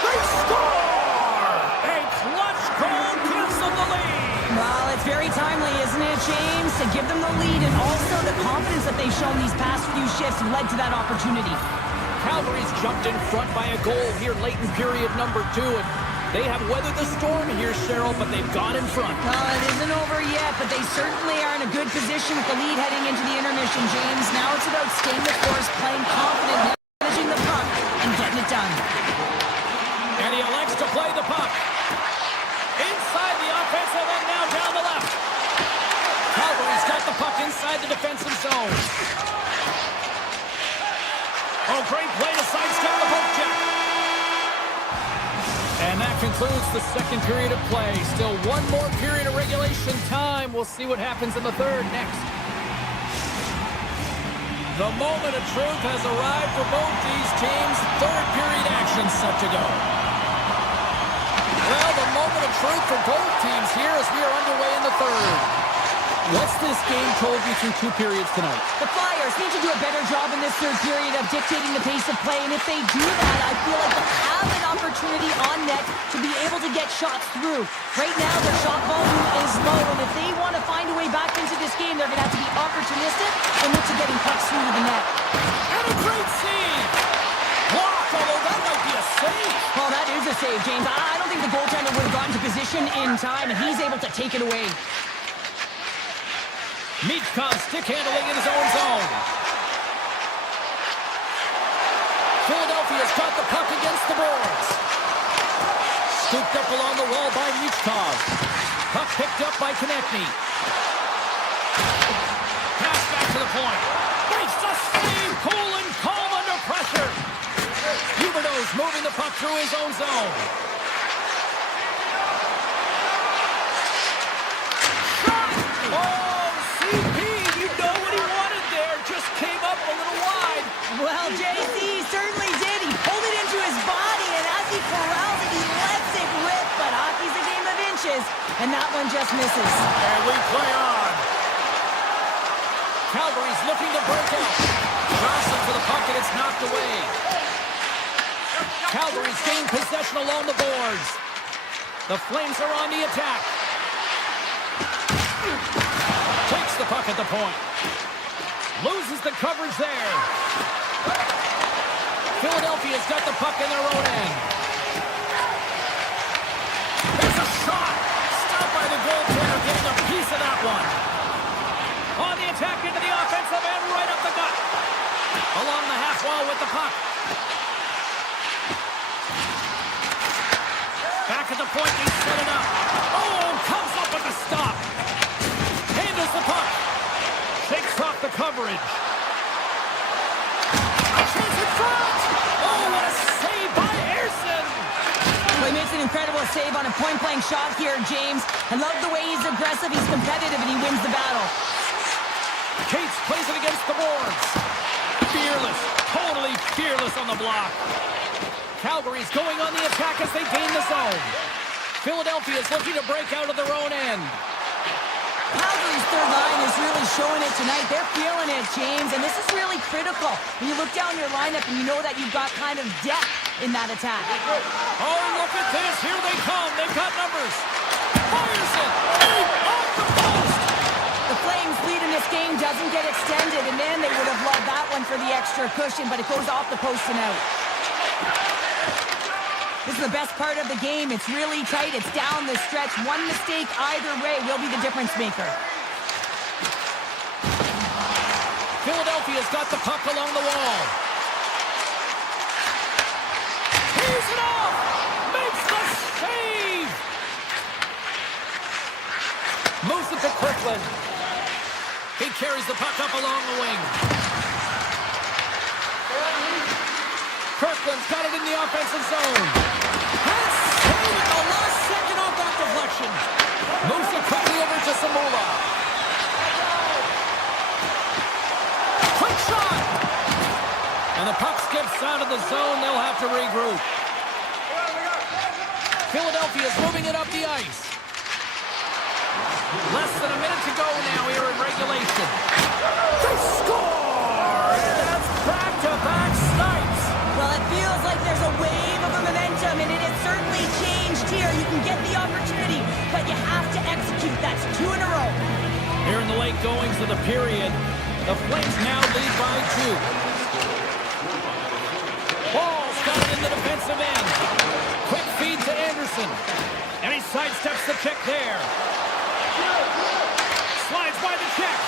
They score! A clutch goal gives them the lead. Well, it's very timely, isn't it, James? To give them the lead, and also the confidence that they've shown these past few shifts led to that opportunity. Calgary's jumped in front by a goal here late in period number 2. And they have weathered the storm here, Cheryl, but they've got in front. Well, it isn't over yet, but they certainly are in a good position with the lead heading into the intermission, James. Now it's about staying the course, playing confident, managing the puck, and getting it done. And he elects to play the puck. Inside the offensive end, now down the left. Calgary's got the puck inside the defensive zone. Oh, great play to sidestep the poke check. And that concludes the second period of play. Still one more period of regulation time. We'll see what happens in the third next. The moment of truth has arrived for both these teams. Third period action set to go. Well, the moment of truth for both teams here as we are underway in the third. What's this game told you through 2 periods tonight? The Flyers need to do a better job in this third period of dictating the pace of play, and if they do that, I feel like they'll have an opportunity on net to be able to get shots through. Right now, their shot volume is low, and if they want to find a way back into this game, they're going to have to be opportunistic and look to getting pucks through to the net. And a great save! Blocked, although that might be a save. Oh, that is a save, James. I don't think the goaltender would have gotten to position in time, and he's able to take it away. Michkov stick handling in his own zone. Philadelphia's got the puck against the boards. Scooped up along the wall by Michkov. Puck picked up by Konechny. Pass back to the point. Makes the save. Cool and calm under pressure. Huberdeau's moving the puck through his own zone. Shot! Oh! Well, JC certainly did. He pulled it into his body, and as he corrals it, he lets it rip. But hockey's a game of inches, and that one just misses. And we play on. Calgary's looking to break out. Johnson for the puck, and it's knocked away. Calgary's gained possession along the boards. The Flames are on the attack. Takes the puck at the point. Loses the coverage there. Philadelphia's got the puck in their own end. There's a shot. Stopped by the goaltender, getting a piece of that one. On the attack into the offensive end, right up the gut. Along the half wall with the puck. Back at the point, he set it up. Oh, comes up with the stop. Handles the puck. Shakes off the coverage. A chance in front. Oh, what a save by Ersson. Well, he makes an incredible save on a point-blank shot here, James. I love the way he's aggressive, he's competitive, and he wins the battle. Cates plays it against the boards. Fearless, totally fearless on the block. Calgary's going on the attack as they gain the zone. Philadelphia's looking to break out of their own end. Calgary's third line is really showing it tonight. They're feeling it, James, and this is really critical. When you look down your lineup and you know that you've got kind of depth in that attack. Oh, look at this. Here they come. They've got numbers. Fires it. Deep off the post. The Flames' lead in this game doesn't get extended, and then they would have loved that one for the extra cushion, but it goes off the post and out. This is the best part of the game. It's really tight. It's down the stretch. One mistake either way will be the difference maker. Philadelphia's got the puck along the wall. Tees it off. Makes the save. Moves it to Kirkland. He carries the puck up along the wing. Kirkland's got it in the offensive zone. Has saved it the last second off that deflection. Moves it quickly over to Samula. Quick shot. And the puck skips out of the zone. They'll have to regroup. Philadelphia's moving it up the ice. Less than a minute to go now here in regulation. They score! And that's back-to-back snipes. Well, it feels like there's a wave of momentum, and it has certainly changed here. You can get the opportunity, but you have to execute. That's 2 in a row. Here in the late goings of the period, the Flames now lead by 2. Ball's got it in the defensive end. Quick feed to Anderson. And he sidesteps the check there. Slides by the check.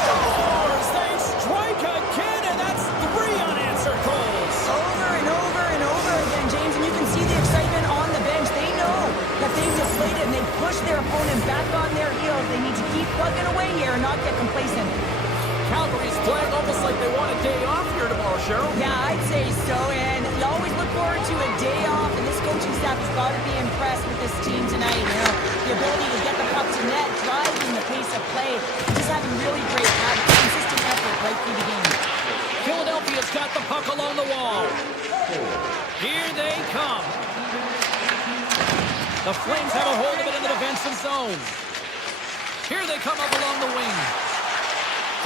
Scores! They strike again, and that's 3 unanswered goals. Over and over and over again, James, and you can see the excitement on the bench. They know that they've deflated, and they push their opponent back on their heels. They need to keep plugging away here and not get complacent. Calgary's playing almost like they want a day off here tomorrow, Cheryl. Yeah, I'd say so, and you always look forward to a day off, and this coaching staff has got to be impressed with this team tonight. You know, the ability to get the puck to net, driving the pace of play, just having really great consistent effort right through the game. Philadelphia's got the puck along the wall. Here they come. The Flames have a hold of it in the defensive zone. Here they come up along the wing.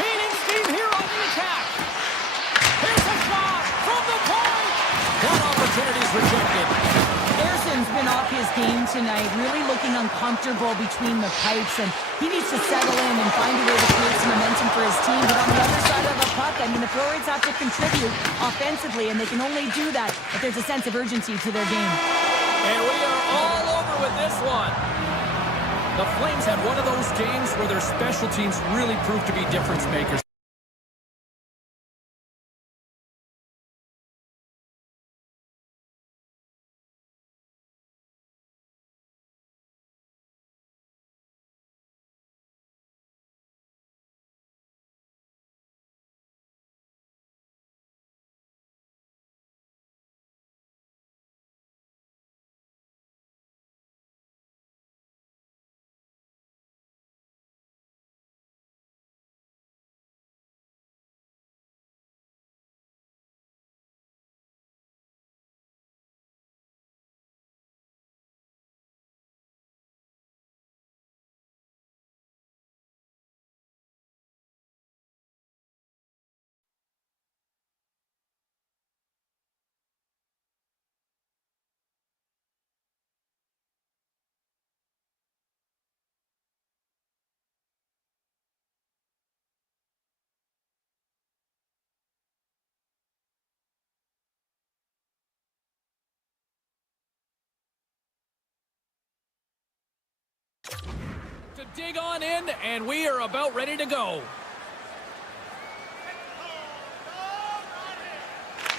Gaining steam here on the attack. Here's a shot from the point. That opportunity's rejected. Harrison's been off his game tonight, really looking uncomfortable between the pipes, and he needs to settle in and find a way to create some momentum for his team. But on the other side of the puck, I mean, the forwards have to contribute offensively, and they can only do that if there's a sense of urgency to their game. And we are all over with this one. The Flames had one of those games where their special teams really proved to be difference makers. To dig on in, and we are about ready to go.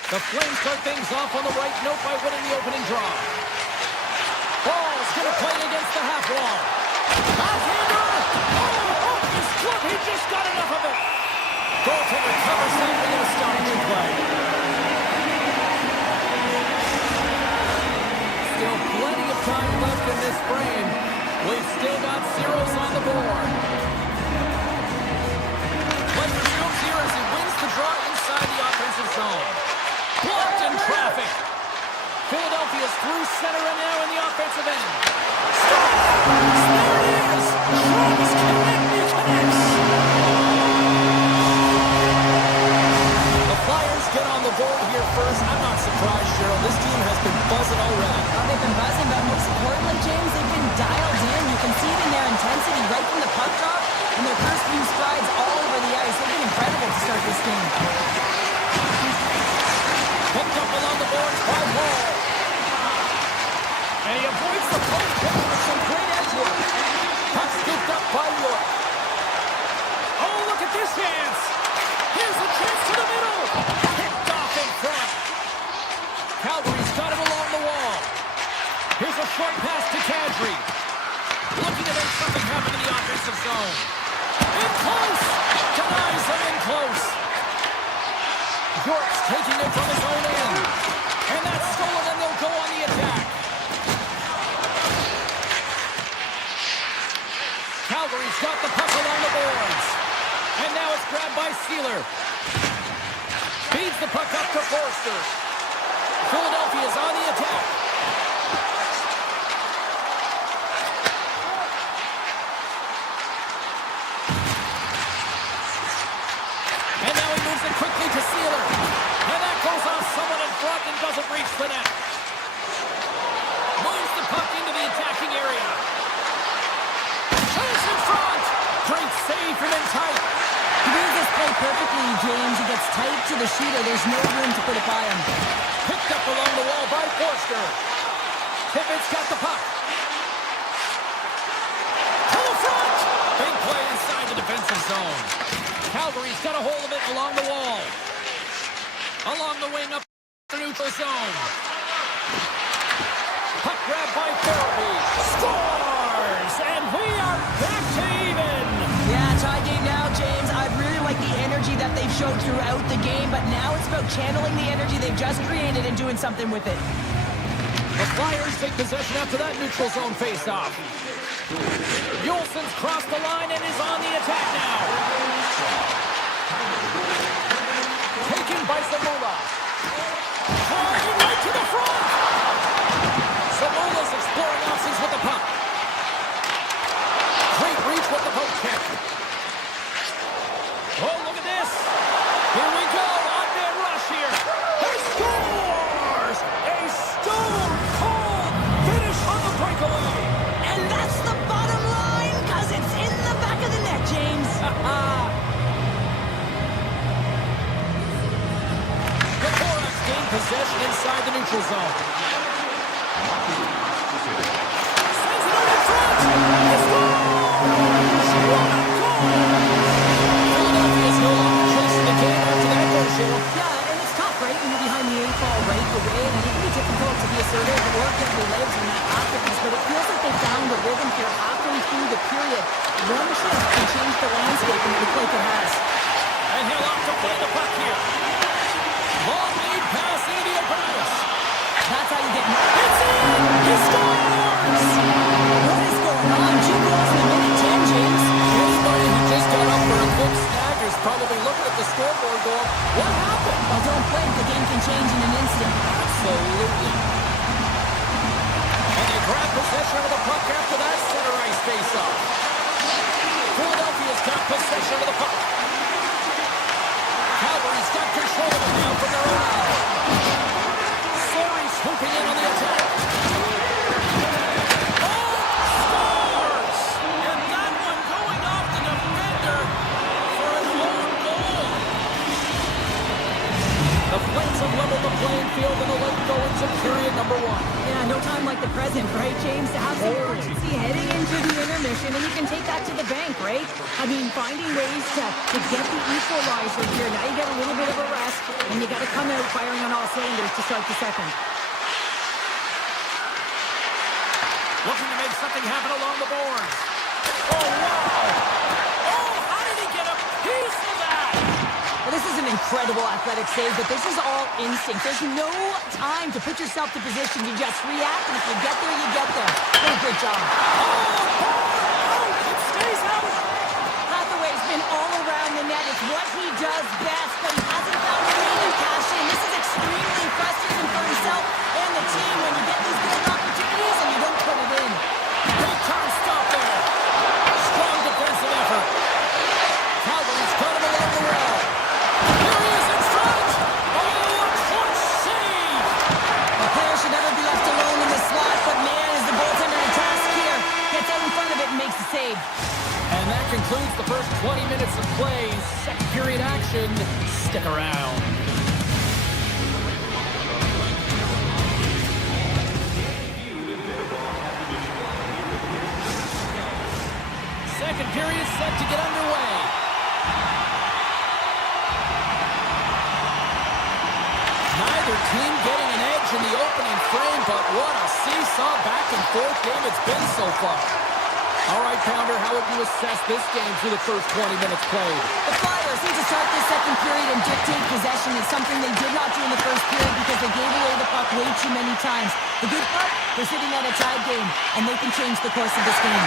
The Flames start things off on the right note by winning the opening draw. Ball's going to play against the half wall. Outhander! Oh, his glove, he just got enough of it. Goaltender covers that with an astonishing play. Still plenty of time left in this frame. We've still got zeros on the board. Play resumes here as he wins the draw inside the offensive zone. Blocked in traffic. Philadelphia's through center and now in the offensive end. Scores! There it is! Travis Canadiens this game. Picked up along the boards by Paul. And he avoids the post with some great edge work. Puck scooped up by York. Oh, look at this chance. Here's a chance to the middle. Picked off in front. Calgary's got him along the wall. Here's a short pass to Kadri. Looking to make something happen in the offensive zone. In close. Denies him in close. York's taking it from his own end. And that's stolen, and they'll go on the attack. Calgary's got the puck along the boards. And now it's grabbed by Sealer. Feeds the puck up to Forster. Philadelphia's on the attack. And now he moves it quickly to Sealer. And that goes off someone in front and doesn't reach the net. Moves the puck into the attacking area. Shoots in front. Great save from in tight. He reads this play perfectly, James. He gets tight to the shooter. There's no room to put it by him. Picked up along the wall by Forster. Tippett's got the puck. To the front. Big play inside the defensive zone. Calgary's got a hold of it along the wall. Along the wing up the neutral zone. Puck grabbed by Farabee. Scores! And we are back to even. Yeah, tie game now, James. I really like the energy that they've showed throughout the game, but now it's about channeling the energy they've just created and doing something with it. The Flyers take possession after that neutral zone face-off. Yolson's crossed the line and is on the attack now. Taken by Zamola. Flying right to the front. Zamola's exploring options with the puck. Great reach with the poke check. Oh, look at this. Here we go. On-man rush here. He scores! A stone-cold finish on the breakaway. And that's the bottom line, because it's in the back of the net, James. The Korax gain possession inside the neutral zone. Sends it out in front. He scores! What a goal! Philadelphia's no longer chasing the game after that goal, Sheila. Yeah, and it's tough, right, when you're behind the 8-ball right away, and it can be difficult to be assertive or get your legs in that offense, but it feels like they found a rhythm here halfway through the period. One shift can change the landscape, and it looks like it has. And he'll opt to play the puck here. Long lead pass into the open ice. That's how you get... It's in! He scores! What is going on? 2 goals in a minute, 10, James. Anybody who just got up for a quick snag is probably looking at the scoreboard going, what happened? Well, don't blink. The game can change in an instant. Absolutely. And they grab possession of the puck after that center ice face-off. Philadelphia's got possession of the puck. Calgary's got control of it now from their own end. Sorry, swooping in on the attack. Oh, scores! And that one going off the defender for an own goal. The Flames have leveled the playing field in the late going to period number 1. Yeah, no time like the present, right, James? To have some urgency heading into the intermission, and you can take that to the bank, right? I mean, finding ways to get the equalizer here. Now you get a little bit of a rest, and you got to come out firing on all cylinders to start the second. Looking to make something happen along the boards. Oh, wow! Oh, how did he get a piece of that? Well, this is an incredible athletic save, but this is all instinct. There's no time to put yourself to position. You just react, and if you get there, you get there. What a great job. Oh, it stays out. Hathaway's been all around the net. It's what he does best, but he hasn't found a way to cash in. This is extremely frustrating for himself and the team when you get these good opportunities and you don't put it in. Big time stop there. Strong defensive effort. Calgary's got him along the wall. Here he is in front. Oh, a close save. A player should never be left alone in the slot, but man, is the goaltender in task here. Gets out in front of it and makes the save. And that concludes the first 20 minutes of play. Second period action action. Stick around. Second period set to get underway. Neither team getting an edge in the opening frame, but what a seesaw back-and-forth game it's been so far. All right, Pounder, how would you assess this game through the first 20 minutes played? The Flyers need to start this second period and dictate possession. It's something they did not do in the first period because they gave away the puck way too many times. The good part, they're sitting at a tied game, and they can change the course of this game.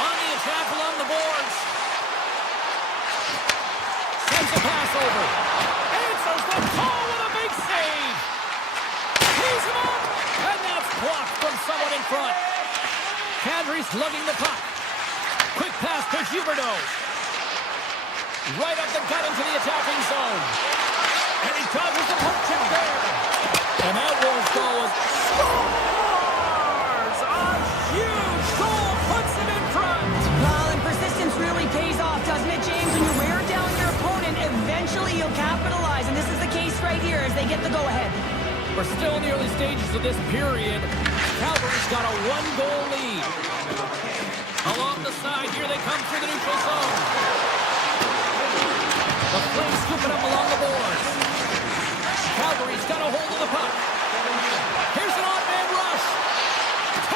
On the attack along the boards. Sends a pass over. Answers the call with a big save. He's him up, and that's blocked from someone in front. Kadri's lugging the puck. Quick pass to Huberdeau. Right up the gut into the attacking zone. And he dodges the poke check there. And that Wolves goal is scores! A huge goal puts him in front. Well, and persistence really pays off, doesn't it, James? When you wear down your opponent, eventually you'll capitalize. And this is the case right here as they get the go-ahead. We're still in the early stages of this period. Calgary's got a one-goal lead. Along the side, here they come through the neutral zone. The Flames scoop it up along the boards. Calgary's got a hold of the puck. Here's an odd-man rush.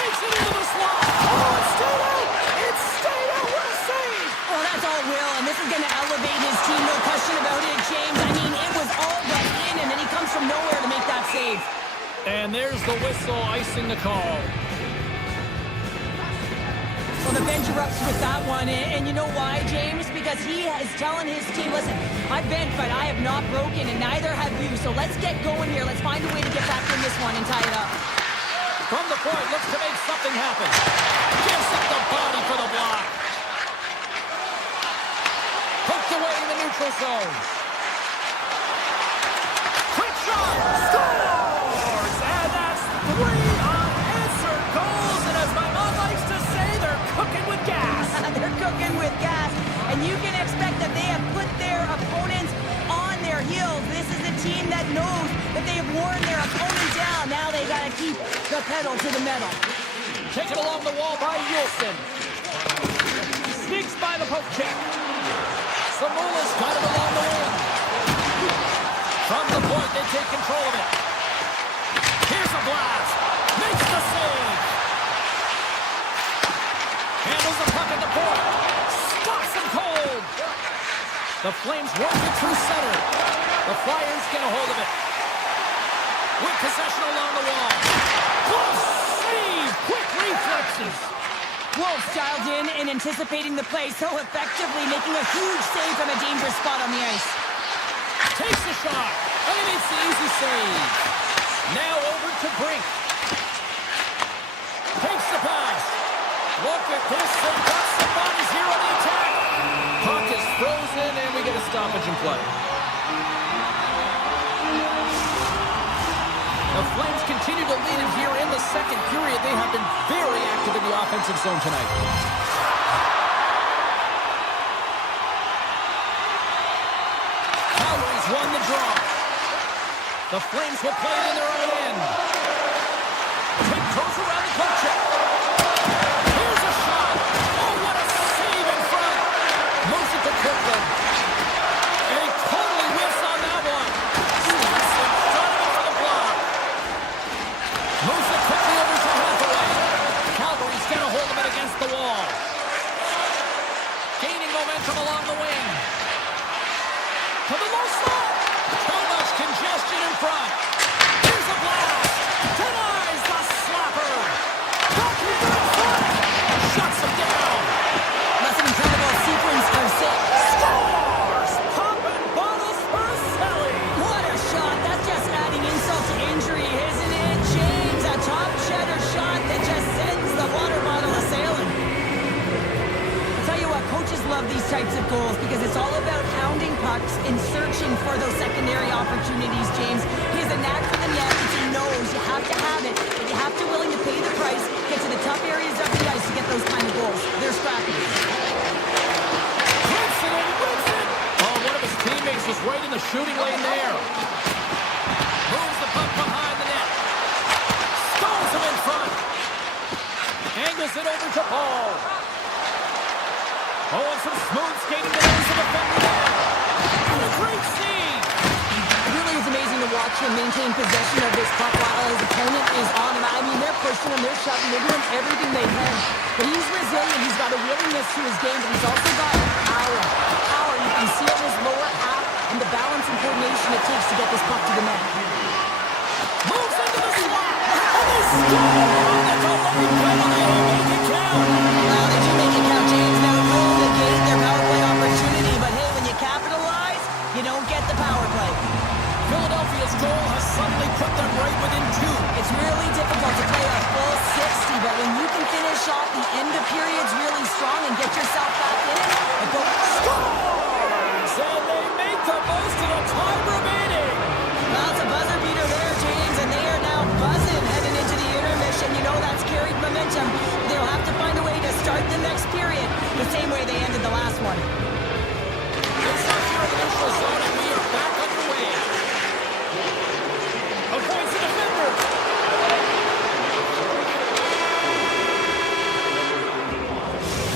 Takes it into the slot. Oh, it's stayed out. It's stayed out. What a save. Well, that's all Will, and this is going to elevate his team, no question about it, James. I mean, it was all but in, and then he comes from nowhere to make that save. And there's the whistle icing the call. Well, the bench erupts with that one, and you know why, James? Because he is telling his team, listen, I bent, but I have not broken, and neither have you, so let's get going here. Let's find a way to get back in this one and tie it up. From the point, looks to make something happen. Gives up the body for the block. Hooked away in the neutral zone. Quick shot! Scores! And that's 3 unanswered goals, and as my mom likes to say, they're cooking with gas. They're cooking with gas, and you can expect that they have put their opponents on their heels. This is a team that knows that they have worn their opponent down. Now they got to keep the pedal to the metal. Taken along the wall by Yulson. Sneaks by the poke check. Samula's got it along the wing. From the point, they take control of it. Here's a blast. Makes the save. Handles the puck at the point. Stops him cold. The Flames work it through center. The Flyers get a hold of it. With possession along the wall. Close save. Quick reflexes. Wolves dialed in and anticipating the play so effectively, making a huge save from a dangerous spot on the ice. Takes the shot. And it's the easy save. Now over to Brink. Takes the pass. Look at this. They've got some bodies here on the attack. Puck is frozen, and we get a stoppage in play. The Flames continue to lead it here in the second period. They have been very active in the offensive zone tonight. Calgary's won the draw. The Flames will play it in their own end. Quick goes around the poke check. Here's a shot. Oh, what a save in front. Moves it to Kirkland. And he totally whiffs on that one. Slips in front of it for the block. Moves it quickly over to Hathaway. Calgary's got a hold of it against the wall. Gaining momentum along the wing. To the low slot. Too much congestion in front. Here's a blast. Denies the slapper. Goalkeeper in front. Shuts him down. That's an incredible sequence of saves. Scores. Popping bottles for Selly. What a shot. That's just adding insult to injury, isn't it, James? A top cheddar shot that just sends the water bottle a-sailing. I'll tell you what, coaches love these types of goals because it's all about hounding pucks and searching for those secondary opportunities, James. He has a knack for the net, which he knows you have to have it, but you have to be willing to pay the price, get to the tough areas of the ice to get those kind of goals. They're scrappy. Hits it in shooting lane there. Moves the puck behind the net. Stones him in front. Angles it over to Paul. Oh, and some smooth skating to the defender there. And a great scene. It really is amazing to watch him maintain possession of this puck while his opponent is on him. I mean, they're pushing him, they're shoving, they're doing everything they can. But he's resilient. He's got a willingness to his game, but he's also got power. Power, you can see on his lower half and the balance and coordination it takes to get this puck to the net. Moves into the slot. And they score. That's a lovely play. They make it count. Well, they do make it count, James. Now roll the gate, their power play opportunity. But hey, when you capitalize, you don't get the power play. Philadelphia's goal has suddenly put them right within 2. It's really difficult to play a full 60, but when you can finish off the end of periods really strong and get yourself back in it, and go Scores! And they make the most of the time remaining. Well, it's a buzzer beater there, James, and they are now buzzing heading into the intermission. You know that's carried momentum. They'll have to find a way to start the next period the same way they ended the last one. It's our here in the neutral zone, and we are back underway. Avoids the defender.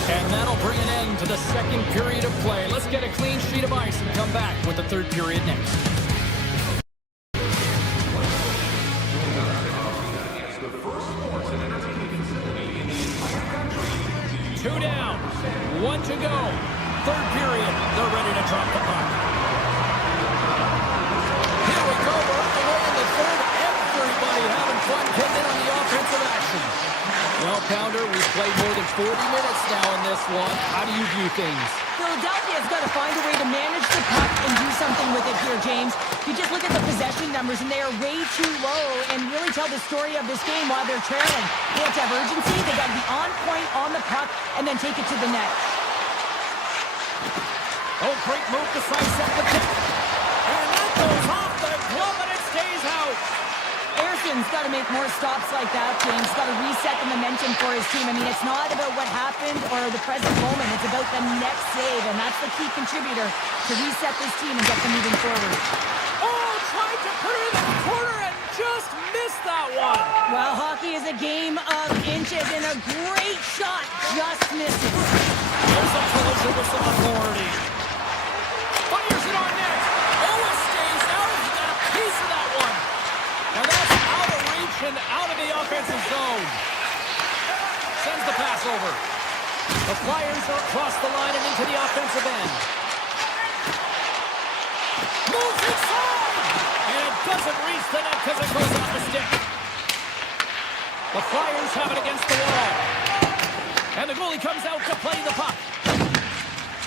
And that'll bring an end to the second period of play. Let's get a clean sheet of ice and come back with the third period next. Two down, 1 to go. Third period, they're ready to drop the puck. Here we go, we're underway in the third. Everybody having fun getting in on the offensive action. Well, Pounder, we've played more than 40 minutes now in this one. How do you view things? Philadelphia's got to find a way to manage the puck and do something with it here, James. You just look at the possession numbers, and they are way too low and really tell the story of this game while they're trailing. They have to have urgency. They got to be on point on the puck and then take it to the net. Oh, great move to slice up the kick. And that goes off the glove, and it stays out. Harrison's got to make more stops like that, James. Got to reset the momentum for his team. I mean, it's not about what happened or the present moment. It's about the next save, and that's the key contributor to reset this team and get them moving forward. Oh, tried to put it in the corner and just missed that one. Well, hockey is a game of inches, and a great shot just misses. There's a collision with some authority. Fires it on net. Oh, it stays out. He got a piece of that one. And that's out of reach and out of the offensive zone. Sends the pass over. The Flyers are across the line and into the offensive end. Moves inside! And it doesn't reach the net because it goes off the stick. The Flyers have it against the wall. And the goalie comes out to play the puck.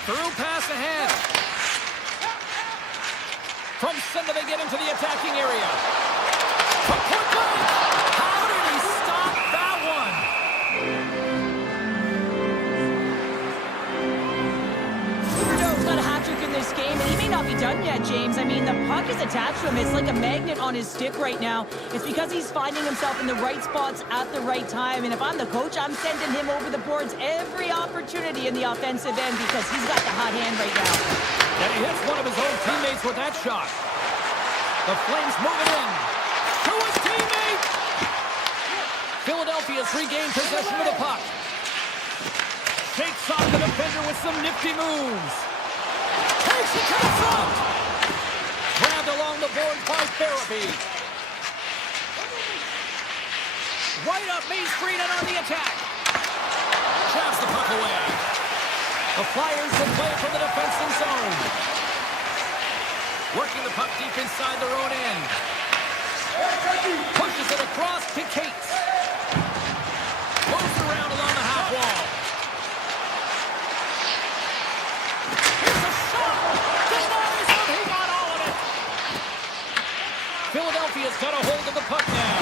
Through pass ahead. From center they get into the attacking area. From point blank. How did he stop that one? Trudeau's got a hat trick in this game, and he may not be done yet, James. I mean, the puck is attached to him. It's like a magnet on his stick right now. It's because he's finding himself in the right spots at the right time. And if I'm the coach, I'm sending him over the boards every opportunity in the offensive end because he's got the hot hand right now. And he hits one of his own teammates with that shot. The Flames move it in. To his teammate! Philadelphia's regained possession of the puck. Shakes off the defender with some nifty moves. Takes it to the front. Grabbed along the boards by Therapy. Right up Main Street and on the attack. Jabs the puck away. The Flyers will play it from the defensive zone. Working the puck deep inside their own end. Pushes it across to Cates. Moves around along the half wall. Here's a shot. Denies him. He got all of it. Philadelphia's got a hold of the puck now.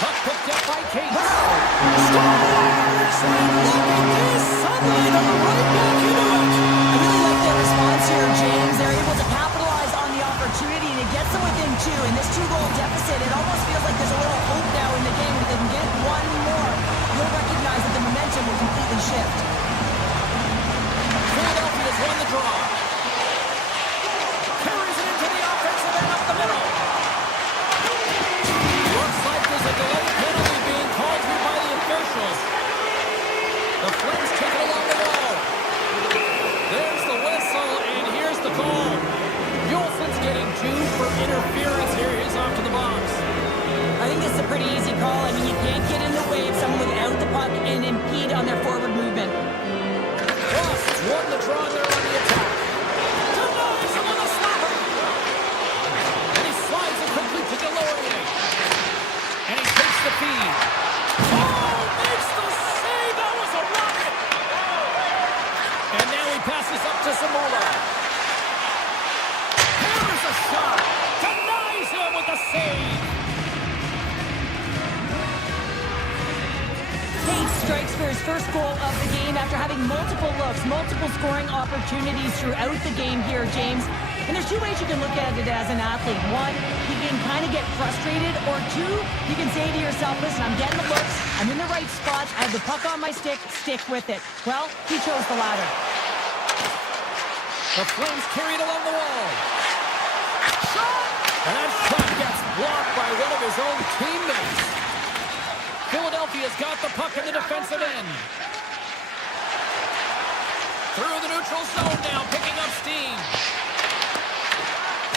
Puck picked up by Cates. Scores! And look at this. Suddenly they're right back into it. I really like their response here, James. They're able to capitalize on the opportunity, and it gets them within 2. In this 2-goal deficit, it almost feels like there's a little hope now in the game. If they can get one more, you'll recognize that the momentum will completely shift. Philadelphia's won the draw. Carries it into the pretty easy call. I mean, you can't get in the way of someone without the puck and impede on their forward movement. Frost won the draw there on the attack. Denies him with a slapper. And he slides it quickly to Delorier. And he takes the feed. Oh, makes the save. That was a rocket. And now he passes up to Zamula. Here's a shot. Denies him with the save. Strikes for his first goal of the game after having multiple looks, multiple scoring opportunities throughout the game here, James. And there's two ways you can look at it as an athlete. One, you can kind of get frustrated, or two, you can say to yourself, listen, I'm getting the looks, I'm in the right spots, I have the puck on my stick with it. Well, he chose the latter. The Flames carry it along the wall. Shot! And that shot gets blocked by one of his own teammates. Philadelphia's got the puck in the defensive end. Through the neutral zone now, picking up steam.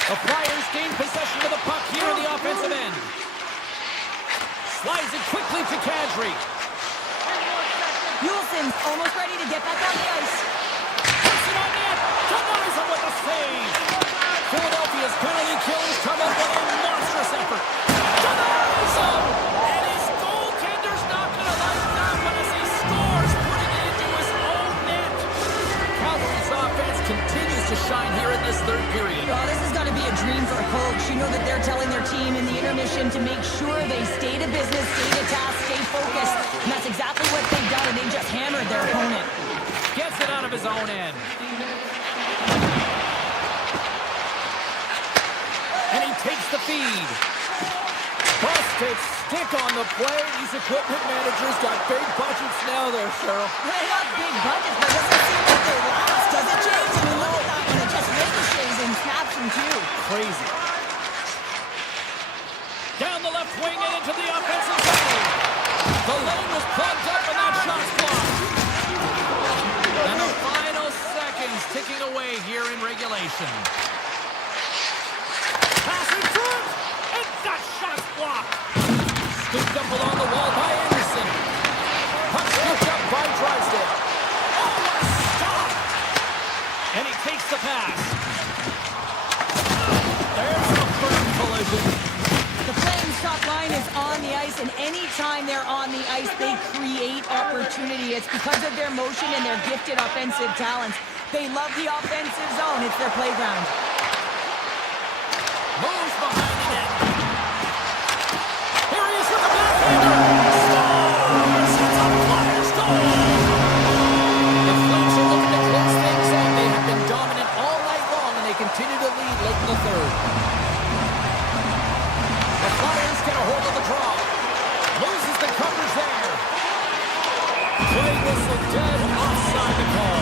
The Flyers gain possession of the puck here in the offensive end. Slides it quickly to Kadri. Nielsen's almost ready to get back on the ice. Puts it on net. Denies him with a save. Philadelphia's penalty kill is coming with a monstrous effort. Denies him. And his goaltender's not going to like that one as he scores, putting it into his own net. Calgary's offense continues to shine here in this third period. Well, this has got to be a dream for a coach. You know that they're telling their team in the intermission to make sure they stay to business, stay to task, stay focused. And that's exactly what they've done, and they just hammered their opponent. Gets it out of his own end. And he takes the feed. Busted stick on the play. These equipment managers got big budgets now there, Cheryl. They got big budgets, but it doesn't seem like they last, does it, James? I mean, look at that one. It just ricochets and snaps them, too. Crazy. Down the left wing and into the offensive zone. The lane was plugged up and that shot's blocked. And the final seconds ticking away here in regulation. Pass in front, and that shot's blocked. Scooped up along the wall by Anderson. Puck scooped up by Drysdale. Oh, what a stop! And he takes the pass. There's a firm collision. The Flames' top line is on the ice, and anytime they're on the ice, they create opportunity. It's because of their motion and their gifted offensive talents. They love the offensive zone. It's their playground. Moves behind the net. Here he is with the backhander. Scores! It's a Flyers goal! The Flames are looking to close things out. They have been dominant all night long, and they continue to lead late in the third. The Flyers get a hold of the draw. Loses the coverage there. Play whistle dead. Offside the call.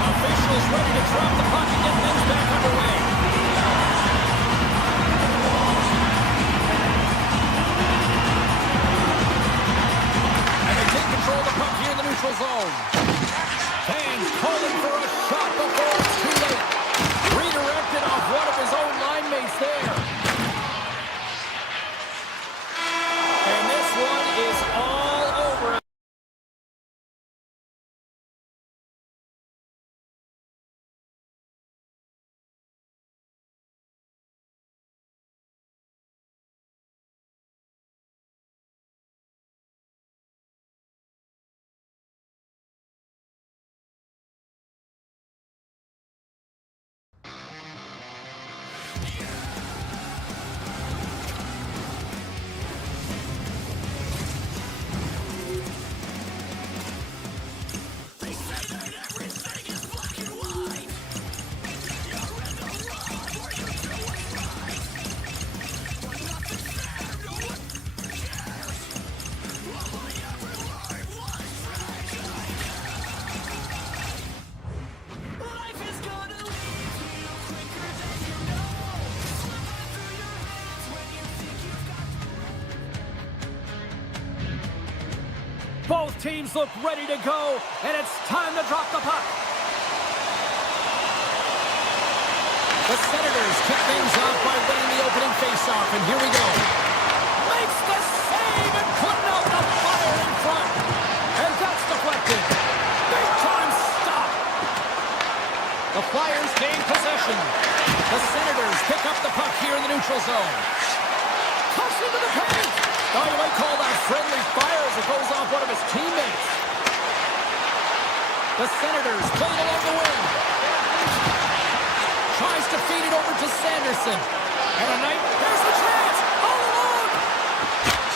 Officials ready to drop the puck and get things back underway. And they take control of the puck here in the neutral zone. Fans calling for a shot before it's too late. Redirected off one of his own line mates there. And this one is all over. Both teams look ready to go, and it's time to drop the puck. The Senators kick things off by winning the opening faceoff, and here we go. Makes the save and putting out the fire in front. And that's deflected. Big time stop. The Flyers gain possession. The Senators pick up the puck here in the neutral zone. Toss into the paint. Now you might call that friendly fire as it goes off one of his teammates. The Senators play it along the wing. Tries to feed it over to Sanderson. And a night, there's the chance. All alone.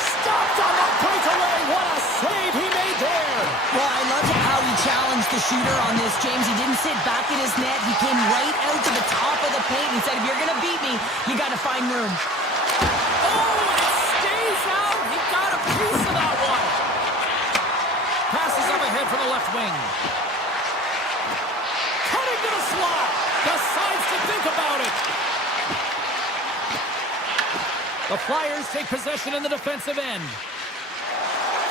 Stopped on the breakaway. What a save he made there. Well, I love how he challenged the shooter on this, James. He didn't sit back in his net. He came right out to the top of the paint and said, if you're going to beat me, you got to find room. Oh, it stays out. He got a piece of that one. Passes up ahead from the left wing. Cutting to the slot. Decides to think about it. The Flyers take possession in the defensive end.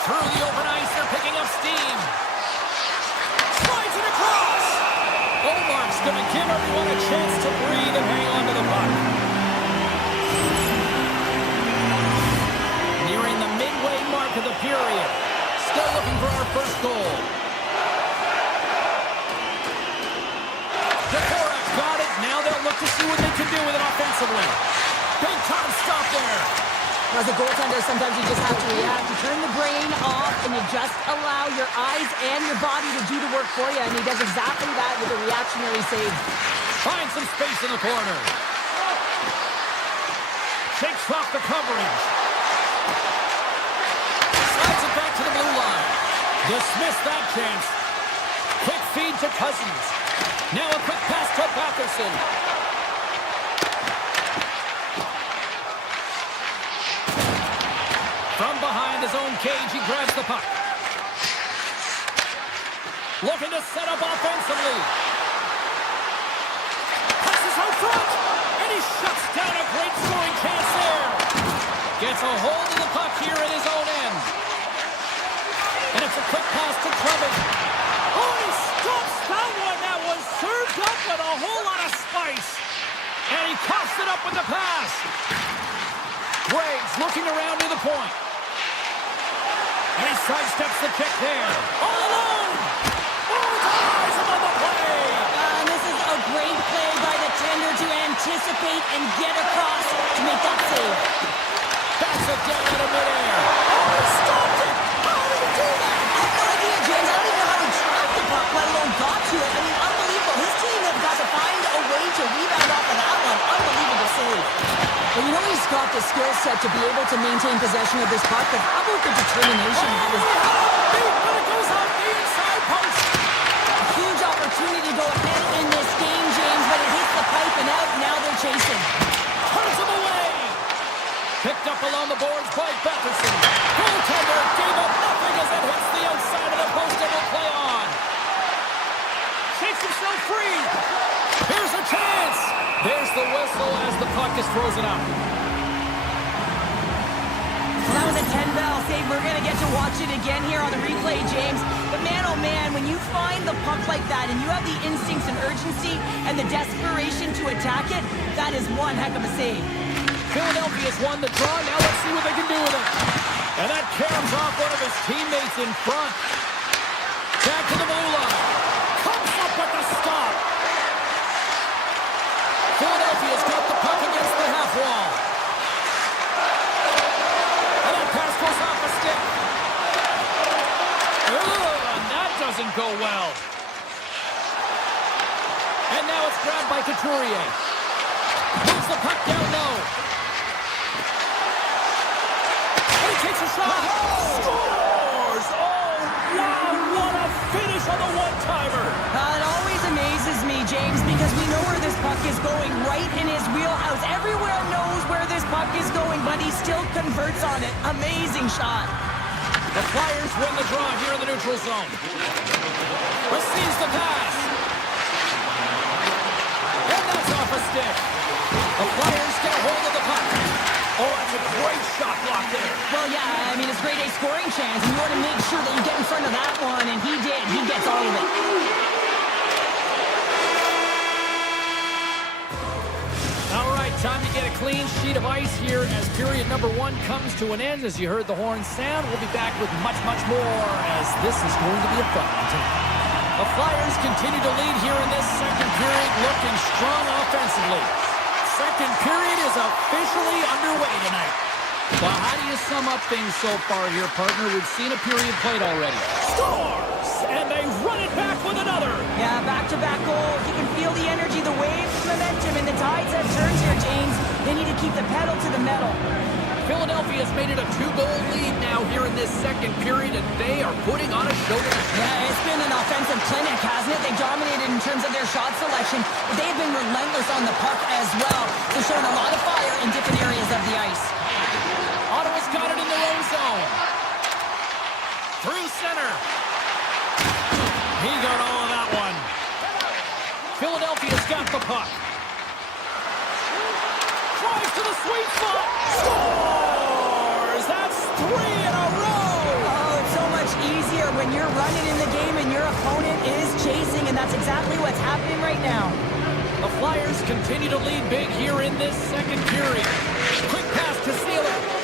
Through the open ice, they're picking up steam. Slides it across. Omar's going to give everyone a chance to breathe and hang on to the puck. Nearing the midway mark of the period. Still looking for our first goal. Got it. Now they'll look to see what they can do with it offensively. Big time stop there. As a goaltender, sometimes you just have to react. You turn the brain off and you just allow your eyes and your body to do the work for you. And he does exactly that with a reactionary save. Finds some space in the corner. Shakes off the coverage. Slides it back to the blue line. Dismissed that chance. Quick feed to Cousins. Now a quick pass to Batherson. From behind his own cage, he grabs the puck. Looking to set up offensively. Passes out front, and he shuts down a great scoring chance there. Gets a hold of the puck here at his own end. And it's a quick pass to Clement. Oh, he stops that one. That was served up with a whole lot of spice. And he coughs it up with the pass. Graves looking around to the point. And he sidesteps the kick there. All alone. Oh, ties him on the play. And this is a great play by the tender to anticipate and get across to make that save. Bats it down into midair. Oh, he stopped it. How did he do that? I have no idea, James. I don't even know how he tracked the puck, let alone got to it. I mean, unbelievable. His team have got to find a way to rebound off of that one. Unbelievable save. Well, you know he's got the skill set to be able to maintain possession of this puck, but how about the determination? But it goes off the inside post. A huge opportunity to go ahead in this game, James, but it hits the pipe and out. Now they're chasing. Turns him away. Picked up along the boards by Batherson. Goaltender gave up nothing as it hits the outside of the post and will play on. Shakes himself free. Here's a chance. There's the whistle as the puck is frozen up. Well, that was a 10-bell save. We're going to get to watch it again here on the replay, James. But man, oh man, when you find the puck like that and you have the instincts and urgency and the desperation to attack it, that is one heck of a save. Philadelphia's won the draw. Now let's see what they can do with it. And that caroms off one of his teammates in front. Back to the blue line. Comes up with the stop. Philadelphia's got the puck against the half wall. And that pass goes off a stick. And that doesn't go well. And now it's grabbed by Couturier. Moves the puck down low. And he takes a shot. Scores! Oh, wow, what a finish on the one-timer. It always amazes me, James, because we know where this puck is going, right in his wheelhouse. Everywhere knows where this puck is going, but he still converts on it. Amazing shot. The Flyers win the draw here in the neutral zone. Receives the pass. And that's off a stick. The Flyers get a hold of the puck. Oh, that's a great shot block there. Well, yeah, I mean, it's grade A scoring chance, and you want to make sure that you get in front of that one, and he did. He gets all of it. clean sheet of ice here as period number 1 comes to an end. As you heard the horn sound, we'll be back with much, much more as this is going to be a fun one tonight. The Flyers continue to lead here in this second period, looking strong offensively. Second period is officially underway tonight. Well, how do you sum up things so far here, partner? We've seen a period played already. Scores! And they run it back with another. Yeah, back-to-back goals. You can feel the energy, the waves, the momentum, and the tides have turned here, James. They need to keep the pedal to the metal. Philadelphia has made it a 2-goal lead now here in this second period, and they are putting on a show tonight. Yeah, it's been an offensive clinic, hasn't it? They dominated in terms of their shot selection, but they've been relentless on the puck as well. They're showing a lot of fire in different areas of the ice. Ottawa's got it in their own zone. Through center. He got all of that one. Philadelphia's got the puck. Drives to the sweet spot. Scores! That's 3 in a row. Oh, it's so much easier when you're running in the game and your opponent is chasing, and that's exactly what's happening right now. The Flyers continue to lead big here in this second period. Quick pass to Sealer.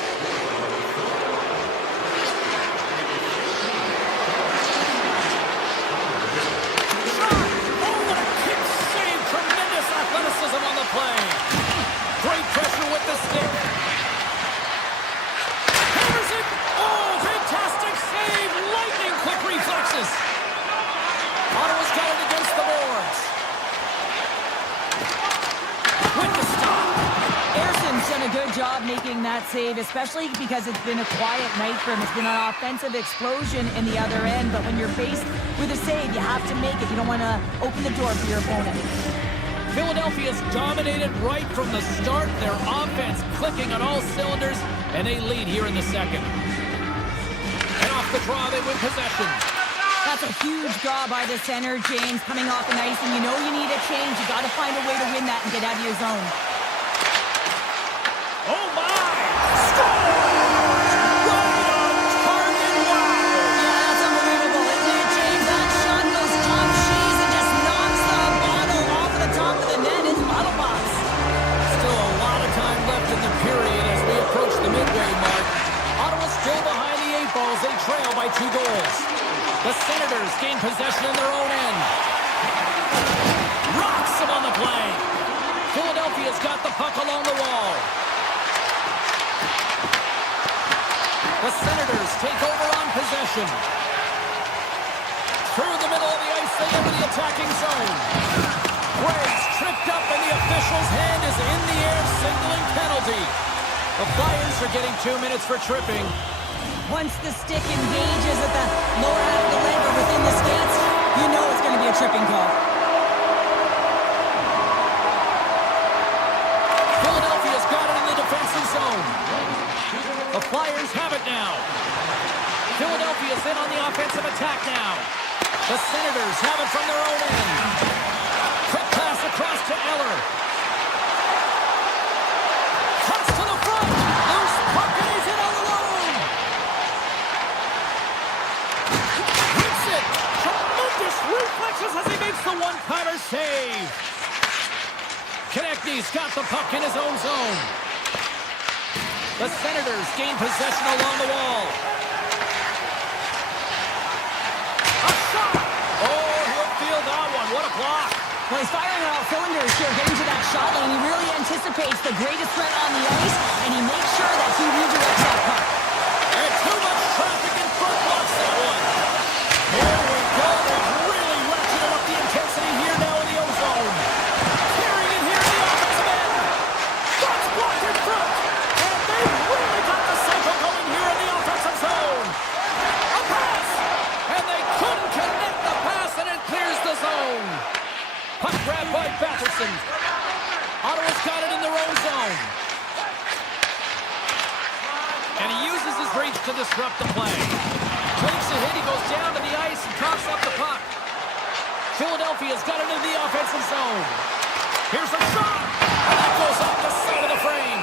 On the play. Great pressure with the stick. Henderson. Oh, fantastic save. Lightning quick reflexes. Ottawa's got it against the boards. With the stop. Arson's done a good job making that save, especially because it's been a quiet night for him. It's been an offensive explosion in the other end, but when you're faced with a save, you have to make it. You don't want to open the door for your opponent. Philadelphia's dominated right from the start. Their offense clicking on all cylinders, and they lead here in the second. And off the draw, they win possession. That's a huge draw by the center, James, coming off the ice, and you know you need a change. You got to find a way to win that and get out of your zone. Oh, my! Score! They trail by 2 goals. The Senators gain possession in their own end. Rocks him on the play. Philadelphia's got the puck along the wall. The Senators take over on possession. Through the middle of the ice, they enter the attacking zone. Greg's tripped up, and the official's hand is in the air, signaling penalty. The Flyers are getting 2 minutes for tripping. Once the stick engages at the lower half of the leg or within the skates, you know it's going to be a tripping call. Philadelphia's got it in the defensive zone. The Flyers have it now. Philadelphia's in on the offensive attack now. The Senators have it from their own end. Quick pass across to Eller. Cuts to the front. Loose puck, and he's in on the line. Reflexes as he makes the one-timer save. Konechny's got the puck in his own zone. The Senators gain possession along the wall. A shot! Oh, he'll feel that one. What a block. Well, he's firing on all cylinders here, getting to that shot lane. He really anticipates the greatest threat on the ice, and he makes sure that he redirects that puck. And too much traffic in front blocks that one. Here we go. They've really ratcheted up the intensity here now in the O-zone. Carrying it here in the offensive end. Shots blocked in front. And they really got the cycle going here in the offensive zone. A pass. And they couldn't connect the pass, and it clears the zone. Puck grab by Batherson. Ottawa's got it in their own zone. And he uses his reach to disrupt the play. Takes a hit, he goes down to the ice and coughs up the puck. Philadelphia's got it in the offensive zone. Here's a shot, and that goes off the side of the frame.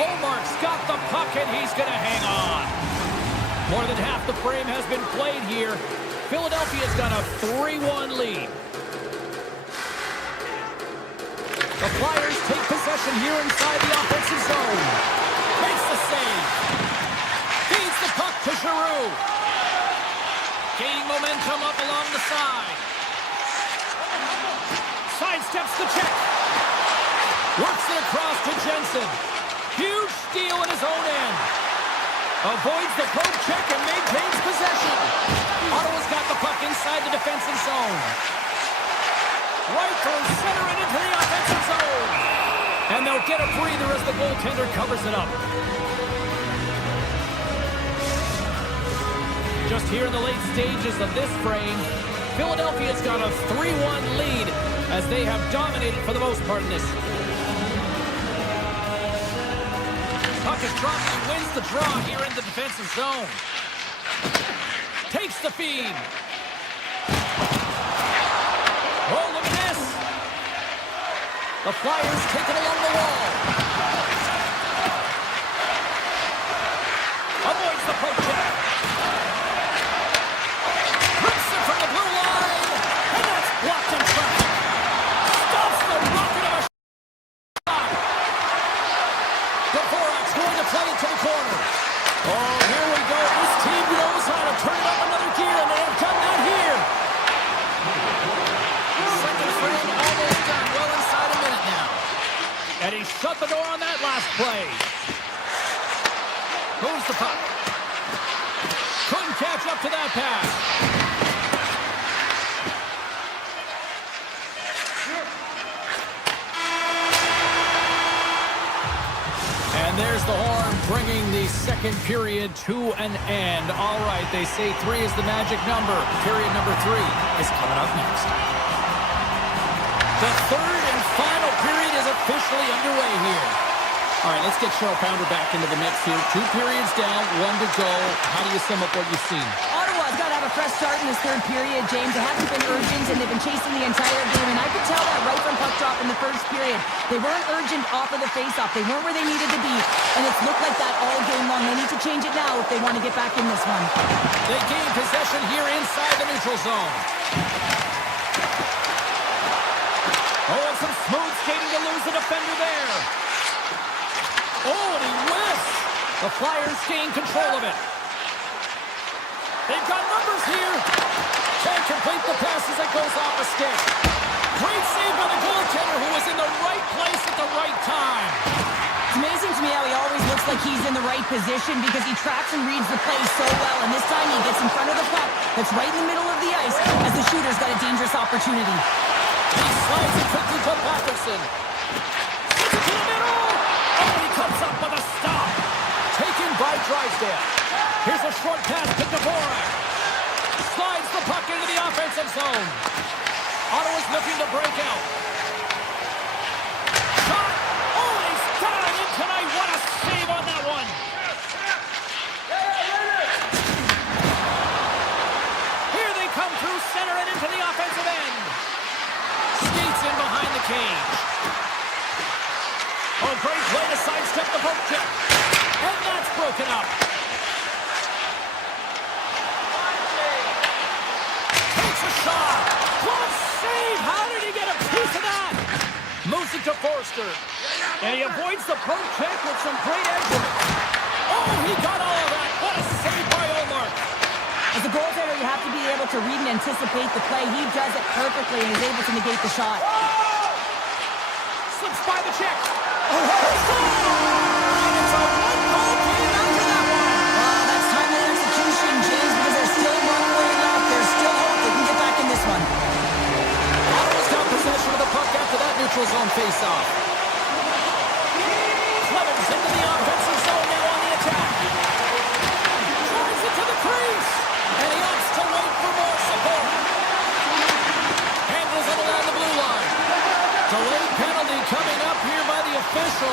Olmark's got the puck, and he's going to hang on. More than half the frame has been played here. Philadelphia's got a 3-1 lead. The Flyers take possession possession here inside the offensive zone. Makes the save. Feeds the puck to Giroux. Gaining momentum up along the side. Sidesteps the check. Works it across to Jensen. Huge steal in his own end. Avoids the poke check and maintains possession. Ottawa's got the puck inside the defensive zone. Right through center and into the offensive zone. And they'll get a breather as the goaltender covers it up. Just here in the late stages of this frame, Philadelphia's got a 3-1 lead as they have dominated for the most part in this. Puck is dropped. He wins the draw here in the defensive zone. Takes the feed. Oh, look at this. The Flyers take it along the wall. Avoids the poke check. Rips it from the blue line. And that's blocked in traffic. Stops the rocket of a shot. Dvorak's going to play it to the corner. Oh, here we go. This team knows how to turn up another gear, and they have done that here. Second frame almost done. Well inside a minute now. And he shut the door on that last play. Moves the puck. Couldn't catch up to that pass. And there's the horn bringing the second period to an end. All right, they say 3 is the magic number. Period number 3 is coming up next. The third and final period is officially underway here. All right, let's get Cheryl Pounder back into the mix here. 2 periods down, 1 to go. How do you sum up what you've seen? Ottawa's got to have a fresh start in this third period, James. It hasn't been urgent, and they've been chasing the entire game, and I could tell that right from puck drop in the first period. They weren't urgent off of the faceoff. They weren't where they needed to be, and it's looked like that all game long. They need to change it now if they want to get back in this one. They gain possession here inside the neutral zone. Oh, and some smooth skating to lose the defender there. Oh, and he whiffs. The Flyers gain control of it. They've got numbers here. Can't complete the pass as it goes off a stick. Great save by the goaltender, who was in the right place at the right time. It's amazing to me how he always looks like he's in the right position because he tracks and reads the play so well. And this time he gets in front of the puck that's right in the middle of the ice as the shooter's got a dangerous opportunity. He slides it quickly to Patterson. Sends it to the middle. Oh, he comes up with a stop. Taken by Drysdale. Here's a short pass to Dvorak. Slides the puck into the offensive zone. Ottawa's looking to break out. Shot. Oh, he's got it in tonight. What a save on that one. Here they come through center and into the offensive end. Skates in behind the cage. Oh, great play to sidestep the poke check. And that's broken up. Takes a shot. What a save. How did he get a piece of that? Moves it to Forster. And he avoids the poke check with some great edge. Oh, he got all of that. What a save by Omar. As a goaltender, you have to be able to read and anticipate the play. He does it perfectly and is able to negate the shot. Slips by the check. Oh, and it's a one-goal game after that one. That's timely execution, James, because there's still one way left. There's still hope they can get back in this one. Ottawa's got possession of the puck after that neutral zone face-off. Clemens into the offensive zone now on the attack. Drives it to the crease. And he opts to wait for more support. Handles it along the blue line. Delayed penalty coming up here by the official.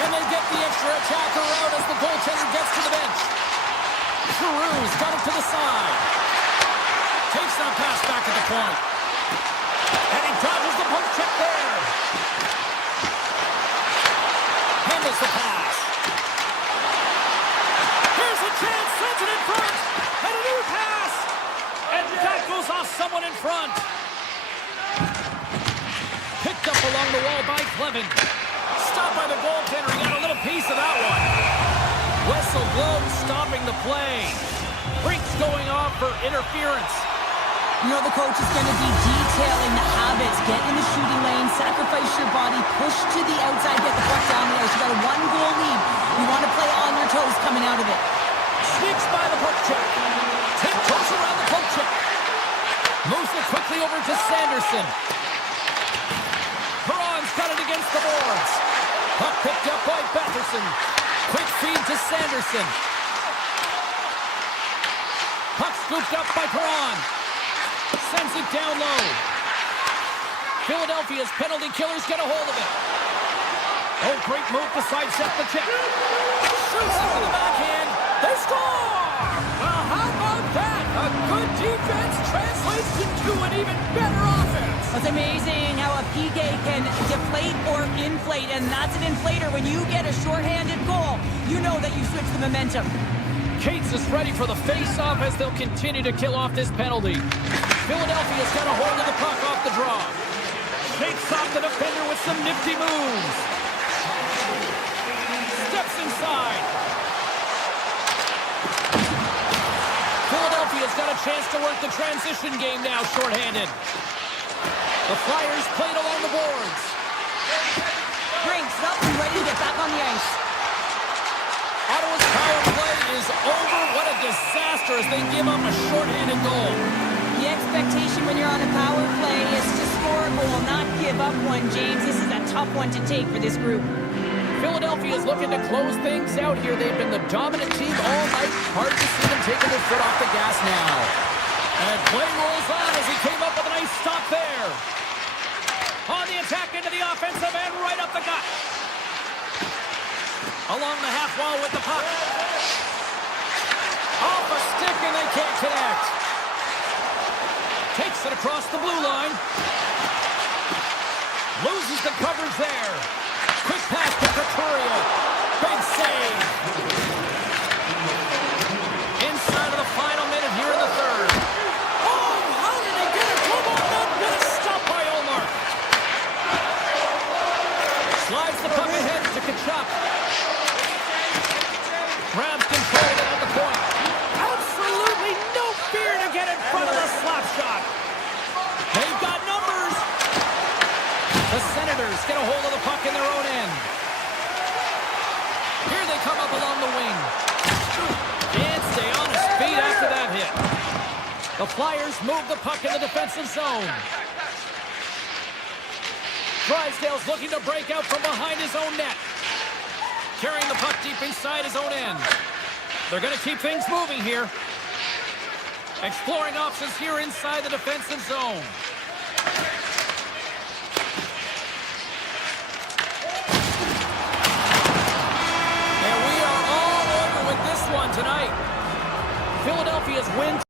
And they get the extra attacker out as the goaltender gets to the bench. Giroux's got it to the side. Takes that pass back at the point. And he dodges the poke check there. Handles the pass. Here's a chance. Sends it in front. And a new pass. And that goes off someone in front. Picked up along the wall by Clevin. stop by the goaltender. He got a little piece of that one. Whistle blows, stopping the play. Brink's going off for interference. You know the coach is going to be detailing the habits. Get in the shooting lane, sacrifice your body, push to the outside, get the puck down the ice. You got a 1-goal lead. You want to play on your toes coming out of it. Sneaks by the poke check. Tiptoes around the poke check. Moves it quickly over to Sanderson. Perron's got it against the boards. Puck picked up by Batherson. Quick feed to Sanderson. Puck scooped up by Perron. Sends it down low. Philadelphia's penalty killers get a hold of it. Oh, great move to sidestep the check. Shoots it with the backhand. They score! Well, how about that? A good defense translates into an even better offense. It's amazing how a PK can deflate or inflate, and that's an inflator. When you get a shorthanded goal, you know that you switch the momentum. Cates is ready for the face-off as they'll continue to kill off this penalty. Philadelphia's got a hold of the puck off the draw. Shakes off the defender with some nifty moves. Steps inside. Philadelphia's got a chance to work the transition game now, shorthanded. The Flyers played along the boards. Brinks up and ready to get back on the ice. Ottawa's power play is over. What a disaster as they give up a shorthanded goal. The expectation when you're on a power play is to score a goal, not give up one, James. This is a tough one to take for this group. Philadelphia is looking to close things out here. They've been the dominant team all night. Hard to see them taking their foot off the gas now. And play rolls on as he came up with a nice stop there. On the attack into the offensive end, right up the gut. Along the half wall with the puck. Off a stick and they can't connect. Takes it across the blue line. Loses the coverage there. Quick pass to Couturier. Big save. Inside of the final minute here in the third. Oh, how did they get it? Come on up. What a stop by Omar. Slides the puck ahead to Kachuk. Grabs control of it at the point. Absolutely no fear to get in front of the slap shot. They've got numbers. The Senators get a hold of the puck in their own end. Here they come up along the wing. Can't stay on his feet after that hit. The Flyers move the puck in the defensive zone. Drysdale's looking to break out from behind his own net. Carrying the puck deep inside his own end. They're going to keep things moving here. Exploring options here inside the defensive zone. And we are all over with this one tonight. Philadelphia's win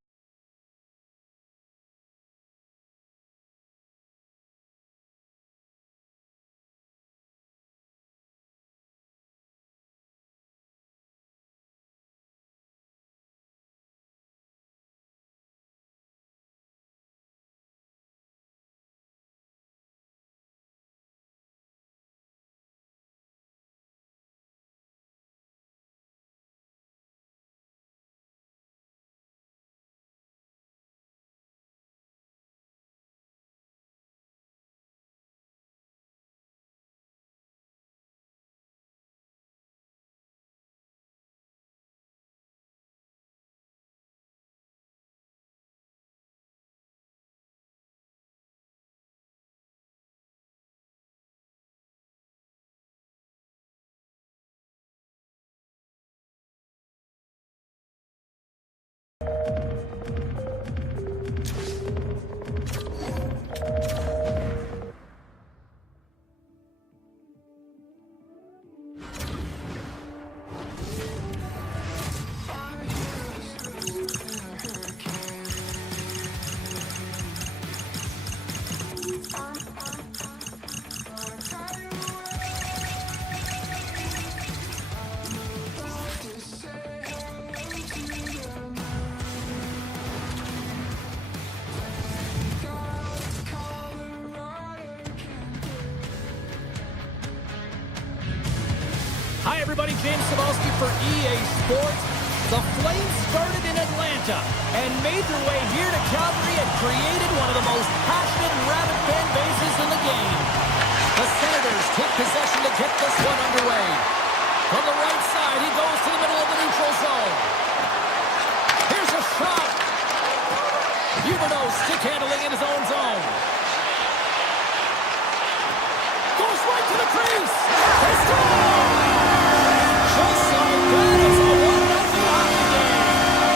everybody, James Cebulski for EA Sports. The Flames started in Atlanta and made their way here to Calgary and created one of the most passionate and rabid fan bases in the game. The Senators take possession to get this one underway. From the right side, he goes to the middle of the neutral zone. Here's a shot. Huberdeau stick handling in his own zone. Goes right to the crease. They score! Just like that, it's a 1-0 hockey game.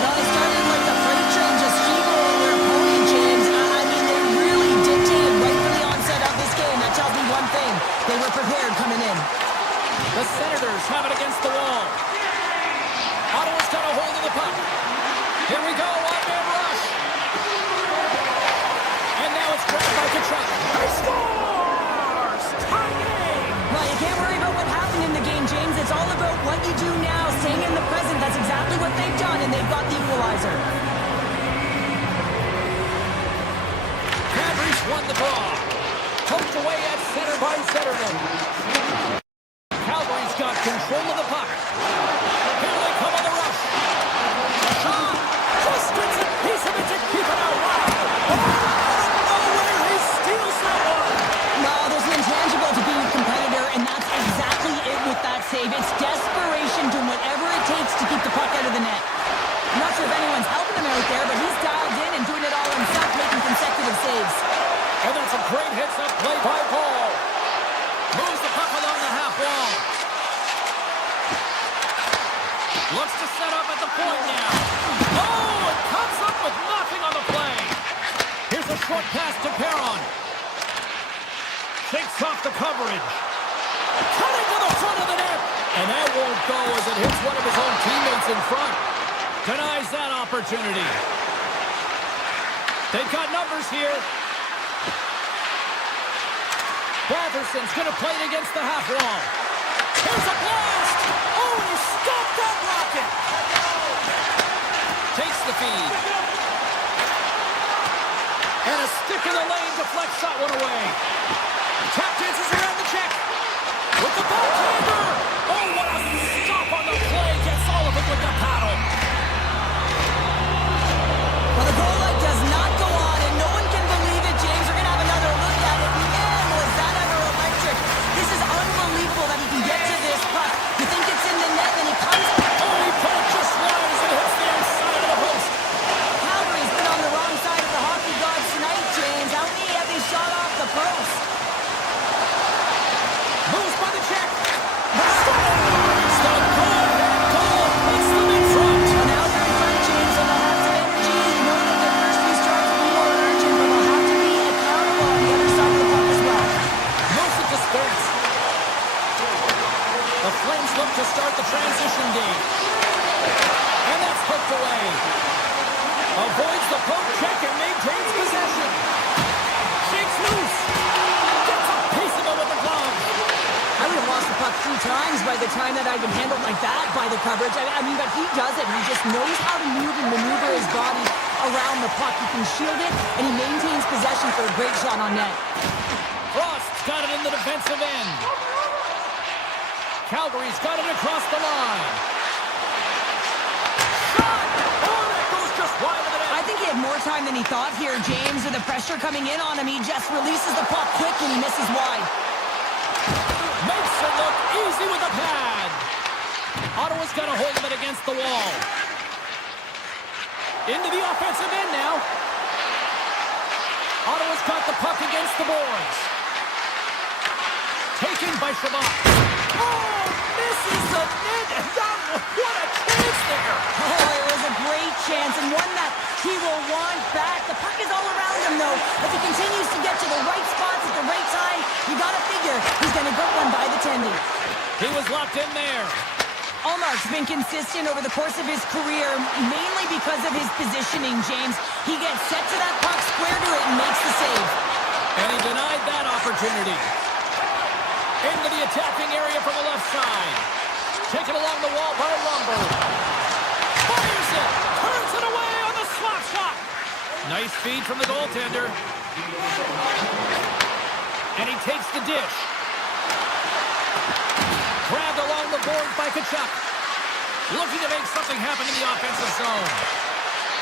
Now they started like the freight train, just steamrolling their opponent, James. I mean, they really dictated right from the onset of this game. That tells me one thing. They were prepared coming in. The Senators have it against the wall. Ottawa's got a hold of the puck. Here we go, one-man rush. And now it's grabbed by Tkachuk. He scores! Tie game! Well, you can't worry about what happened in the game, James. It's all about what you do now, staying in the present. That's exactly what they've done, and they've got the equalizer. Calgary's won the draw. Poked away at center by Zetterman. Calgary's got control of the puck. Here they come on the rush. Shot! Just gets a piece of it to keep it out. Wow! Nowhere, he steals that one. No, there's an intangible to being a competitor, and that's exactly it with that save. It's desperation, doing whatever it takes to keep the puck out of the net. I'm not sure if anyone's helping him out there, but he's dialed in and doing it all himself, making consecutive saves. And that's a great hits-up play by Paul. Moves the puck along the half wall. Looks to set up at the point now. Oh, it comes up with nothing on the play. Here's a short pass to Perron. Shakes off the coverage. Cutting to the front of the net. And that won't go as it hits one of his own teammates in front. Denies that opportunity. They've got numbers here. Batherson's going to play it against the half wall. Here's a blast! Oh, he stopped that rocket! Takes the feed. And a stick in the lane deflects that one away. Tap dances around the check. With the backhander! Oh, what a stop on the play! Gets all of it with the paddle. Well, the goal light does not go on, and no one can believe it, James. We're going to have another look at it. Man, was that ever electric. This is unbelievable that he can get to this puck. You think it's in the net, and he comes... Oh, he put it just wide as it hits the outside of the post. Calgary's been on the wrong side of the hockey gods tonight, James. How many have they shot off the post? Moves by the check. Scores! The go-ahead goal puts them in front. Well, now they're in front, James, so they'll have some energy. You know that their first few strikes will be more urgent, but they'll have to be accountable on the other side of the puck as well. Moves it to Spence. The Flames look to start the transition game. And that's hooked away. Avoids the poke check and maintains possession. Shakes loose. Gets a piece of it with the glove. I would have lost the puck 3 times by the time that I'd been handled like that by the coverage. I mean, but he does it. He just knows how to move and maneuver his body around the puck. He can shield it, and he maintains possession for a great shot on net. Frost's got it in the defensive end. Calgary's got it across the line. Shot! Oh, that goes just wide of the net. I think he had more time than he thought here, James. With the pressure coming in on him, he just releases the puck quick and he misses wide. Makes it look easy with the pad. Ottawa's got a hold of it against the wall. Into the offensive end now. Ottawa's got the puck against the boards. Taken by Shabbat. Oh, misses the net. And that, what a chance there. Oh, it was a great chance and one that he will want back. The puck is all around him, though. If he continues to get to the right spots at the right time, you got to figure he's going to get one by the tendy. He was locked in there. Ullmark's been consistent over the course of his career, mainly because of his positioning, James. He gets set to that puck, square to it, and makes the save. And he denied that opportunity. Into the attacking area from the left side. Taken along the wall by Lumber. Fires it. Turns it away on the slap shot. Nice feed from the goaltender. And he takes the dish. Grabbed along the Scores by Kachuk. Looking to make something happen in the offensive zone.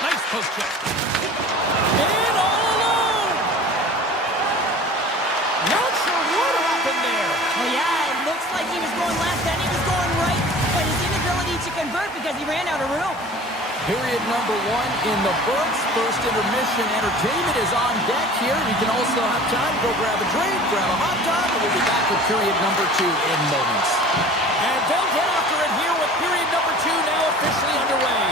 Nice poke check. And all alone. Not sure what happened there. Well, yeah, it looks like he was going left and he was going right, but his inability to convert because he ran out of room. Period number 1 in the books. First intermission entertainment is on deck here. You can also have time to go grab a drink, grab a hot dog, and we'll be back with period number 2 in moments. And they'll get after it here with period number 2 now officially underway.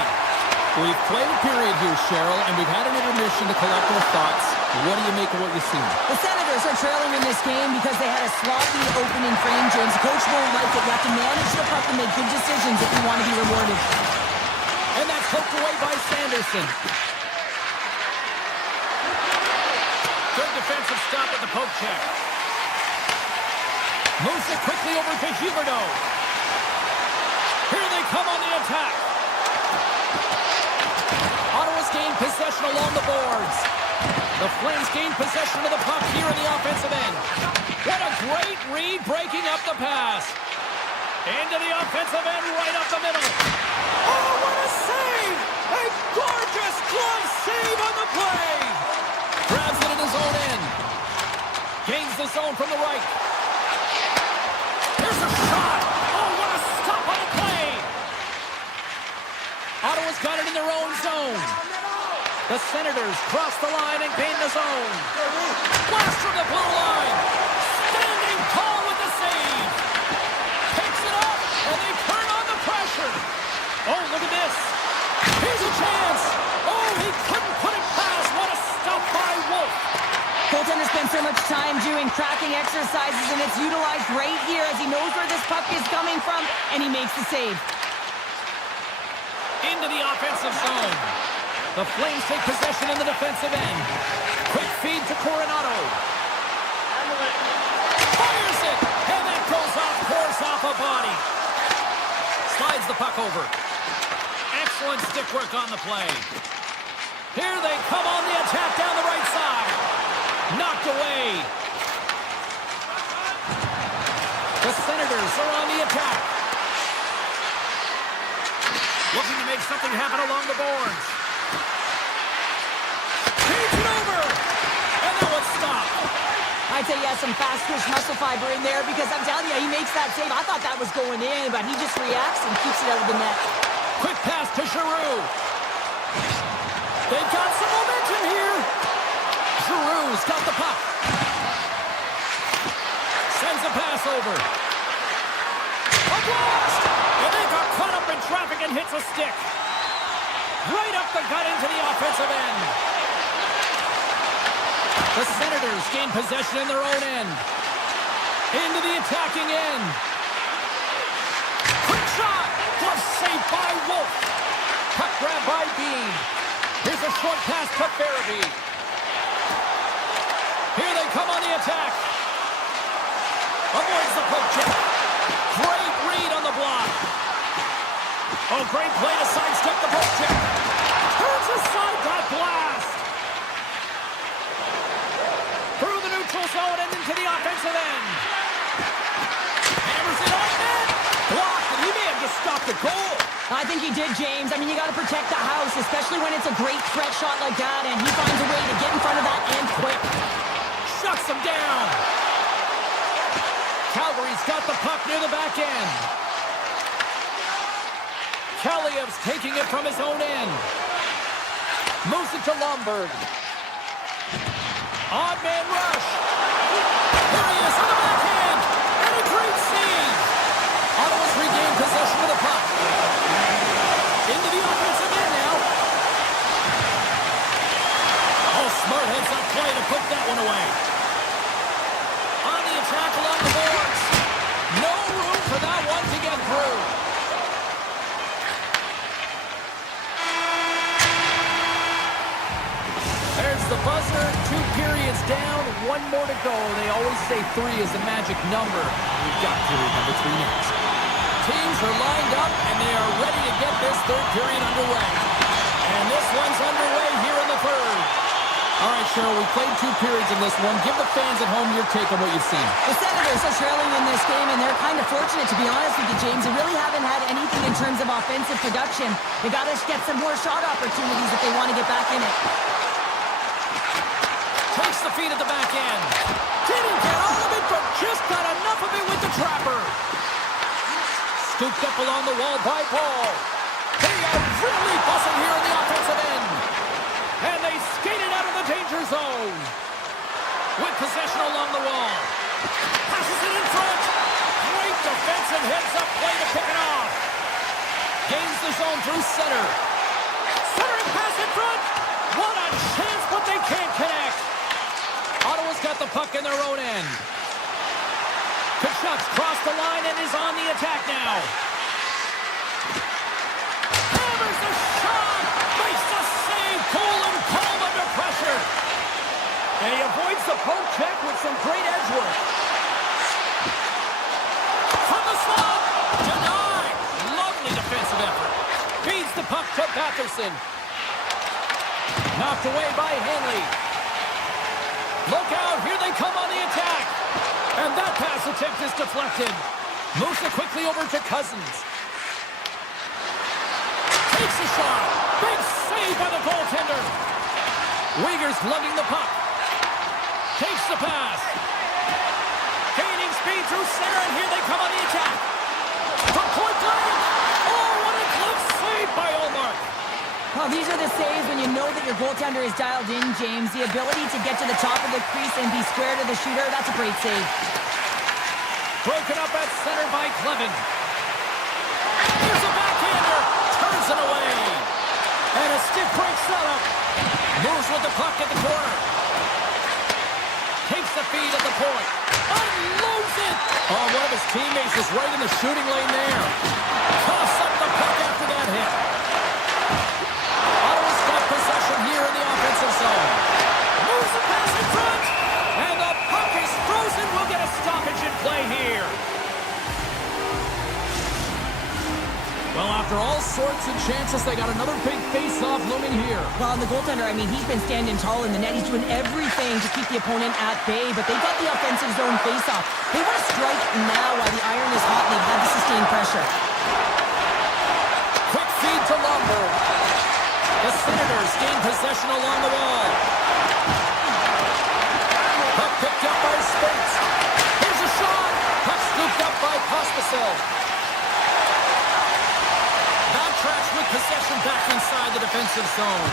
We've played a period here, Cheryl, and we've had an intermission to collect our thoughts. What do you make of what you've seen? The Senators are trailing in this game because they had a sloppy opening frame, James. The coach won't like it. You have to manage the puck and make good decisions if you want to be rewarded. And that's poked away by Sanderson. Good defensive stop at the poke check. Moves it quickly over to Huberdeau. Here they come on the attack. Ottawa's gained possession along the boards. The Flames gained possession of the puck here in the offensive end. What a great read breaking up the pass. Into the offensive end right up the middle. Oh, what a save! A gorgeous glove save on the play. Grabs it in his own end. Gains the zone from the right. Here's a shot. Oh, what a stop on the play. Ottawa's got it in their own zone. The Senators cross the line and gain the zone. Blast from the blue line. Standing tall with the save. Picks it up, and they turn on the pressure. Oh, look at this. Here's a chance. Oh, he couldn't put it past. What a stop by Wolf. Goaltender spends so much time doing cracking exercises, and it's utilized right here as he knows where this puck is coming from, and he makes the save. Into the offensive zone. The Flames take possession in the defensive end. Quick feed to Coronado. Fires it, and that goes off course off a body. Slides the puck over. Excellent stick work on the play. Here they come on the attack down the right side. Knocked away. The Senators are on the attack. Looking to make something happen along the boards. Takes it over. And that one's stopped. I'd say he has some fast twitch muscle fiber in there because I'm telling you, he makes that save. I thought that was going in, but he just reacts and keeps it out of the net. Quick pass to Giroux. They've got some momentum here. Giroux's got the puck. Sends a pass over. A blast! And they got caught up in traffic and hits a stick. Right up the gut into the offensive end. The Senators gain possession in their own end. Into the attacking end. Quick shot! Glove saved by Wolf. Puck grab by Bean. Here's a short pass to Farabee. Here they come on the attack. Avoids the poke check. Great read on the block. Oh, great play to sidestep the poke check. Turns aside that blast. Through the neutral zone and into the offensive end. Hammers it on net. Blocked, and he may have just stopped the goal. I think he did, James. I mean, you got to protect the house, especially when it's a great threat shot like that, and he finds a way to get in front of that and quick. Shuts him down. Calgary's got the puck near the back end. Kaliev's taking it from his own end. Moves it to Lomberg. Odd man rush. There he is on the backhand. And a great save. Ottawa's regained possession of the puck. Into the offensive end now. Oh, smart heads-up play to put that one away. On the attack along the boards. No room for that one to get through. There's the buzzer. 2 periods down. 1 more to go. They always say 3 is the magic number. We've got period number 3 next. Teams are lined up, and they are ready to get this third period underway. And this one's underway here in the third. All right, Cheryl, we played 2 periods in this one. Give the fans at home your take on what you've seen. The Senators are trailing in this game, and they're kind of fortunate, to be honest with you, James. They really haven't had anything in terms of offensive production. They got to get some more shot opportunities if they want to get back in it. Takes the feed at the back end. Didn't get all of it, but just got enough of it with the trapper. Scooped up along the wall by Paul. They are really buzzing here in the offensive end. And they skated out of the danger zone. With possession along the wall. Passes it in front. Great defensive heads-up play to pick it off. Gains the zone through center. Centering pass in front. What a chance, but they can't connect. Ottawa's got the puck in their own end. Kachuk's crossed the line and is on the attack now. Hammers the shot. Makes the save. Cool and calm under pressure. And he avoids the poke check with some great edge work. From the slot. Denied. Lovely defensive effort. Feeds the puck to Batherson. Knocked away by Henley. Look out. Here they come on the attack. And that pass attempt is deflected. Moves it quickly over to Cousins. Takes a shot. Big save by the goaltender. Uyghur's lugging the puck. Takes the pass. Gaining speed through center, and here they come on the attack. From point blank. Oh, what a close save by Olmark. Well, these are the saves when you know that your goaltender is dialed in, James. The ability to get to the top of the crease and be square to the shooter, that's a great save. Broken up at center by Clevin. Here's a backhander. Turns it away. And a stiff break setup. Moves with the puck at the corner. Takes the feed at the point. Unloads it. Oh, one of his teammates is right in the shooting lane there. Toss up the puck after that hit. Ottawa's got possession here in the offensive zone. Moves the pass in front. And the puck is frozen. We'll get a stoppage in play here. Well, after all sorts of chances, they got another big face-off looming here. Well, and the goaltender, I mean, he's been standing tall in the net. He's doing everything to keep the opponent at bay, but they got the offensive zone face-off. They want to strike now while the iron is hot, and they've had to sustain pressure. Quick feed to Lomberg. The Senators gain possession along the wall. Puck picked up by Spence. Here's a shot. Puck scooped up by Pospisil. Backtracks with possession back inside the defensive zone.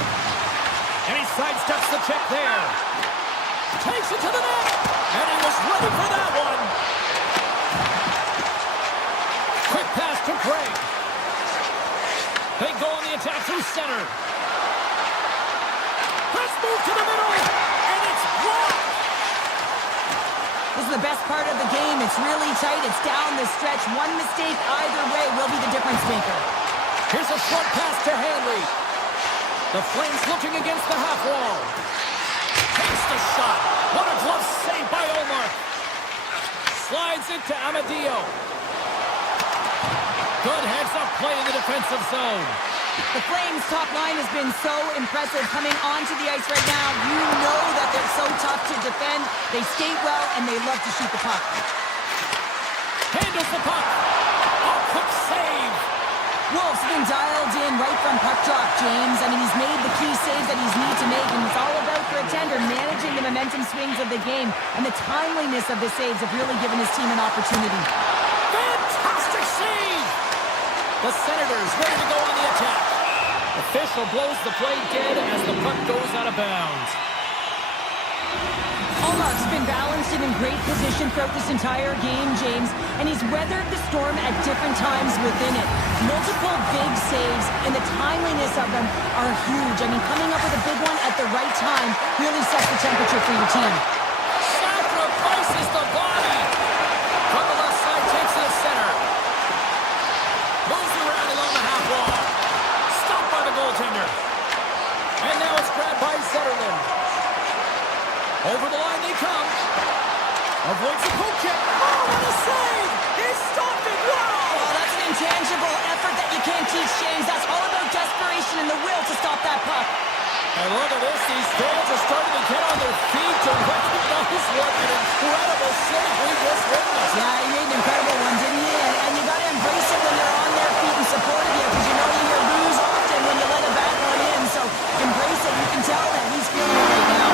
And he sidesteps the check there. Takes it to the net. And he was ready for that one. Quick pass to Craig. They go on the attack through center. Let's move to the middle. And it's blocked. This is the best part of the game. It's really tight. It's down the stretch. One mistake either way will be the difference maker. Here's a short pass to Hanley. The Flames looking against the half wall. Takes the shot. What a glove save by Olmark. Slides it to Amadio. Good heads-up play in the defensive zone. The Flames' top line has been so impressive coming onto the ice right now. You know that they're so tough to defend. They skate well, and they love to shoot the puck. Handles the puck. Oh, quick save. Wolf's been dialed in right from puck drop, James. I mean, he's made the key saves that he's need to make, and it's all about for a tender managing the momentum swings of the game, and the timeliness of the saves have really given his team an opportunity. Fantastic save! The Senators ready to go on the attack. Official blows the play dead as the puck goes out of bounds. Olmark's been balanced and in great position throughout this entire game, James, and he's weathered the storm at different times within it. Multiple big saves, and the timeliness of them are huge. I mean, coming up with a big one at the right time really sets the temperature for your team. Sacrifices the body. From the left side, takes it to center. Moves around along the half wall. Stopped by the goaltender. And now it's grabbed by Zetterlund. Over the line they come. Avoids the poke check. Oh, what a save! He stopped it! Wow! Oh, that's an intangible effort that you can't teach, James. That's all about desperation and the will to stop that puck. And look at this. These fans are starting to get on their feet to recognize what an incredible save we just witnessed. Yeah, he made an incredible one, didn't he? And you got to embrace it when they're on their feet and supporting you, because you know you lose often when you let a bad one in. So embrace it. You can tell that he's feeling it right now.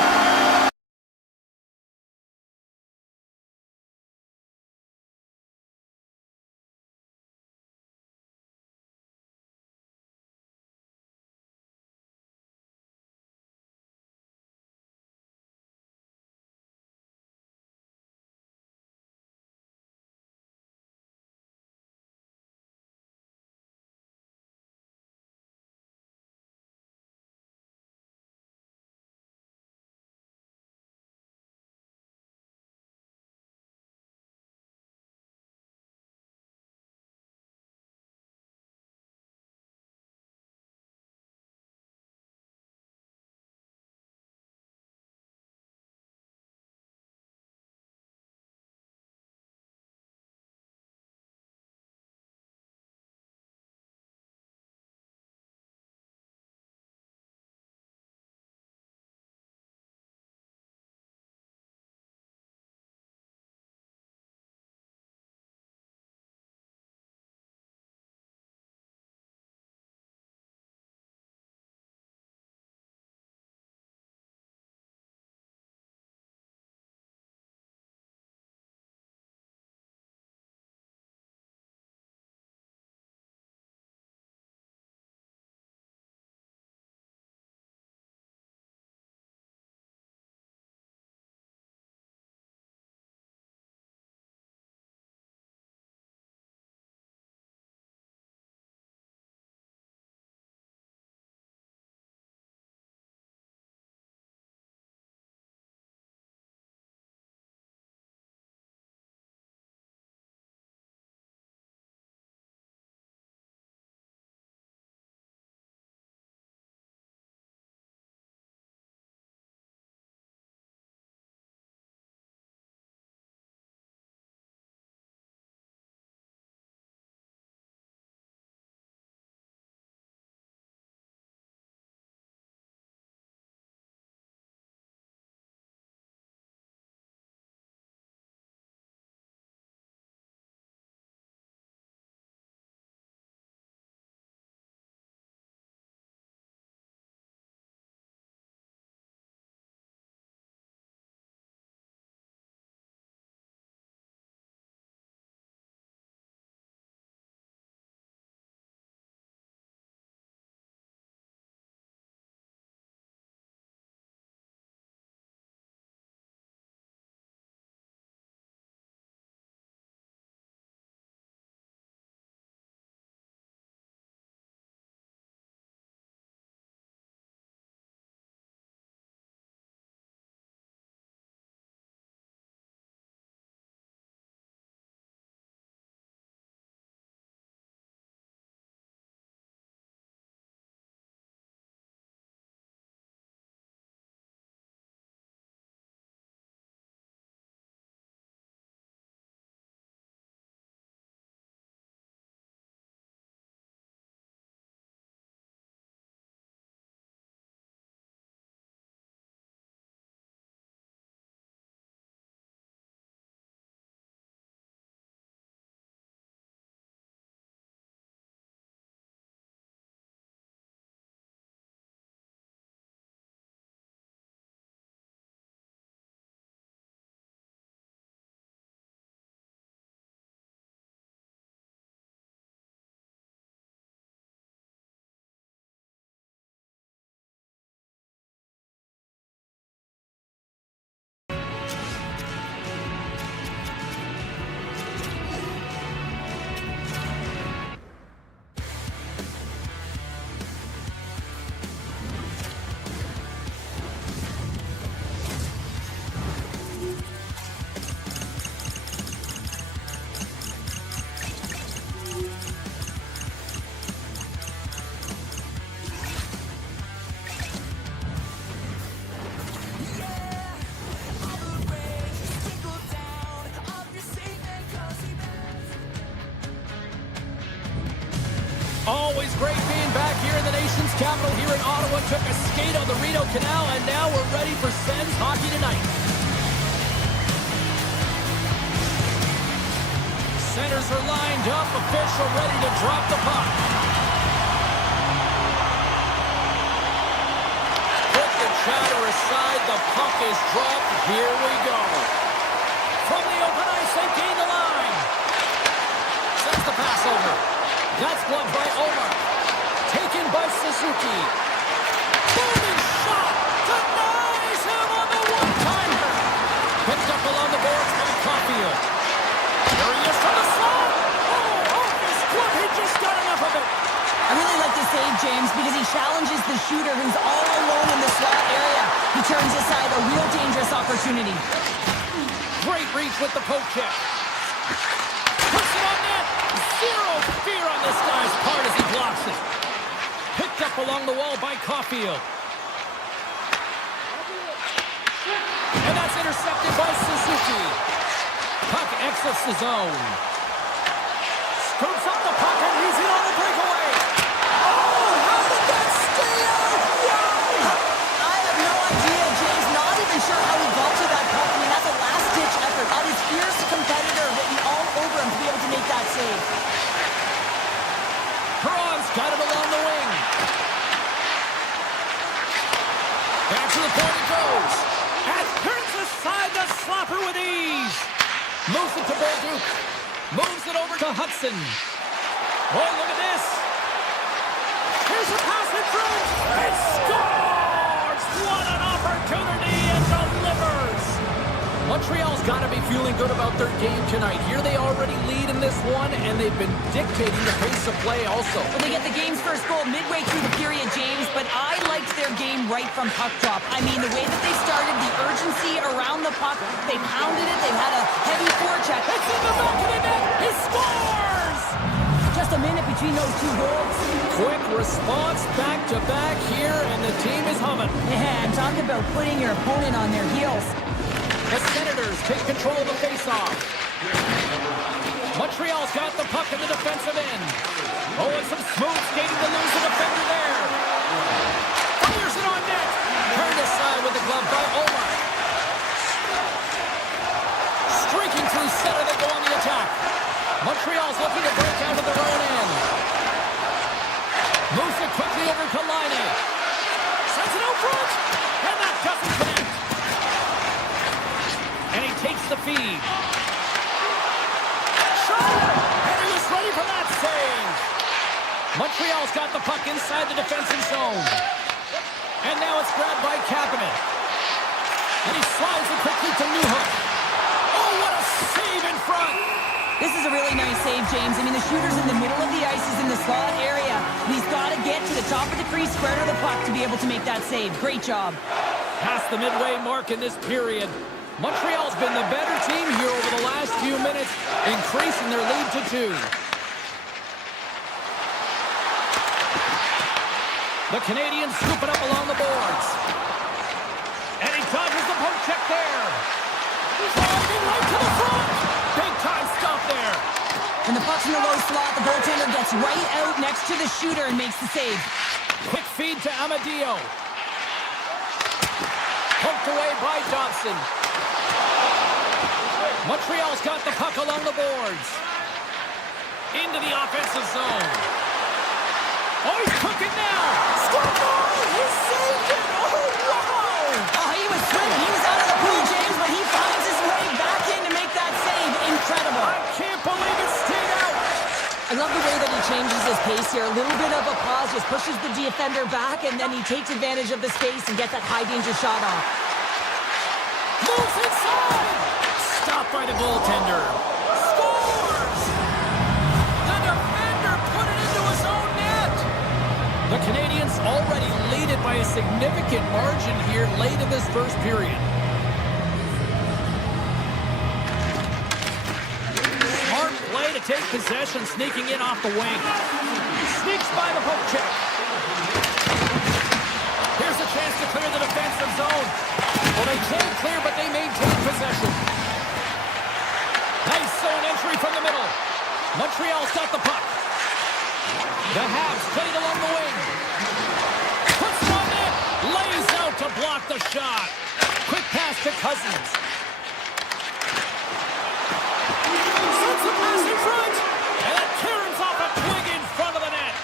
Always great being back here in the nation's capital here in Ottawa took a skate on the Rideau Canal, and now we're ready for Sens hockey tonight. Centers are lined up, official ready to drop the puck. Put the chatter aside, the puck is dropped. Here we go. From the open ice, they gain the line. Sends the pass over. That's blocked by Omar. Taken by Suzuki. Booming shot. Denies him on the one-timer. Picked up along the boards by Caulfield. There he is from the slot. Oh, off his glove. He just got enough of it. I really like the save, James, because he challenges the shooter who's all alone in the slot area. He turns aside a real dangerous opportunity. Great reach with the poke check. Puts it on net. Zero fear on this guy's part as he blocks it. Picked up along the wall by Caulfield. And that's intercepted by Suzuki. Puck exits the zone. Scoops up the puck and he's in on the breakaway. Oh, how did that stay out? Wow! I have no idea, James. Not even sure how he got to that puck. I mean, that's a last-ditch effort. That is fierce competitor getting all over him to be able to make that save. Perron's got it along the wing. Back to the point it goes. And turns aside the slapper with ease. Moves it to Bolduc. Moves it over to Hudson. Oh, look at this. Here's a pass in front. It scores! What an opportunity and delivers. Montreal's got to be feeling good about their game tonight. Here they already lead in this one, and they've been dictating the pace of play also. Well, they get the game's first goal midway through the period, James, but I liked their game right from puck drop. I mean, the way that they started, the urgency around the puck, they pounded it, they had a heavy forecheck. It's in the back of the net. He scores! Just a minute between those two goals. Quick response back-to-back here, and the team is humming. Yeah, and talk about putting your opponent on their heels. The Senators take control of the faceoff. Montreal's got the puck in the defensive end. Oh, and some smooth skating to lose the defender there. Fires it on net. Turned aside with the glove by Omar. Streaking through center, they go on the attack. Montreal's looking to break out of their own end. Moves it quickly over to Laine. Sends it out front. And that doesn't connect. And he takes the feed. Shot! And he was ready for that save. Montreal's got the puck inside the defensive zone. And now it's grabbed by Kapanen. And he slides it quickly to Newhook. Oh, what a save in front! This is a really nice save, James. I mean, the shooter's in the middle of the ice. He's in the slot area. He's got to get to the top of the crease, square to the puck to be able to make that save. Great job. Past the midway mark in this period. Montreal's been the better team here over the last few minutes, increasing their lead to 2. The Canadiens scoop it up along the boards. And he dodges the poke check there. Driving right to the front. Big time stop there. When the puck's in the low slot, the goaltender gets right out next to the shooter and makes the save. Quick feed to Amadio. Poked away by Dobson. Montreal's got the puck along the boards. Into the offensive zone. Oh, he's cooking now. Score goal! He saved it! Oh, wow! Oh, he was swimming. He was out of the pool, James, but he finds his way back in to make that save. Incredible. I can't believe it stayed out. I love the way that he changes his pace here. A little bit of a pause, just pushes the defender back, and then he takes advantage of the space and gets that high-danger shot off. Moves inside. Stopped by the goaltender. Scores! The defender put it into his own net. The Canadiens already lead it by a significant margin here late in this first period. Smart play to take possession, sneaking in off the wing. Sneaks by the poke check. Here's a chance to clear the defensive zone. Well, they can't clear, but they maintain possession. Nice zone entry from the middle. Montreal's got the puck. The Habs played along the wing. a shot. Quick pass to Cousins. Sends the pass in front. And it turns off a twig in front of the net.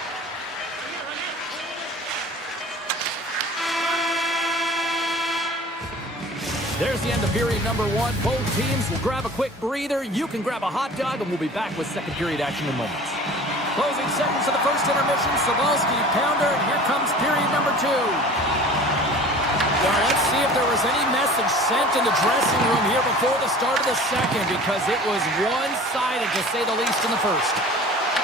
There's the end of period number one. Both teams will grab a quick breather. You can grab a hot dog, and we'll be back with second period action in moments. Closing seconds of the first intermission. Savalsky, pounder, and here comes period number two. Well, let's see if there was any message sent in the dressing room here before the start of the second, because it was one-sided, to say the least, in the first.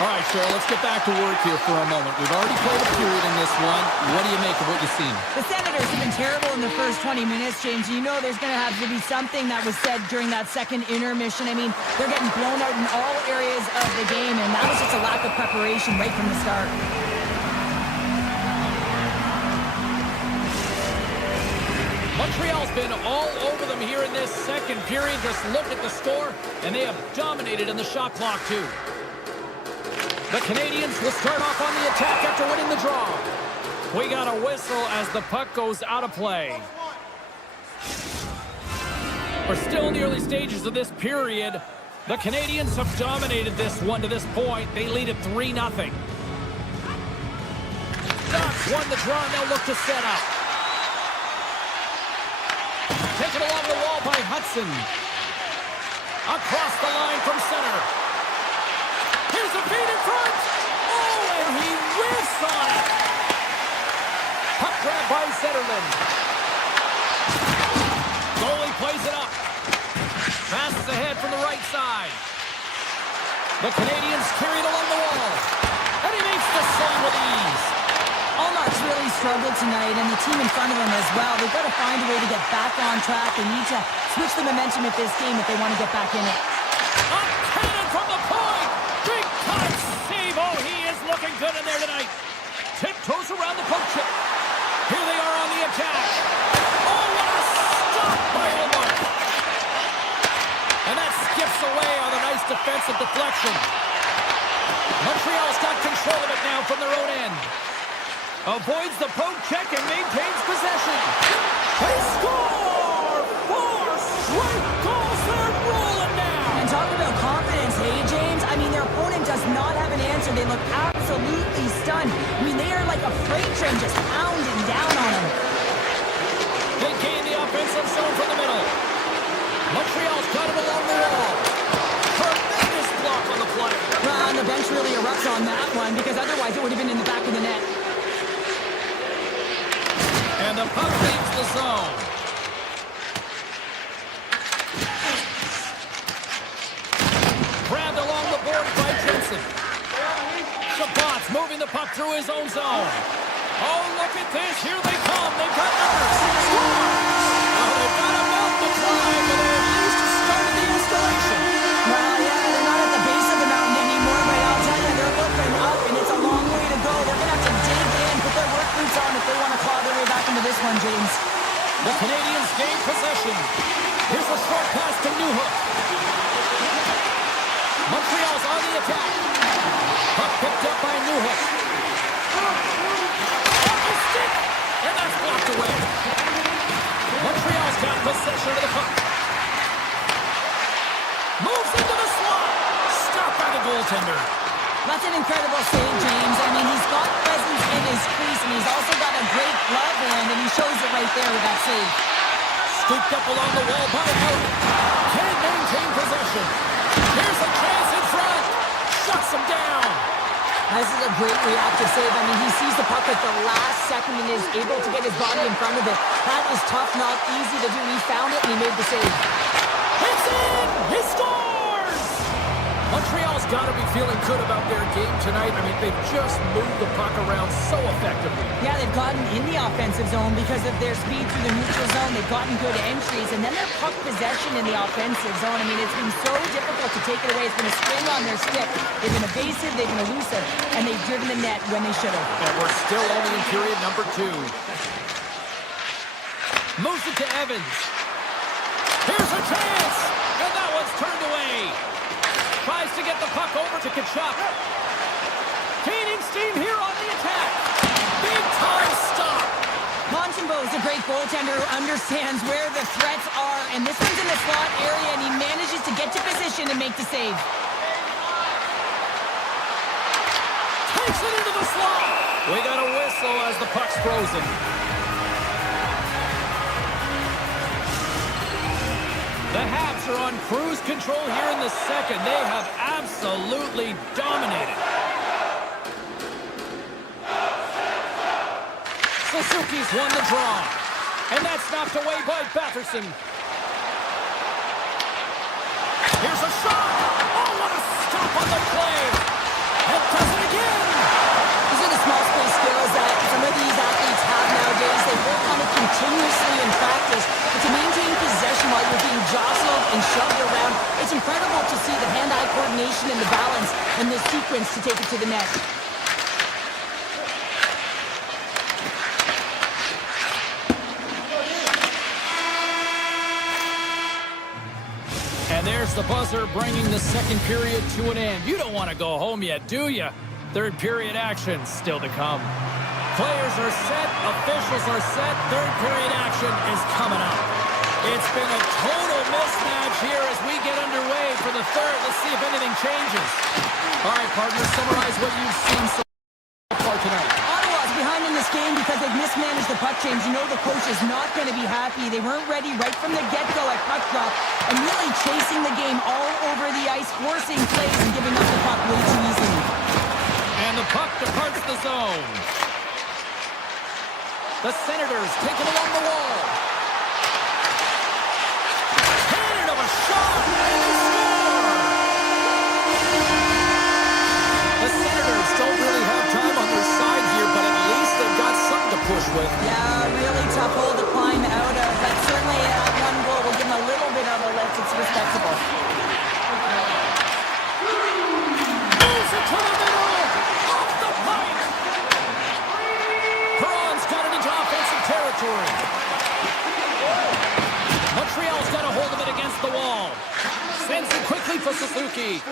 All right, Cheryl, let's get back to work here for a moment. We've already played a period in this one. What do you make of what you've seen? The Senators have been terrible in the first 20 minutes, James. You know there's going to have to be something that was said during that second intermission. I mean, they're getting blown out in all areas of the game, and that was just a lack of preparation right from the start. Montreal's been all over them here in this second period. Just look at the score, and they have dominated in the shot clock, too. The Canadiens will start off on the attack after winning the draw. We got a whistle as the puck goes out of play. We're still in the early stages of this period. The Canadiens have dominated this one to this point. They lead at 3-0. Ducks won the draw, and they'll look to set up. Taken along the wall by Hudson. Across the line from center. Here's a feed in front. Oh, and he whiffs on it. Puck grab by Zetterman. Goalie plays it up. Passes ahead from the right side. The Canadiens carried along the wall. And he makes the save with ease. Allmark's really struggled tonight, and the team in front of him as well. They've got to find a way to get back on track. They need to switch the momentum of this game if they want to get back in it. A cannon from the point. Big time save. Oh, he is looking good in there tonight. Tiptoes around the poke chip. Here they are on the attack. Oh, what a stop by Allmark. And that skips away on a nice defensive deflection. Montreal's got control of it now from their own end. Avoids the poke check and maintains possession. They score! 4 straight goals. They're rolling now. And talk about confidence, hey, James? I mean, their opponent does not have an answer. They look absolutely stunned. I mean, they are like a freight train just pounding down on them. They gain the offensive zone from the middle. Montreal's got it along the wall. Tremendous block on the play. Well, and the bench really erupts on that one, because otherwise it would have been in the back of the net. And the puck leaves the zone. Grabbed along the boards by Jensen. Sabat's moving the puck through his own zone. Oh, look at this. Here they come. They've got numbers. Well, they've got a mouth to climb, but they at least started the installation. Well, yeah, they're not at the base of the mountain anymore, but I'll tell you, they're looking up, and it's a long way to go. They're going to have to dig in, put their work boots on if they want to claw their way back into this one, James. The Canadiens gain possession. Here's a short pass to Newhook. Montreal's on the attack. Puck picked up by Newhook. Off the stick, and that's blocked away. Montreal's got possession of the puck. Moves into the slot. Stopped by the goaltender. That's an incredible save, James. I mean, he's got presence in his crease, and he's also got a great glove hand, and he shows it right there with that save. Scooped up along the wall by Howard. Can't maintain possession. Here's a chance in front. Shuts him down. This is a great reactive save. I mean, he sees the puck at the last second and is able to get his body in front of it. That is tough, not easy to do. He found it, and he made the save. It's in! He scores! Montreal's got to be feeling good about their game tonight. I mean, they've just moved the puck around so effectively. Yeah, they've gotten in the offensive zone because of their speed through the neutral zone. They've gotten good entries, and then their puck possession in the offensive zone. I mean, it's been so difficult to take it away. It's been a string on their stick. They've been evasive, they've been elusive, and they've driven the net when they should have. And we're still only in period number 2. Moves it to Evans. Here's a chance, and that one's turned away. Tries to get the puck over to Tkachuk. Gaining steam here on the attack. Big time stop. Montembeault's a great goaltender who understands where the threats are, and this one's in the slot area, and he manages to get to position and make the save. Takes it into the slot. We got a whistle as the puck's frozen. The Habs are on cruise control here in the second. They have absolutely dominated. Suzuki's won the draw. And that's knocked away by Batherson. Here's a shot. Oh, what a stop on the play. And does it again. These are the small space skills that some of these athletes have nowadays. They work on it continuously in practice. But to maintain possession while you're being jostled and shoved around, it's incredible to see the hand-eye coordination and the balance and the sequence to take it to the net. And there's the buzzer bringing the second period to an end. You don't want to go home yet, do you? Third period action still to come. Players are set, officials are set, third period action is coming up. It's been a total mismatch here as we get underway for the third. Let's see if anything changes. All right, partner, summarize what you've seen so far tonight. Ottawa's behind in this game because they've mismanaged the puck change. You know the coach is not going to be happy. They weren't ready right from the get-go at puck drop and really chasing the game all over the ice, forcing plays and giving up the puck way too easily. And the puck departs the zone. The Senators take it along the wall. Cannon of a shot, and they score! The Senators don't really have time on their side here, but at least they've got something to push with. Yeah, really tough hole to climb out of, but certainly one goal will give them a little bit of a lift. It's respectable. Moves it to the middle, off the pipe. Perron's got it into offensive territory. Montreal's got a hold of it against the wall. Sends it quickly for Suzuki.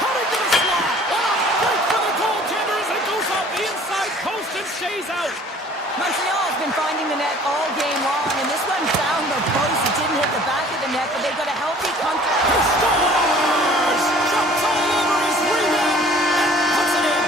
Coming to the slot. What a break for the goaltender as it goes off the inside post and stays out. Montreal has been finding the net all game long, and this one found the post. It didn't hit the back of the net, but they've got a healthy contact. He scores! Jumps all over his rebound and puts it in.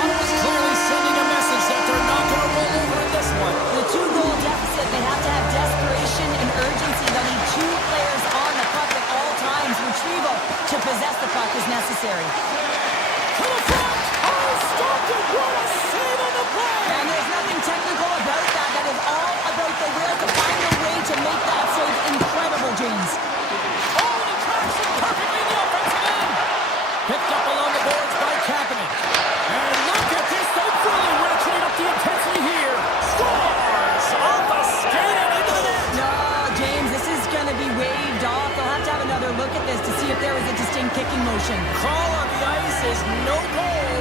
Ottawa's clearly sending a message that they're not going to roll over in this one. The two-goal deficit, they have to have desperation and urgency. They'll need two players on the puck at all times. Retrieval to possess the puck is necessary. To the front! Oh, stopped it! What a save on the play! And there's nothing technical about that. That is all about the will to find a way to make that save incredible, James. Oh, and he tracks it perfectly in the offensive end. Picked up along the boards by Kapanen. And look at this. They've really ratcheted up the intensity here. Scores! Off a skate and into the net. No, James, this is going to be waved off. They'll have to have another look at this to see if there was a distinct kicking motion. Call on the ice is no goal.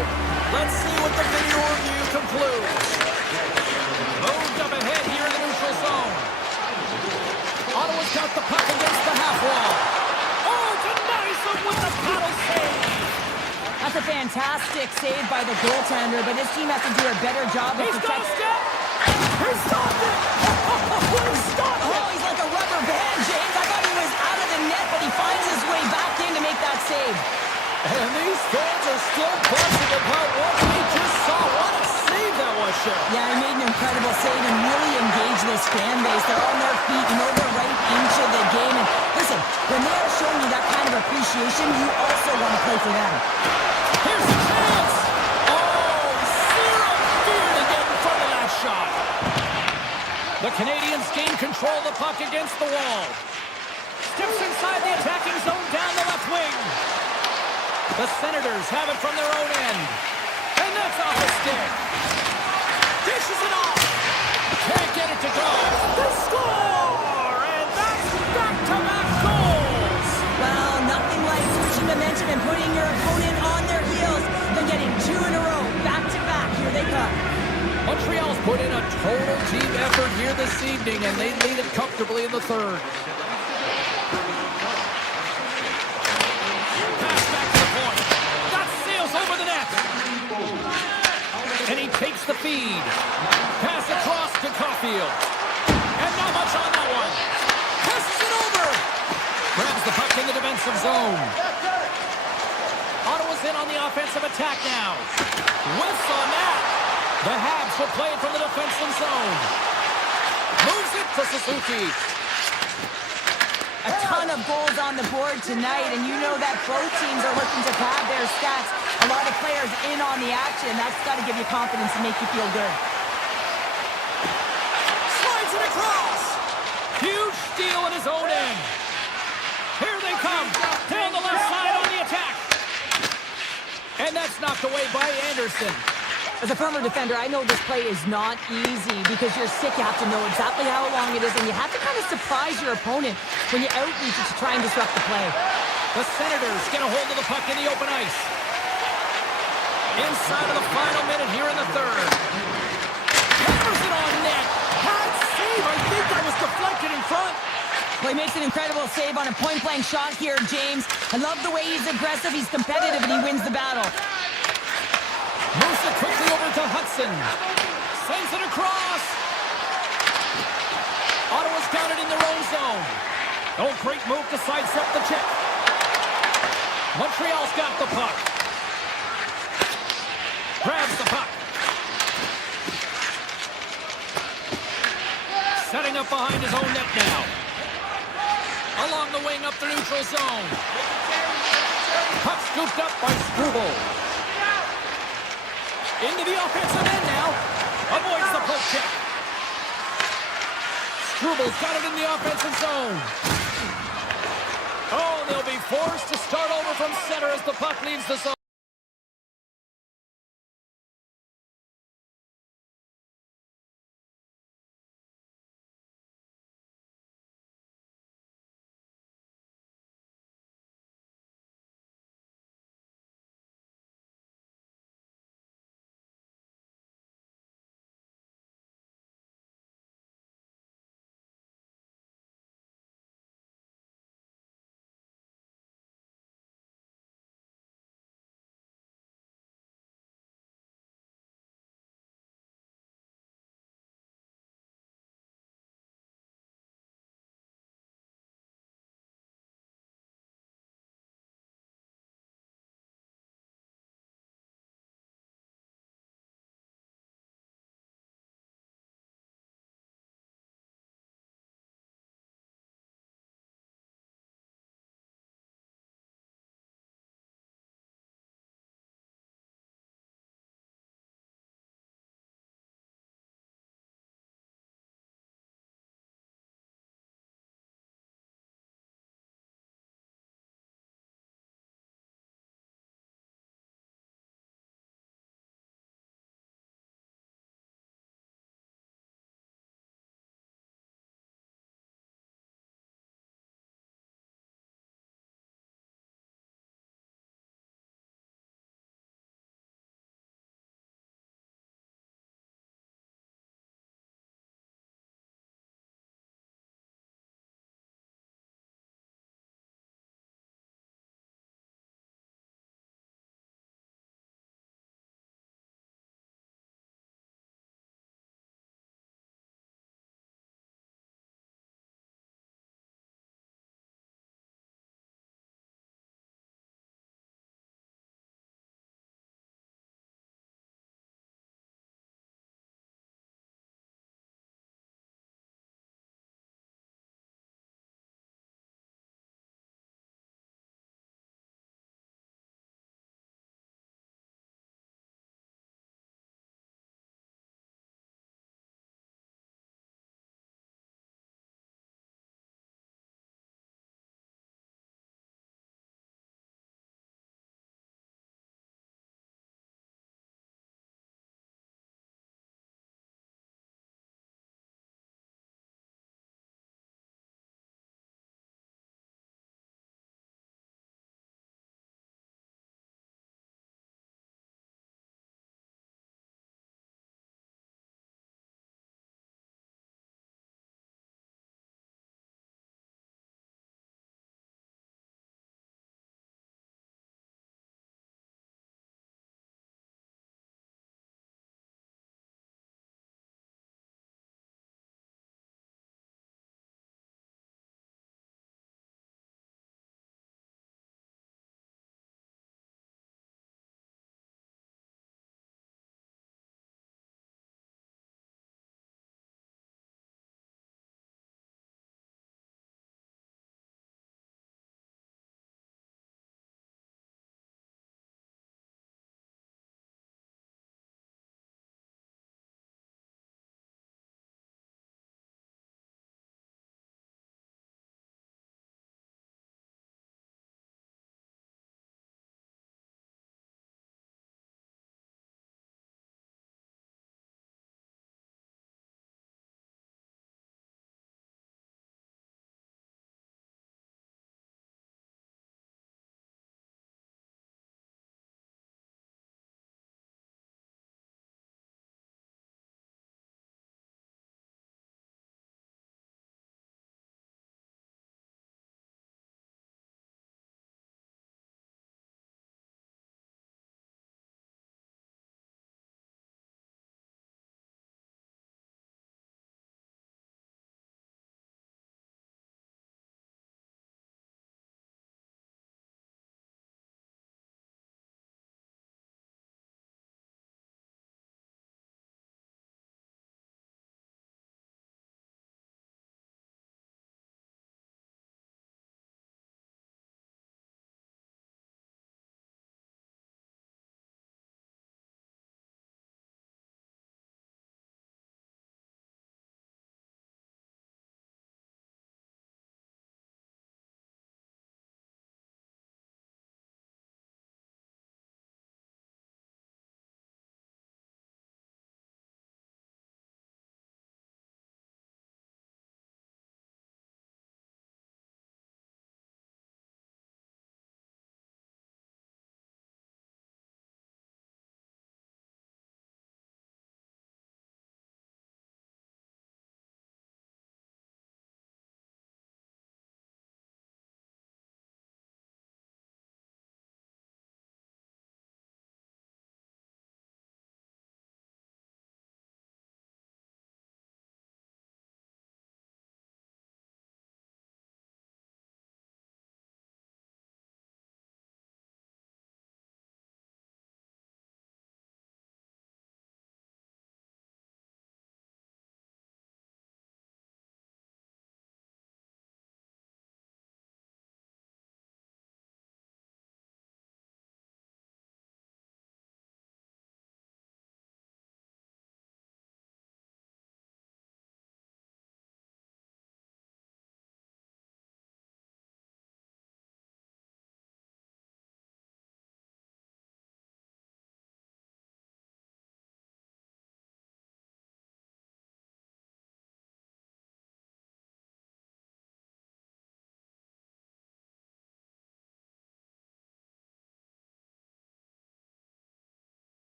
Let's see what the video review concludes. Moved up ahead here in the neutral zone. Ottawa's got the puck against the half wall. Oh, denies them with the paddle save. That's a fantastic save by the goaltender, but his team has to do a better job of He's got a protecting. step. He stopped it. He stopped it. Oh, he's like a rubber band, James. I thought he was out of the net, but he finds his way back in to make that save. And these fans are still buzzing about what we just saw. What a save that was, Shep. Yeah, he made an incredible save and really engaged this fan base. They're on their feet. You know they're right into the game. And listen, when they're showing you that kind of appreciation, you also want to play for them. Here's the chance. Oh, zero fear to get in front of that shot. The Canadiens gain control of the puck against the wall. Steps inside the attacking zone down the left wing. The Senators have it from their own end. And that's off the stick. Dishes it off. Can't get it to go. They score! And that's back-to-back goals. Well, nothing like switching momentum and putting your opponent on their heels. They're getting two in a row, back-to-back. Here they come. Montreal's put in a total team effort here this evening, and they lead it comfortably in the third. Pass back to the point. That sails over the net. And he Takes the feed. Pass across to Caulfield. And not much on that one. Passes it over. Grabs the puck in the defensive zone. Ottawa's in on the offensive attack now. Whiffs on that. The Habs will play it from the defensive zone. Moves it to Suzuki. A ton of goals on the board tonight, and you know that both teams are looking to pad their stats. A lot of players in on the action. That's got to give you confidence and make you feel good. Slides it across. Huge steal in his own end. Here they come. Down the left side on the attack. And that's knocked away by Anderson. As a former defender, I know this play is not easy because you're sick. You have to know exactly how long it is, and you have to kind of surprise your opponent when you outreach it to try and disrupt the play. The Senators get a hold of the puck in the open ice. Inside of the final minute here in the third. Hammers it on net. Hard save. I think that was deflected in front. Well, he makes an incredible save on a point-blank shot here, James. I love the way he's aggressive, he's competitive, and he wins the battle. Moves it quickly over to Hudson. Sends it across. Ottawa's got it in their own zone. Oh, great move to sidestep the check. Montreal's got the puck. Grabs the puck. Setting up behind his own net now. Along the wing up the neutral zone. Puck scooped up by Struble. Into the offensive end now. Avoids the poke check. Struble's got it in the offensive zone. Oh, they'll be forced to start over from center as the puck leaves the zone.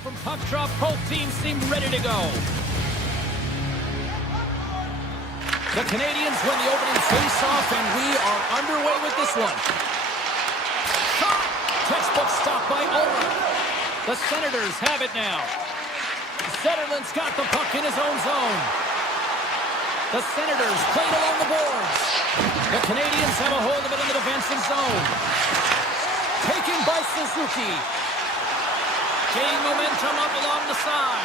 From puck drop, both teams seem ready to go. The Canadiens win the opening face-off, and we are underway with this one. Shot! Textbook stop by Ulrich. The Senators have it now. Zetterlund's got the puck in his own zone. The Senators played along the boards. The Canadiens have a hold of it in the defensive zone. Taken by Suzuki. Gaining momentum up along the side.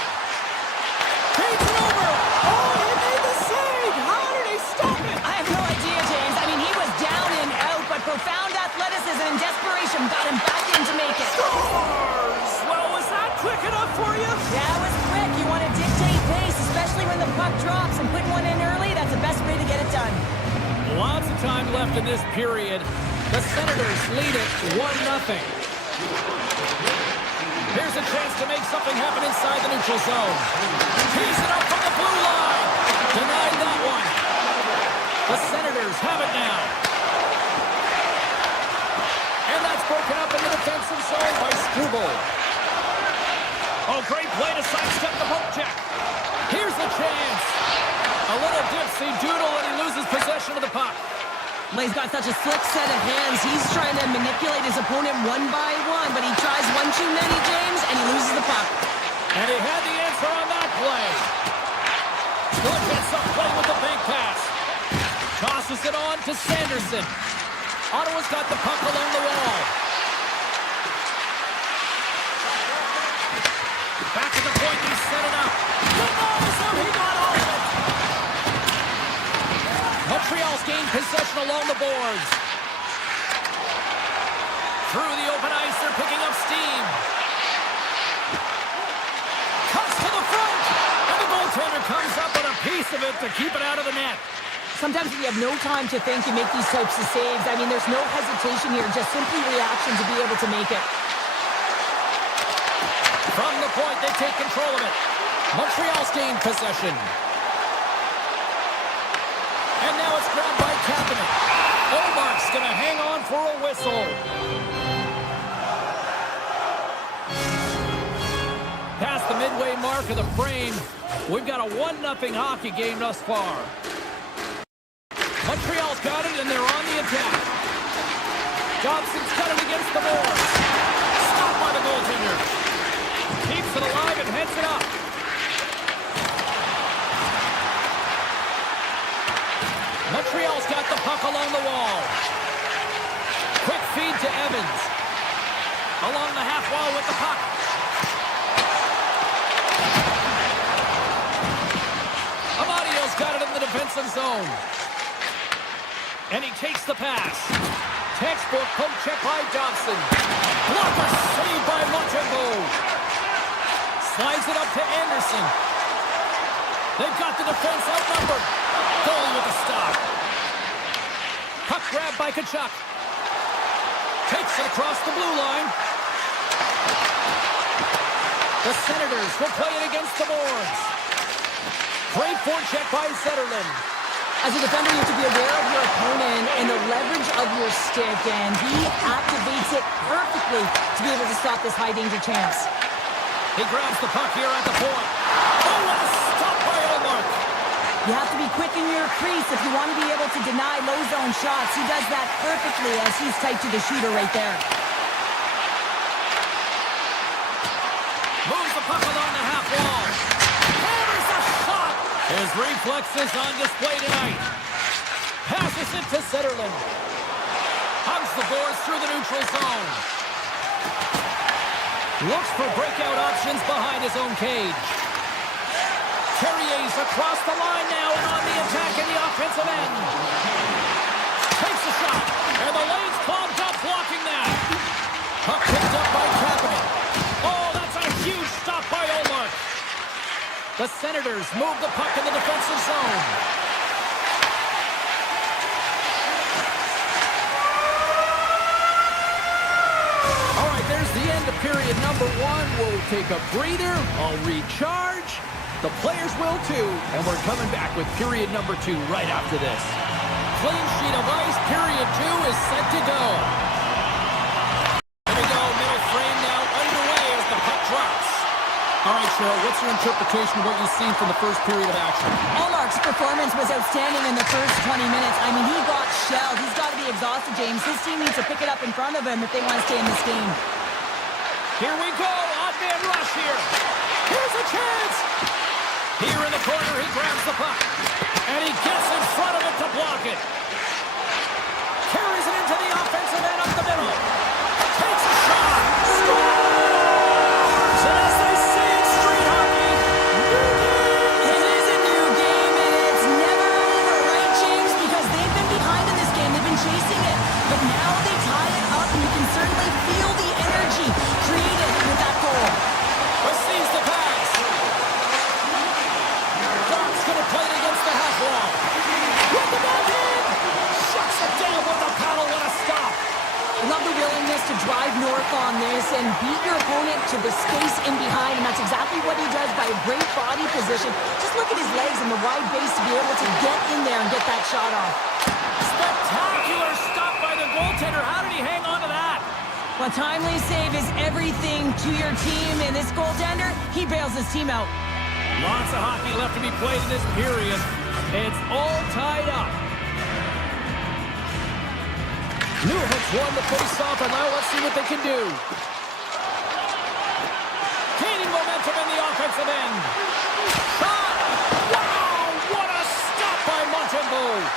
Takes it over. Oh, he made the save. How did he stop it? I have no idea, James. I mean, he was down and out, but profound athleticism and desperation got him back in to make it. Scores! Well, was that quick enough for you? Yeah, it was quick. You want to dictate pace, especially when the puck drops, and putting one in early, that's the best way to get it done. Lots of time left in this period. The Senators lead it 1-0. Here's a chance to make something happen inside the neutral zone. Tees it up from the blue line. Denied that one. The Senators have it now. And that's broken up in the defensive zone by Struble. Oh, great play to sidestep the poke check. Here's the chance. A little dipsy doodle, and he loses possession of the puck. He's got such a slick set of hands. He's trying to manipulate his opponent one by one, but he tries one too many, James, and he loses the puck. And he had the answer on that play. Good gets up play with the bank pass. Tosses it on to Sanderson. Ottawa's got the puck along the wall. Back to the point, he's set it up. He got all of it. Montreal's gained possession along the boards. Through the open ice, they're picking up steam. Cuts to the front, and the goaltender comes up with a piece of it to keep it out of the net. Sometimes when you have no time to think, you make these types of saves. I mean, there's no hesitation here, just simply reaction to be able to make it. From the point, they take control of it. Montreal's gained possession. And now it's grabbed by Kapanen. Omark's going to hang on for a whistle. Past the midway mark of the frame, we've got a 1-0 hockey game thus far. Montreal's got it, and they're on the attack. Johnson's got it against the boards. Stopped by the goaltender. Keeps it alive and heads it up. Montreal's got the puck along the wall. Quick feed to Evans. Along the half wall with the puck. Amadio's got it in the defensive zone. And he takes the pass. Textbook poke check by Johnson. Blocker saved by Montembeault. Slides it up to Anderson. They've got the defense outnumbered. Goalie with a stop. Puck grab by Tkachuk. Takes it across the blue line. The Senators will play it against the boards. Great forecheck by Zetterlund. As a defender, you have to be aware of your opponent and the leverage of your stick, and he activates it perfectly to be able to stop this high-danger chance. He grabs the puck here at the point. Oh, what a stop by Ullmark. You have to be quick in your crease if you want to be able to deny low-zone shots. He does that perfectly as he's tight to the shooter right there. Moves the puck along the half wall. Hammers a shot. His reflexes on display tonight. Passes it to Zetterlund. Hugs the boards through the neutral zone. Looks for breakout options behind his own cage. Carrier's across the line now and on the attack in the offensive end. Takes a shot, and the lane's clogged up blocking that. Puck picked up by Kapanen. Oh, that's a huge stop by Ullmark. The Senators move the puck in the defensive zone. All right, there's the end of period number one. We'll take a breather. I'll recharge. The players will too. And we're coming back with period number two right after this. Clean sheet of ice. Period two is set to go. Here we go. Middle frame now underway as the puck drops. All right, Cheryl, what's your interpretation of what you've seen from the first period of action? Allmark's performance was outstanding in the first 20 minutes. I mean, he got shelled. He's got to be exhausted, James. His team needs to pick it up in front of him if they want to stay in this game. Here we go. Odd man rush here. Here's a chance. Here in the corner, he grabs the puck. And he gets in front of it to block it. Carries it into the offensive end up the middle. Takes a shot. Scores! And as they say in street hockey, new game. It is a new game, and it's never over, right, James? Because they've been behind in this game. They've been chasing it. But now they tie it up, and you can certainly feel the energy created with that goal. Receives the pass. Doc's going to play it against the half wall. With the backhand. Shuts it down with a paddle. What a stop. I love the willingness to drive north on this and beat your opponent to the space in behind, and that's exactly what he does by a great body position. Just look at his legs and the wide base to be able to get in there and get that shot off. Spectacular stop by the goaltender. How did he hang on to that? Well, timely save is everything to your team, and this goaltender, he bails his team out. Lots of hockey left to be played in this period. It's all tied up. Newhook's won the face-off, and now let's see what they can do. Gaining momentum in the offensive end. Shot! Wow! What a stop by Montembeault!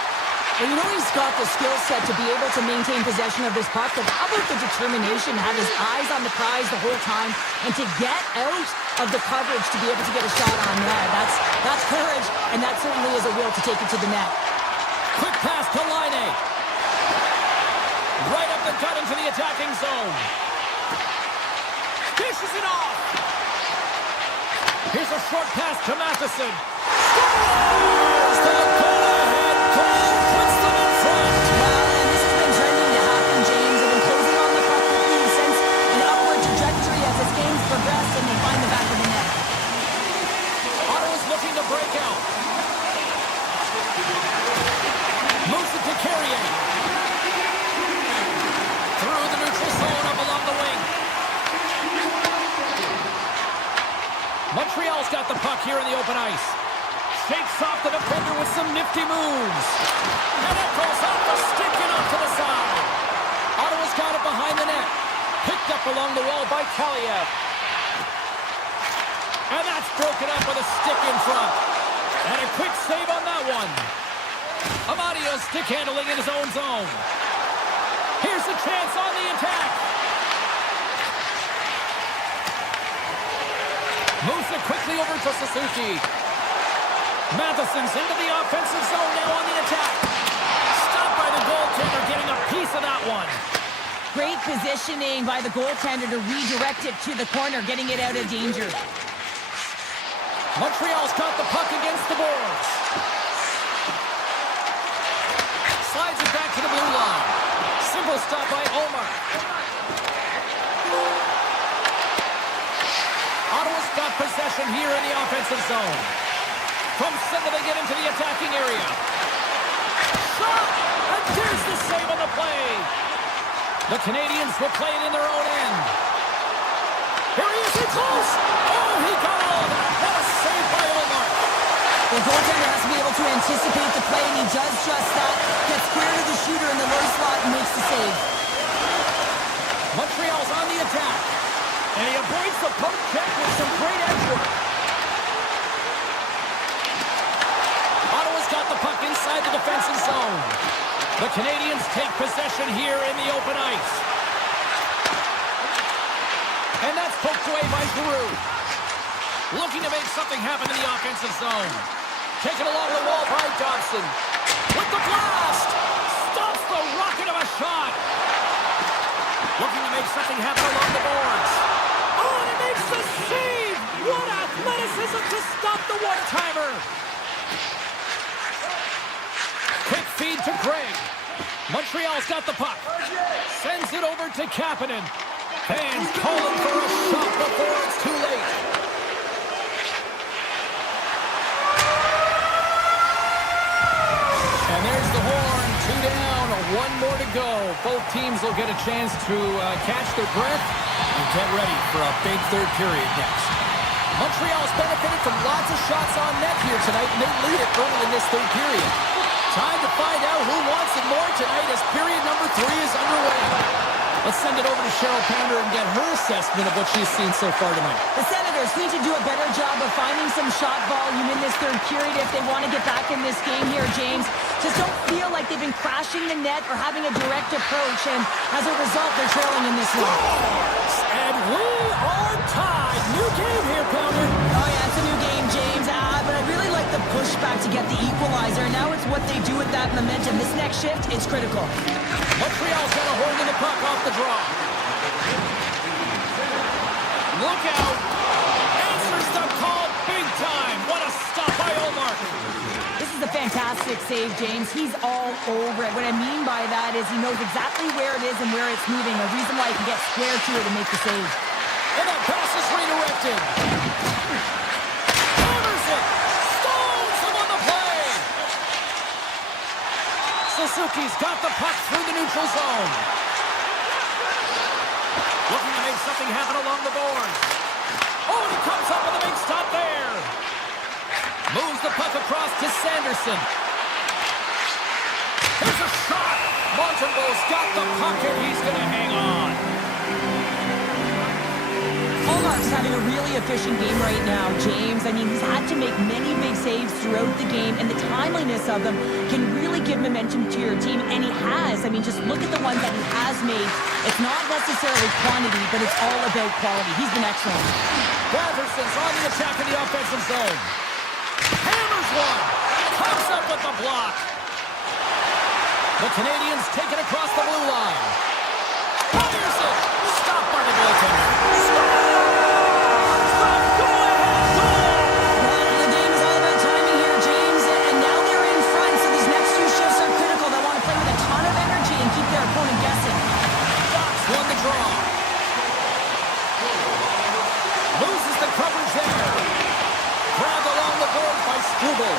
Well, you know he's got the skill set to be able to maintain possession of this puck, but how about the determination to have his eyes on the prize the whole time and to get out of the coverage to be able to get a shot on net? That's courage, and that certainly is a will to take it to the net. Quick pass to Laine. Right up the gut into the attacking zone. Dishes it off. Here's a short pass to Matheson. Scores! The go-ahead goal puts them in front. Well, and this has been trending to happen, James. They've been closing on the puck quickly since an upward trajectory as this game's progressed, and they find the back of the net. Ottawa's looking to break out. Moves it to Carrier. Through the neutral zone up along the wing. Montreal's got the puck here in the open ice. Shakes off the defender with some nifty moves. And it goes off the stick and up to the side. Ottawa's got it behind the net. Picked up along the wall by Kaliev. And that's broken up with a stick in front. And a quick save on that one. Amadio stick handling in his own zone. Here's the chance on the attack. Moves it quickly over to Suzuki. Matheson's into the offensive zone now on the attack. Stopped by the goaltender, getting a piece of that one. Great positioning by the goaltender to redirect it to the corner, getting it out of danger. Montreal's got the puck against the boards. Slides it back to the blue line. Simple stop by Omar. Ottawa's got possession here in the offensive zone. From center, they get into the attacking area. Shot! And there's the save on the play. The Canadiens will play it in their own end. Here he is, he's close! Oh, he got all of that. What a save by Omar. The goaltender has to be able to anticipate the play, and he does just that. Gets clear to the shooter in the low slot and makes the save. Montreal's on the attack. And he avoids the poke check with some great edge work. Ottawa's got the puck inside the defensive zone. The Canadiens take possession here in the open ice. And that's poked away by Giroux. Looking to make something happen in the offensive zone. Taken along the wall by Dobson. With the blast! Stops the rocket of a shot. Looking to make something happen along the boards. Oh, and it makes the save! What athleticism to stop the one-timer! Quick feed to Gregg. Montreal's got the puck. Sends it over to Kapanen. Fans calling for a shot before it's too late. And there's the horn. 2 down, 1 more to go. Both teams will get a chance to catch their breath and get ready for a big third period next. Montreal's benefited from lots of shots on net here tonight, and they lead it early in this third period. Time to find out who wants it more tonight as period number 3 is underway. Let's send it over to Cheryl Pounder and get her assessment of what she's seen so far tonight. The Senators need to do a better job of finding some shot volume in this third period if they want to get back in this game here, James. Just don't feel like they've been crashing the net or having a direct approach, and as a result, they're trailing in this one. And we are tied. New game here, Pounder. Oh, yeah, it's a new game, James. But I really like the pushback to get the equalizer. Now it's what they do with that momentum. This next shift is critical. Montreal's got a hold of the puck off the draw. Look out. Answers the call big time. What a stop by Omar. This is a fantastic save, James. He's all over it. What I mean by that is he knows exactly where it is and where it's moving. A reason why he can get square to it and make the save. And that pass is redirected. Hammers it. Stones him on the play. Suzuki's got the puck through the neutral zone. Looking to make something happen along the boards. Oh, and he comes up with a big stop there. Moves the puck across to Sanderson. There's a shot. Montembeau's got the puck and he's going to hang on. Ullmark's having a really efficient game right now, James. I mean, he's had to make many big saves throughout the game, and the timeliness of them can really give momentum to your team, and he has. I mean, just look at the ones that he has made. It's not necessarily quantity, but it's all about quality. He's been excellent. Batterson's on the attack in the offensive zone. Hammers one. Comes up with the block. The Canadiens take it across the blue line. Fires it. Stopped by the goaltender. Scores the go-ahead goal. Well, the game is all about timing here, James, and now they're in front, so these next two shifts are critical. They want to play with a ton of energy and keep their opponent guessing. Fox won the draw. Loses the coverage there. Grabbed along the board by Struble.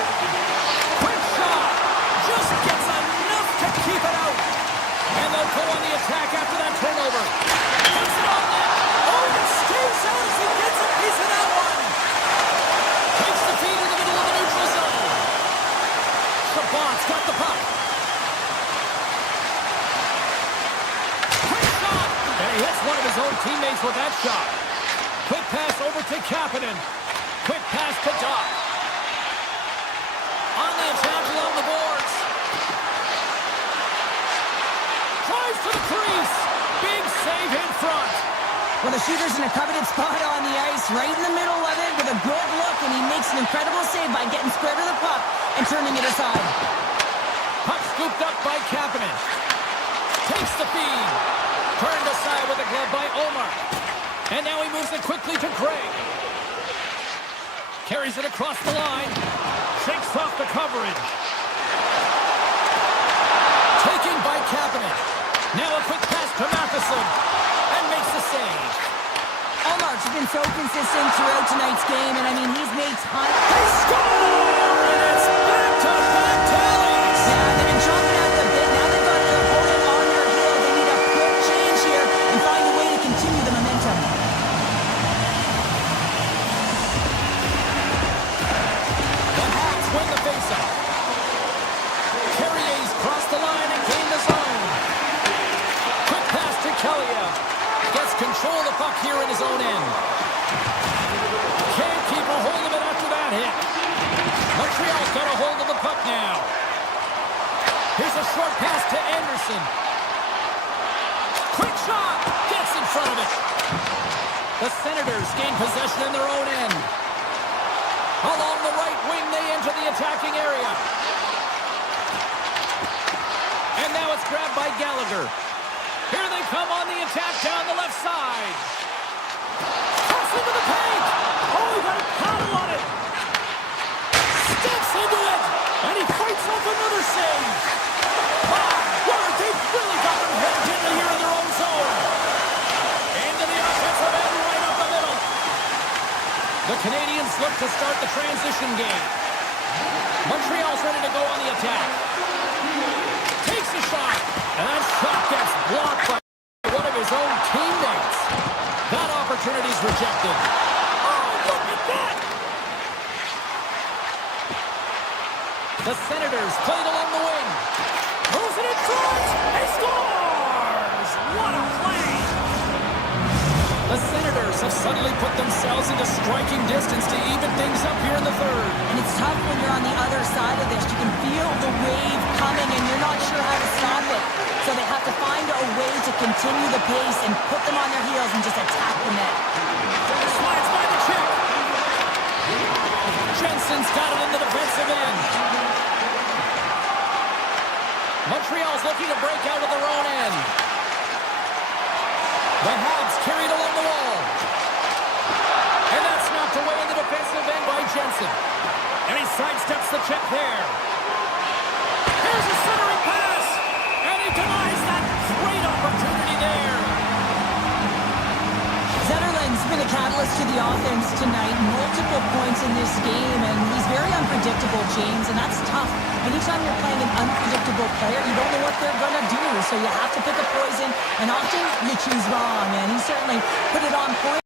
Quick shot. Just gets enough to keep it out. And they'll go on the attack after that turnover. Puts it on net. Oh, and stays out as he gets a piece of that one. Takes the feed in the middle of the neutral zone. Chabot's got the puck. Quick shot. And he hits one of his own teammates with that shot. Quick pass over to Kapanen. Quick pass to Doc. On the attack along the boards. Drives to the crease. Big save in front. Well, the shooter's in a coveted spot on the ice, right in the middle of it with a good look, and he makes an incredible save by getting square to the puck and turning it aside. Puck scooped up by Kapanen. Takes the feed. Turned aside with a glove by Omar. And now he moves it quickly to Craig. Carries it across the line. Shakes off the coverage. Taken by Kapanen. Now a quick pass to Matheson. And makes the save. Ullmark's been so consistent throughout tonight's game, and I mean, he's made tons. They score! And it's back-to-back tallies! Yeah, they've been chomping at the bit. Now they've got their opponent on their heel. They need a quick change here and find a way to continue the momentum. The Hawks win the faceoff. Carrier's crossed the line and gained the zone. Quick pass to Kaliev. Gets control of the puck here in his own end. Can't keep a hold of it after that hit. Montreal's got a hold of the puck now. Here's a short pass to Anderson. Quick shot. Gets in front of it. The Senators gain possession in their own end. Along the right wing, they enter the attacking area. And now it's grabbed by Gallagher. Here they come on the attack down the left side. Cross into the paint. Oh, he got a paddle on it. Steps into it. And he fights off another save. My word, they've really got them headed into here in their own zone. Into the offensive end right up the middle. The Canadiens look to start the transition game. Montreal's ready to go on the attack. Takes a shot. And that shot gets blocked by one of his own teammates. That opportunity's rejected. Oh, look at The Senators played along the wing. Moves it in front. He scores! What a play! The Senators have suddenly put themselves into striking distance to even things up here in the third. And it's tough when you're on the other side of this. You can feel the wave coming, and you're not sure how to stop it. So they have to find a way to continue the pace and put them on their heels and just attack the net. Slides by the check. Jensen's got it in the defensive end. Montreal's looking to break out of their own end. The Habs carried along the wall. And that's knocked away in the defensive end by Jensen. And he sidesteps the check there. Here's a centering pass. And he denies that great opportunity there. Zetterlund's been a catalyst to the offense tonight. Multiple points in this game, and he's very unpredictable, James, and that's tough. Anytime you're playing an unpredictable player, you don't know what they're going to do, so you have to pick a poison, and often you choose wrong, and he certainly put it on point.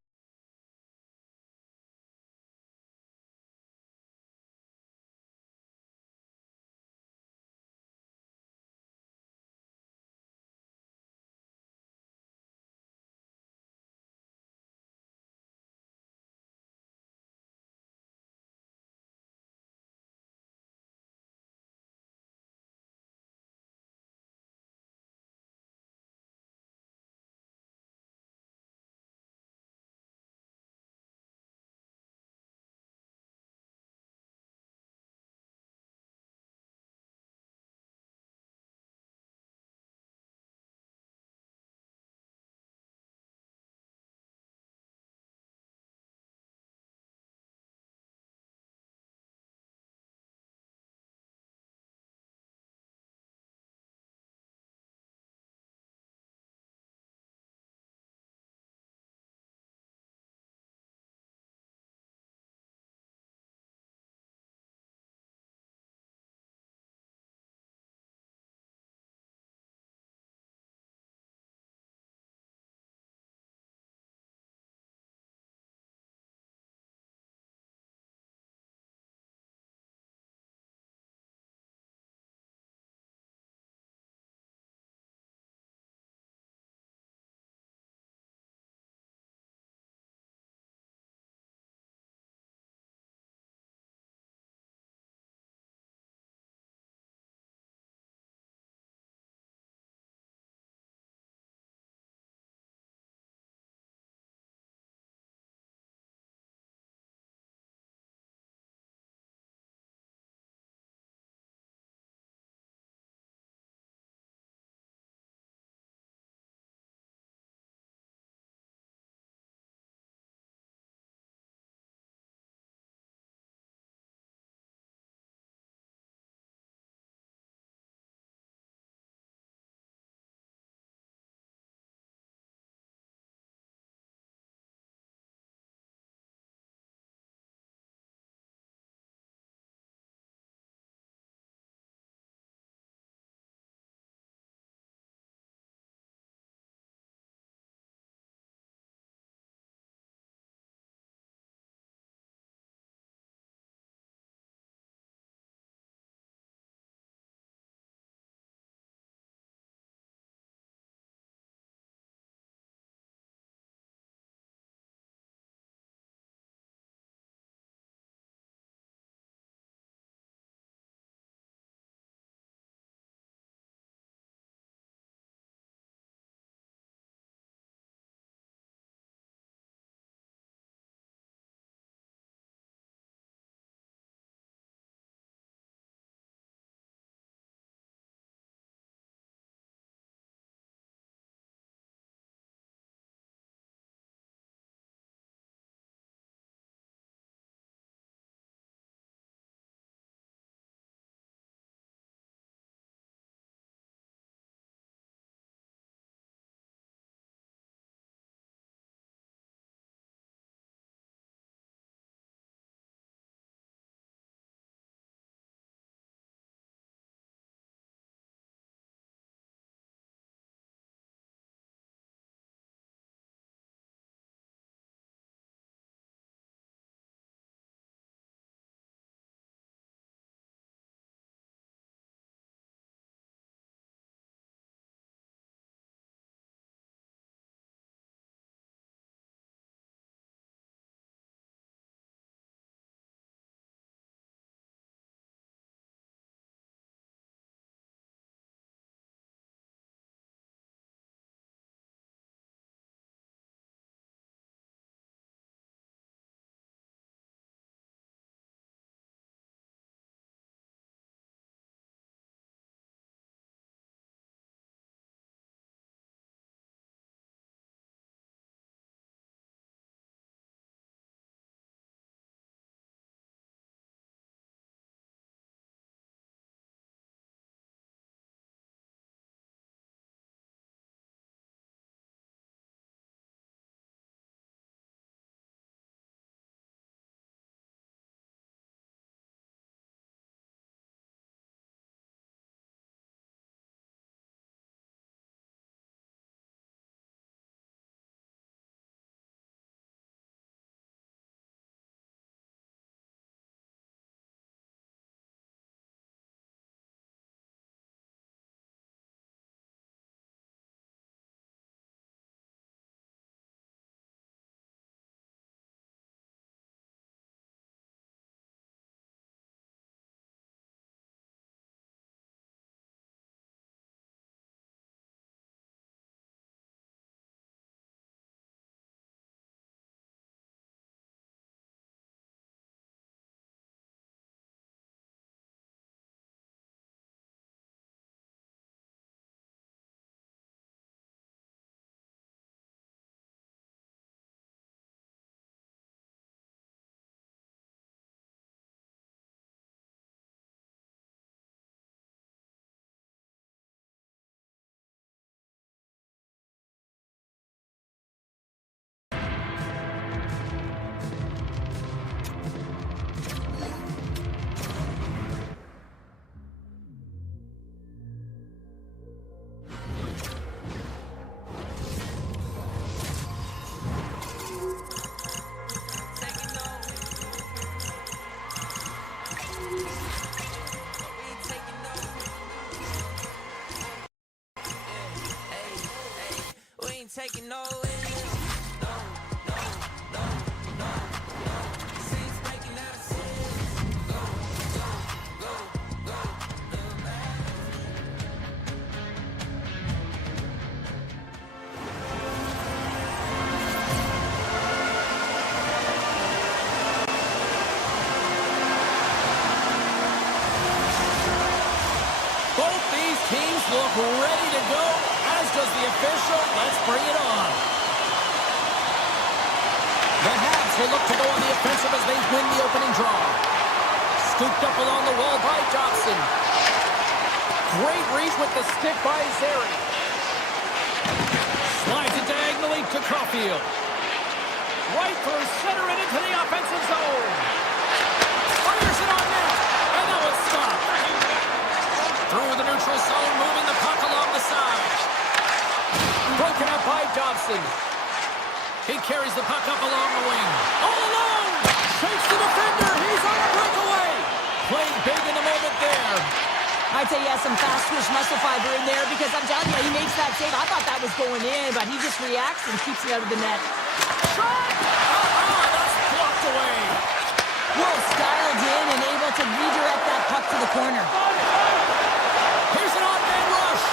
does the official. Let's bring it on. The Habs will look to go on the offensive as they win the opening draw. Scooped up along the wall by Dobson. Great reach with the stick by Zary. Slides it diagonally to Caulfield. Right through center and into the offensive zone. Fires it on net. And now it's stopped. Through the neutral zone, moving the puck along the side. Broken up by Dobson. He carries the puck up along the wing. All alone! Shakes the defender. He's on a breakaway. Playing big in the moment there. I'd say he has some fast twitch muscle fiber in there because I'm telling you, he makes that save. I thought that was going in, but he just reacts and keeps it out of the net. Shot! That's blocked away. Wolf styled in and able to redirect that puck to the corner. Here's an odd-man rush.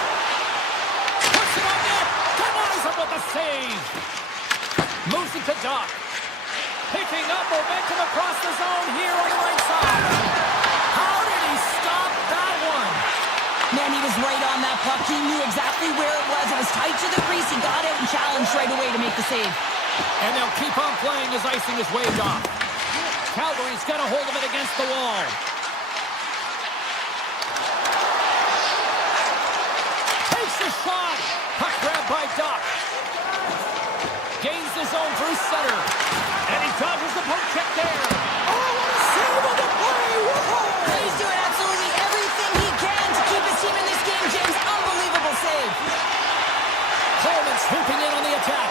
Puts it on net. Denies him with the save. Moves it to Doc. Picking up momentum across the zone here on the right side. How did he stop that one? Man, he was right on that puck. He knew exactly where it was. It was tight to the crease. He got out and challenged right away to make the save. And they'll keep on playing as icing is waved off. Calgary's got a hold of it against the wall. Takes the shot. Puck grab by Doc. Gains the zone through center. And he dodges the poke check there. Oh, what a save on the play. Whoa! He's doing absolutely everything he can to keep his team in this game, James. Unbelievable save. Coleman swooping in on the attack.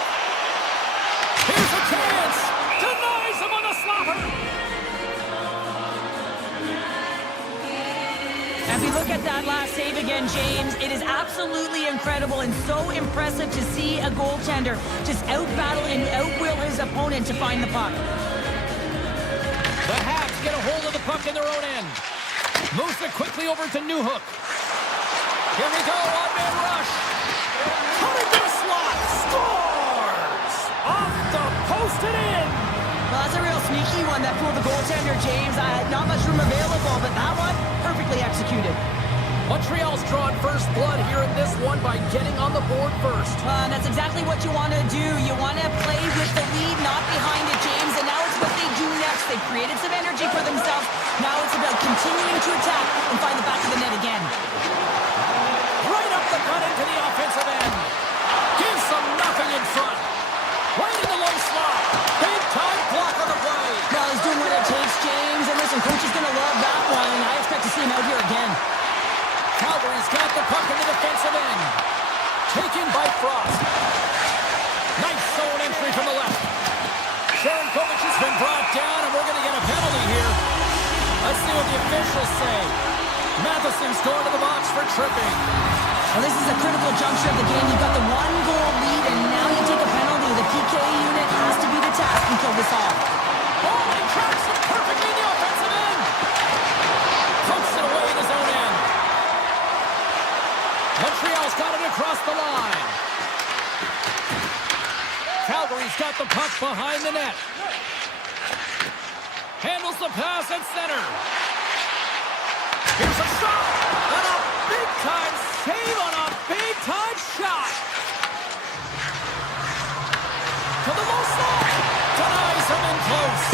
Here's a chance. Denies him on the slapper. As we look at that last save again, James, it is absolutely incredible and so impressive to see a goaltender just out-battle and out-will his opponent to find the puck. The Habs get a hold of the puck in their own end. Moves it quickly over to Newhook. Here we go, one-man rush. Coming to the slot. Scores! Off the post and in. Well, that's a real sneaky one that pulled the goaltender, James. Not much room available, but that one, perfectly executed. Montreal's drawn first blood here in this one by getting on the board first. That's exactly what you want to do. You want to play with the lead, not behind it, James. And now it's what they do next. They created some energy for themselves. Now it's about continuing to attack and find the back of the net again. Right up the gut into the offensive end. Gives them nothing in front. Right in the low slot. Big time block on the play. Well, he's doing what it takes, James. And listen, coach is going to love that one. I expect to see him out here again. Calgary's got the puck in the defensive end. Taken by Frost. Nice zone entry from the left. Sharankovic has been brought down, and we're going to get a penalty here. Let's see what the officials say. Matheson's going to the box for tripping. Well, this is a critical juncture of the game. You've got the one-goal lead, and now you take a penalty. The PK unit has to be the task and kill this off. Oh, he tracks it perfectly in the offensive end. Pokes it away in his own end. Montreal's got it across the line. Calgary's got the puck behind the net. Handles the pass at center. Here's a shot. And a big-time save on a big-time shot. To the low slot. Denies him in close.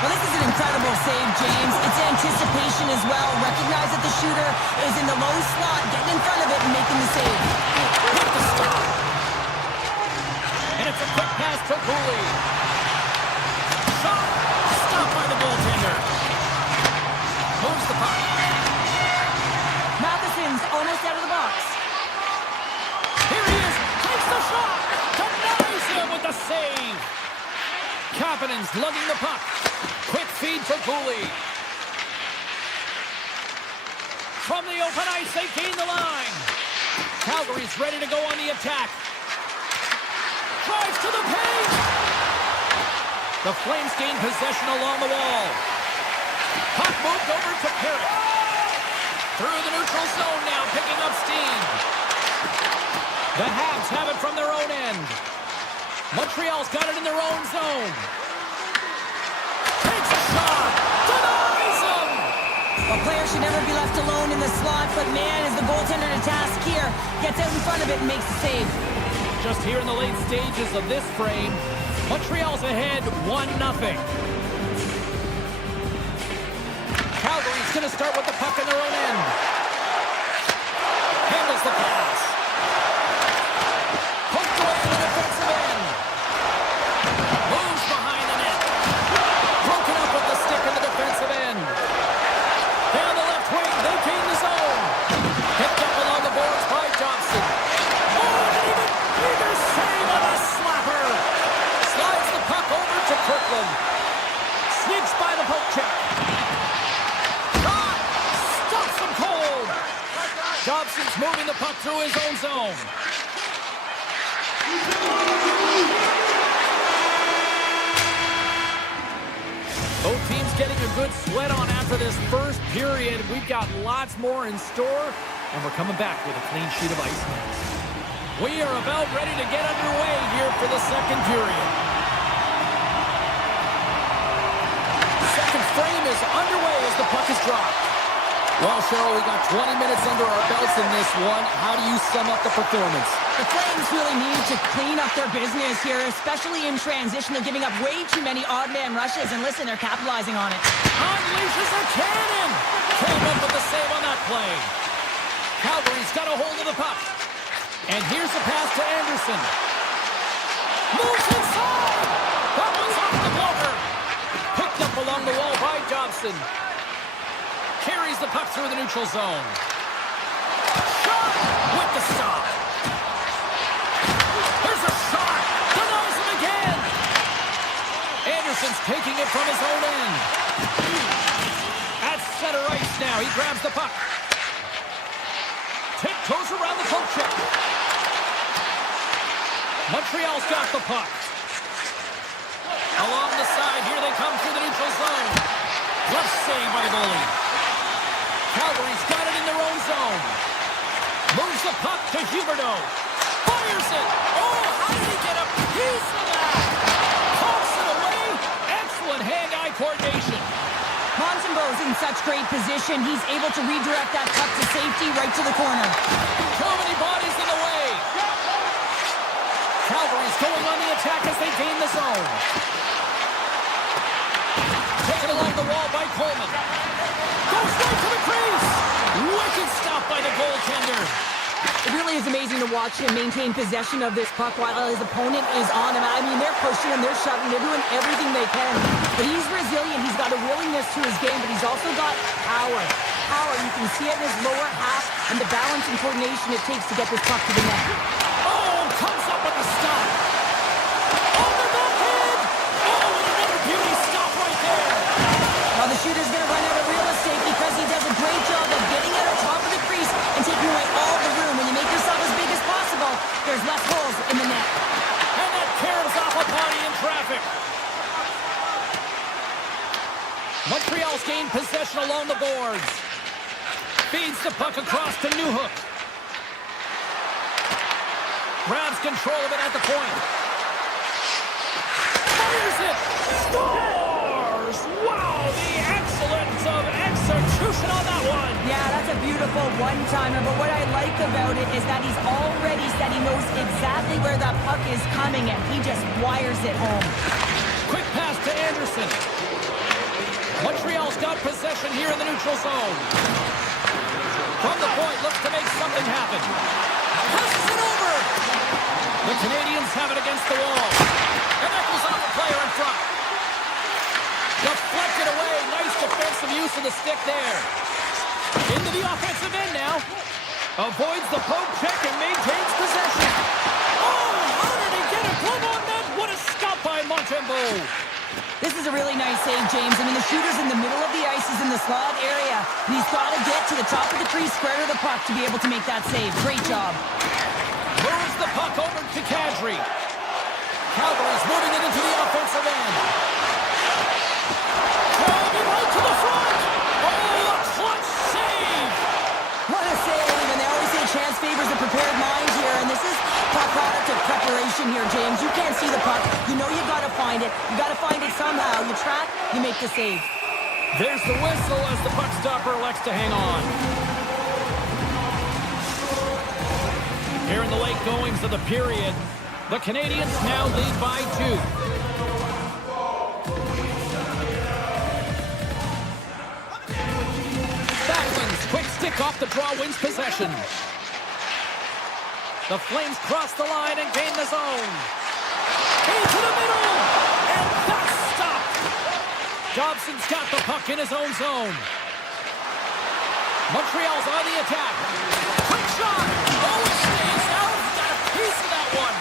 Well, this is an incredible save, James. It's anticipation as well. Recognize that the shooter is in the low slot, getting in front of it and making the save. With the stop. And it's a quick pass to Cooley. Shot. Stopped by the goaltender. Moves the puck. Matheson's almost out of the box. Here he is. Takes the shot. Denies him with the save. Kapanen's lugging the puck. Quick feed for Cooley. From the open ice, they gain the line. Calgary's ready to go on the attack. Drives to the paint. The Flames gain possession along the wall. Puck moved over to Perrick. Through the neutral zone now, picking up steam. The Habs have it from their own end. Montreal's got it in their own zone. Takes a shot. Denies him. Well, players should never be left alone in the slot, but man, is the goaltender to task here. Gets out in front of it and makes the save. Just here in the late stages of this frame, Montreal's ahead 1-0. Calgary's going to start with the puck in their own end. Handles the pass. Poked away in the defensive end. Moves behind the net. Broken up with the stick in the defensive end. Down the left wing, they gain the zone. Picked up along the boards by Johnson. Oh, and even bigger save on a slapper. Slides the puck over to Kirkland. Sneaks by the poke check. Shot! Stops him cold. Dobson's moving the puck through his own zone. Both teams getting a good sweat on after this first period. We've got lots more in store, and we're coming back with a clean sheet of Iceman. We are about ready to get underway here for the second period. Second frame is underway as the puck is dropped. Well, Cheryl, we got 20 minutes under our belts in this one. How do you sum up the performance? The Flames really need to clean up their business here, especially in transition. They're giving up way too many odd-man rushes, and listen, they're capitalizing on it. Unleashes a cannon! Came up with the save on that play. Calgary's got a hold of the puck. And here's the pass to Anderson. Moves inside! That one's off the blocker. Picked up along the wall by Dobson. Carries the puck through the neutral zone. Shot with the stop. There's a shot. Denies him again. Anderson's taking it from his own end. At center ice now. He grabs the puck. Tiptoes around the poke check. Montreal's got the puck. Along the side, here they come through the neutral zone. Left save by the goalie. Calgary's got it in their own zone. Moves the puck to Huberdeau. Fires it. Oh, how did he get a piece of that? Pokes it away. Excellent hand-eye coordination. Montembeaux's in such great position. He's able to redirect that puck to safety right to the corner. Too many bodies in the way. Calgary's going on the attack as they gain the zone. Taken along the wall by Coleman. Goes right to the crease. Wicked stop by the goaltender. It really is amazing to watch him maintain possession of this puck while his opponent is on him. I mean, they're pushing him, they're shoving, they're doing everything they can. But he's resilient. He's got a willingness to his game, but he's also got power. Power, you can see it in his lower half and the balance and coordination it takes to get this puck to the net. Oh, comes up with the stop. On the backhand. Oh, and another beauty stop right there. Now the shooter's going to run out of real estate because he does a great job of getting out on top of the crease and taking away all the room. When you make yourself as big as possible, there's less holes in the net. And that caroms off a body in traffic. Montreal's gained possession along the boards. Feeds the puck across to Newhook. Grabs control of it at the point. Fires it! Scores! Wow, the excellence of execution on that one! Yeah, that's a beautiful one-timer, but what I like about it is that he's already said he knows exactly where that puck is coming, and he just wires it home. Quick pass to Anderson. Montreal's got possession here in the neutral zone. From the point, looks to make something happen. Passes it over! The Canadiens have it against the wall. And that goes off the player in front. Deflected away. Nice defensive use of the stick there. Into the offensive end now. Avoids the poke check and maintains possession. Oh, how did he get a glove on that? What a stop by Montembeaux. This is a really nice save, James. I mean, the shooter's in the middle of the ice. He's in the slot area. And he's got to get to the top of the crease, square to the puck to be able to make that save. Great job. Moves the puck over to Kadri. Calgary's moving it into the offensive end. Driving right to the front. Oh, a clutch save. What a save. And they always say chance favors a prepared mind here. And this is a product of preparation here, James. You can't see the puck. You know you got to find it. You got to find it somehow. You track, you make the save. There's the whistle as the puck stopper elects to hang on. Here in the late goings of the period, the Canadiens now lead by 2. Backlund's quick stick off the draw wins possession. The Flames cross the line and gain the zone. Into the middle, and that's stopped. Dobson's got the puck in his own zone. Montreal's on the attack. Quick shot. Oh, it stays out. He's got a piece of that one.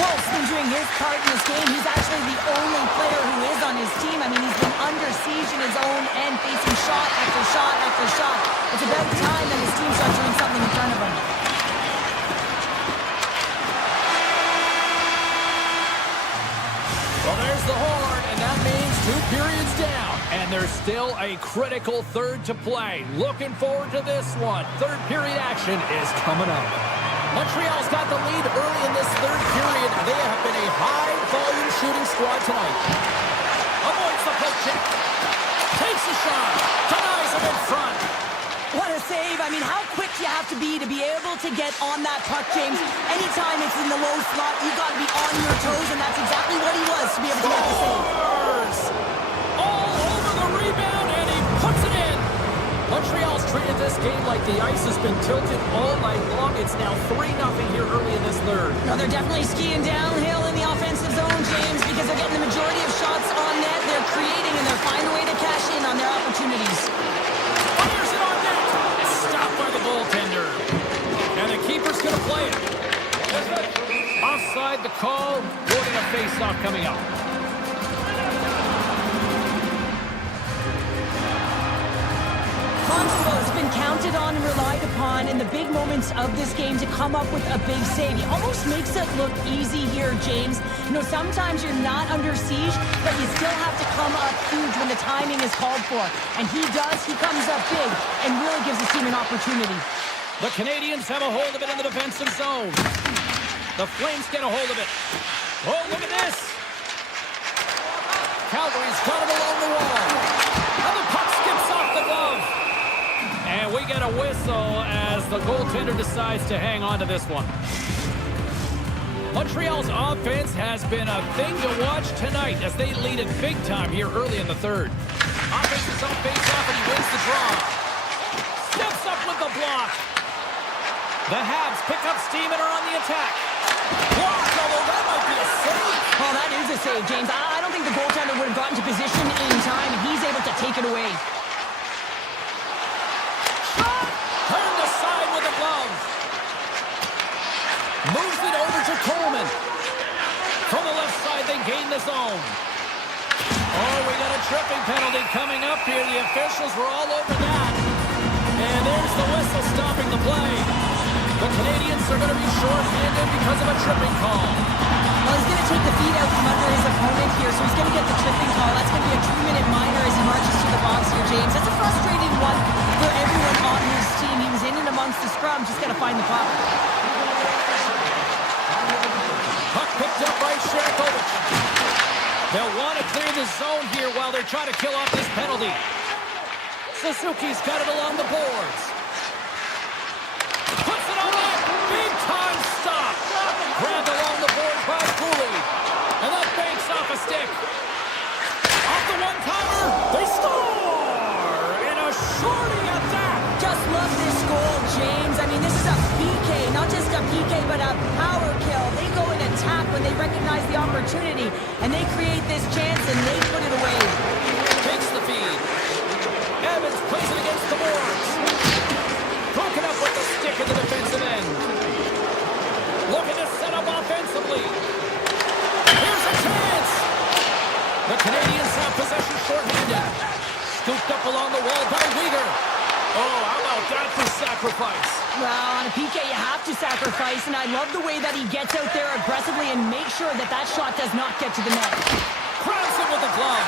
Wolf's been doing his part in this game. He's actually the only player who is on his team. I mean, he's been under siege in his own end, facing shot after shot after shot. It's about time that his team starts doing something in front of him. Well, there's the horn, and that means 2 periods down. And there's still a critical third to play. Looking forward to this one. Third period action is coming up. Montreal's got the lead early in this third period. They have been a high-volume shooting squad tonight. Avoids the poke check. Takes a shot. Denies him in front. What a save. I mean, how quick you have to be able to get on that puck, James. Anytime it's in the low slot, you've got to be on your toes, and that's exactly what he was to be able to make the save. Scores! All over the rebound, and he puts it in. Montreal's treated this game like the ice has been tilted all night long. It's now 3-0 here early in this third. No, they're definitely skiing downhill in the offensive zone, James, because they're getting the majority of shots on net. They're creating, and they're finding a way to cash in on their opportunities. Fires it on net. Stopped by the goaltender. And the keeper's going to play it. Offside the call. We're going to face-off coming up. Montreal has been counted on and relied upon in the big moments of this game to come up with a big save. He almost makes it look easy here, James. You know, sometimes you're not under siege, but you still have to come up huge when the timing is called for. And he does. He comes up big and really gives his team an opportunity. The Canadiens have a hold of it in the defensive zone. The Flames get a hold of it. Oh, look at this. Calgary's got it along the wall. And the puck skips off the glove. And we get a whistle as the goaltender decides to hang on to this one. Montreal's offense has been a thing to watch tonight as they lead it big time here early in the third. Offense is on face-off and he wins the draw. Steps up with the block. The Habs pick up steam and are on the attack. Block, although that might be a save. Oh, that is a save, James. I don't think the goaltender would have gotten to position in time. He's able to take it away. Turned aside with a glove. Moves it over to Coleman. From the left side, they gain the zone. Oh, we got a tripping penalty coming up here. The officials were all over that. And there's the whistle stopping the play. The Canadiens are going to be short-handed because of a tripping call. Well, he's going to take the feet out from under his opponent here, so he's going to get the tripping call. That's going to be a 2-minute minor as he marches to the box here, James. That's a frustrating one for everyone on his team. He was in and amongst the scrum, just got to find the puck. Puck picked up by Sharakovich. They'll want to clear the zone here while they're trying to kill off this penalty. Suzuki's got it along the boards. Puts it on net. Big time stop. Grabbed along the board by Cooley. And that banks off a stick. Off the one-timer. They score! And a shorty at that. Just love this goal, James. I mean, this is a PK, not just a PK, but a power kill. They go and attack when they recognize the opportunity, and they create this chance, and they put it away. Takes the feed. Evans plays it against the boards. Broken up with the stick in the defensive end. Looking to set up offensively. Here's a chance. The Canadiens have possession shorthanded. Scooped up along the wall by Weegar. Oh, how about that for sacrifice? Well, on a PK, you have to sacrifice, and I love the way that he gets out there aggressively and makes sure that that shot does not get to the net. Crowds it with the glove.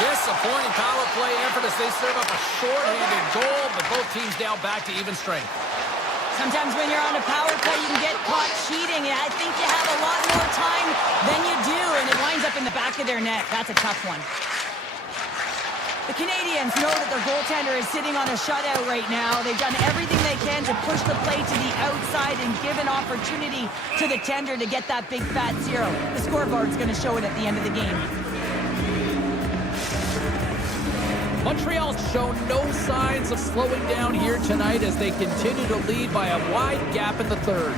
Disappointing power play effort as they serve up a short-handed goal, but both teams now back to even strength. Sometimes when you're on a power play, you can get caught cheating, and I think you have a lot more time than you do, and it winds up in the back of their net. That's a tough one. The Canadiens know that their goaltender is sitting on a shutout right now. They've done everything they can to push the play to the outside and give an opportunity to the tender to get that big fat zero. The scoreboard's going to show it at the end of the game. Montreal's shown no signs of slowing down here tonight as they continue to lead by a wide gap in the third.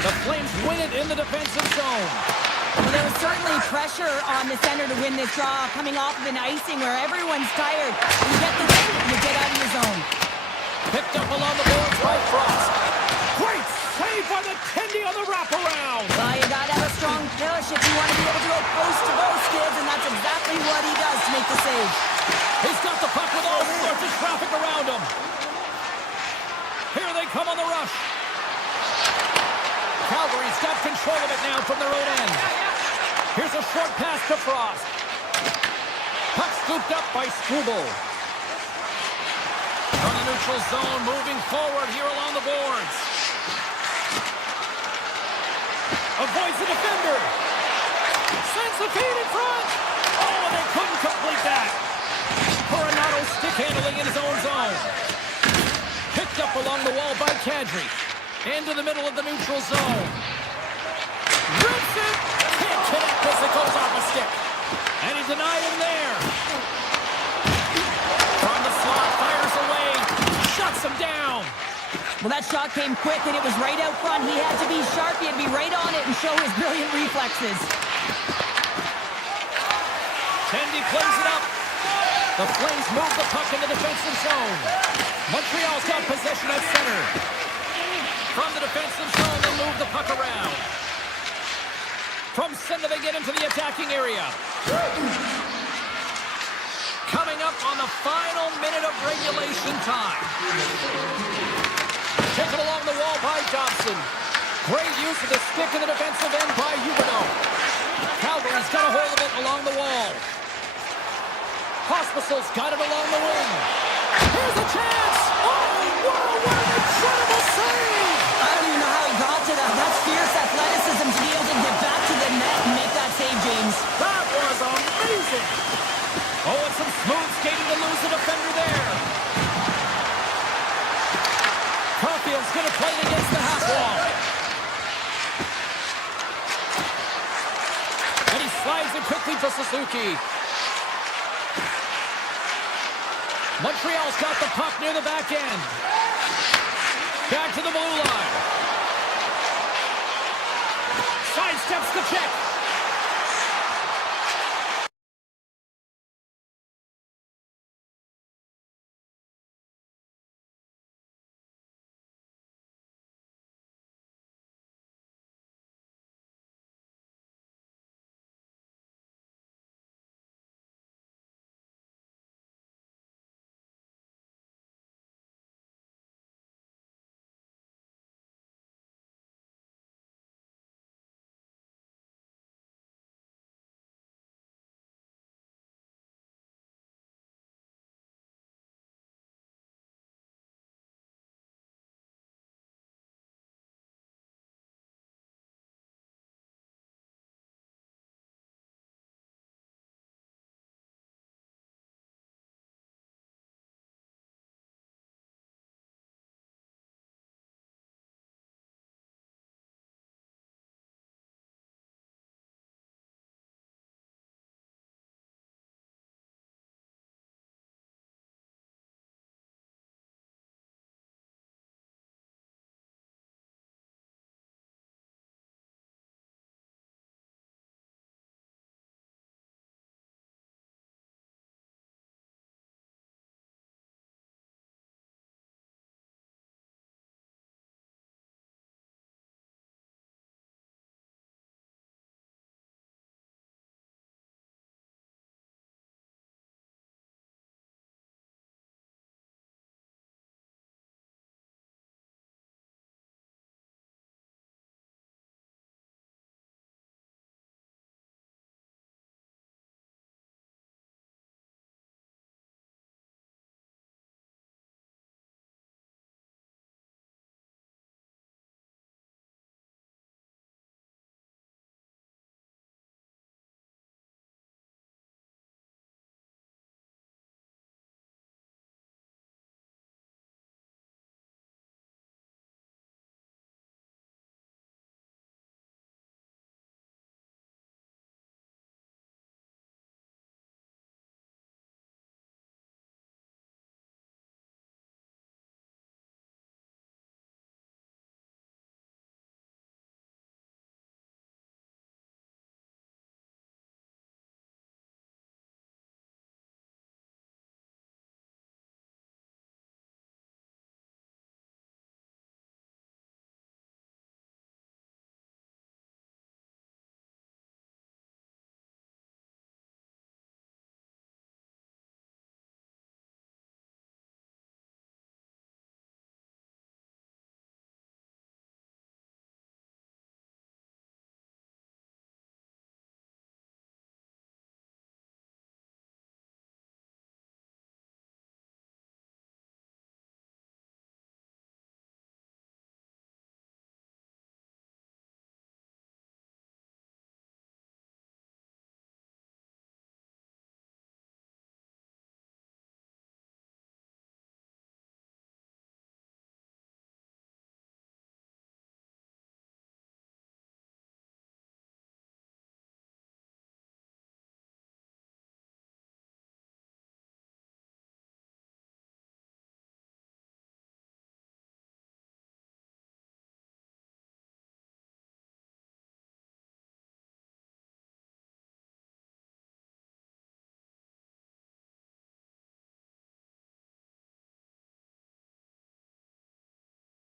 The Flames win it in the defensive zone. Well, there was certainly pressure on the center to win this draw, coming off of an icing where everyone's tired. You get the win, you get out of your zone. Picked up along the boards by Frost. Great save by the Candy on the wraparound. Well, you got to have a strong push if you want to be able to go post to post, kids, and that's exactly what he does to make the save. He's got the puck with all sorts of traffic around him. Here they come on the rush. Calgary's got control of it now from their own end. Here's a short pass to Frost. Puck scooped up by Struble. From the neutral zone, moving forward here along the boards. Avoids the defender. Sends the feed in front. Oh, and they couldn't complete that. Coronado stick handling in his own zone. Picked up along the wall by Kadri. Into the middle of the neutral zone. Rips it. Can't connect as it goes off a stick. And he denied him there. From the slot, fires away. Shuts him down. Well, that shot came quick, and it was right out front. He had to be sharp. He had to be right on it and show his brilliant reflexes. Tendy plays it up. The Flames move the puck in the defensive zone. Montreal's got possession at center. From the defensive zone, they move the puck around. From center, they get into the attacking area. Coming up on the final minute of regulation time. Taken along the wall by Dobson. Great use of the stick in the defensive end by Huberdeau. Calgary's got a hold of it along the wall. Hospital's got it along the wing. Here's a chance! Oh, what an incredible save! I don't even know how he got to that. That's fierce athleticism to be able to get back to the net and make that save, James. That was amazing! Oh, and some smooth skating to lose the defender there. Caulfield's going to play it against the half wall. And he slides it quickly to Suzuki. Montreal's got the puck near the back end. Back to the blue line. Sidesteps the check.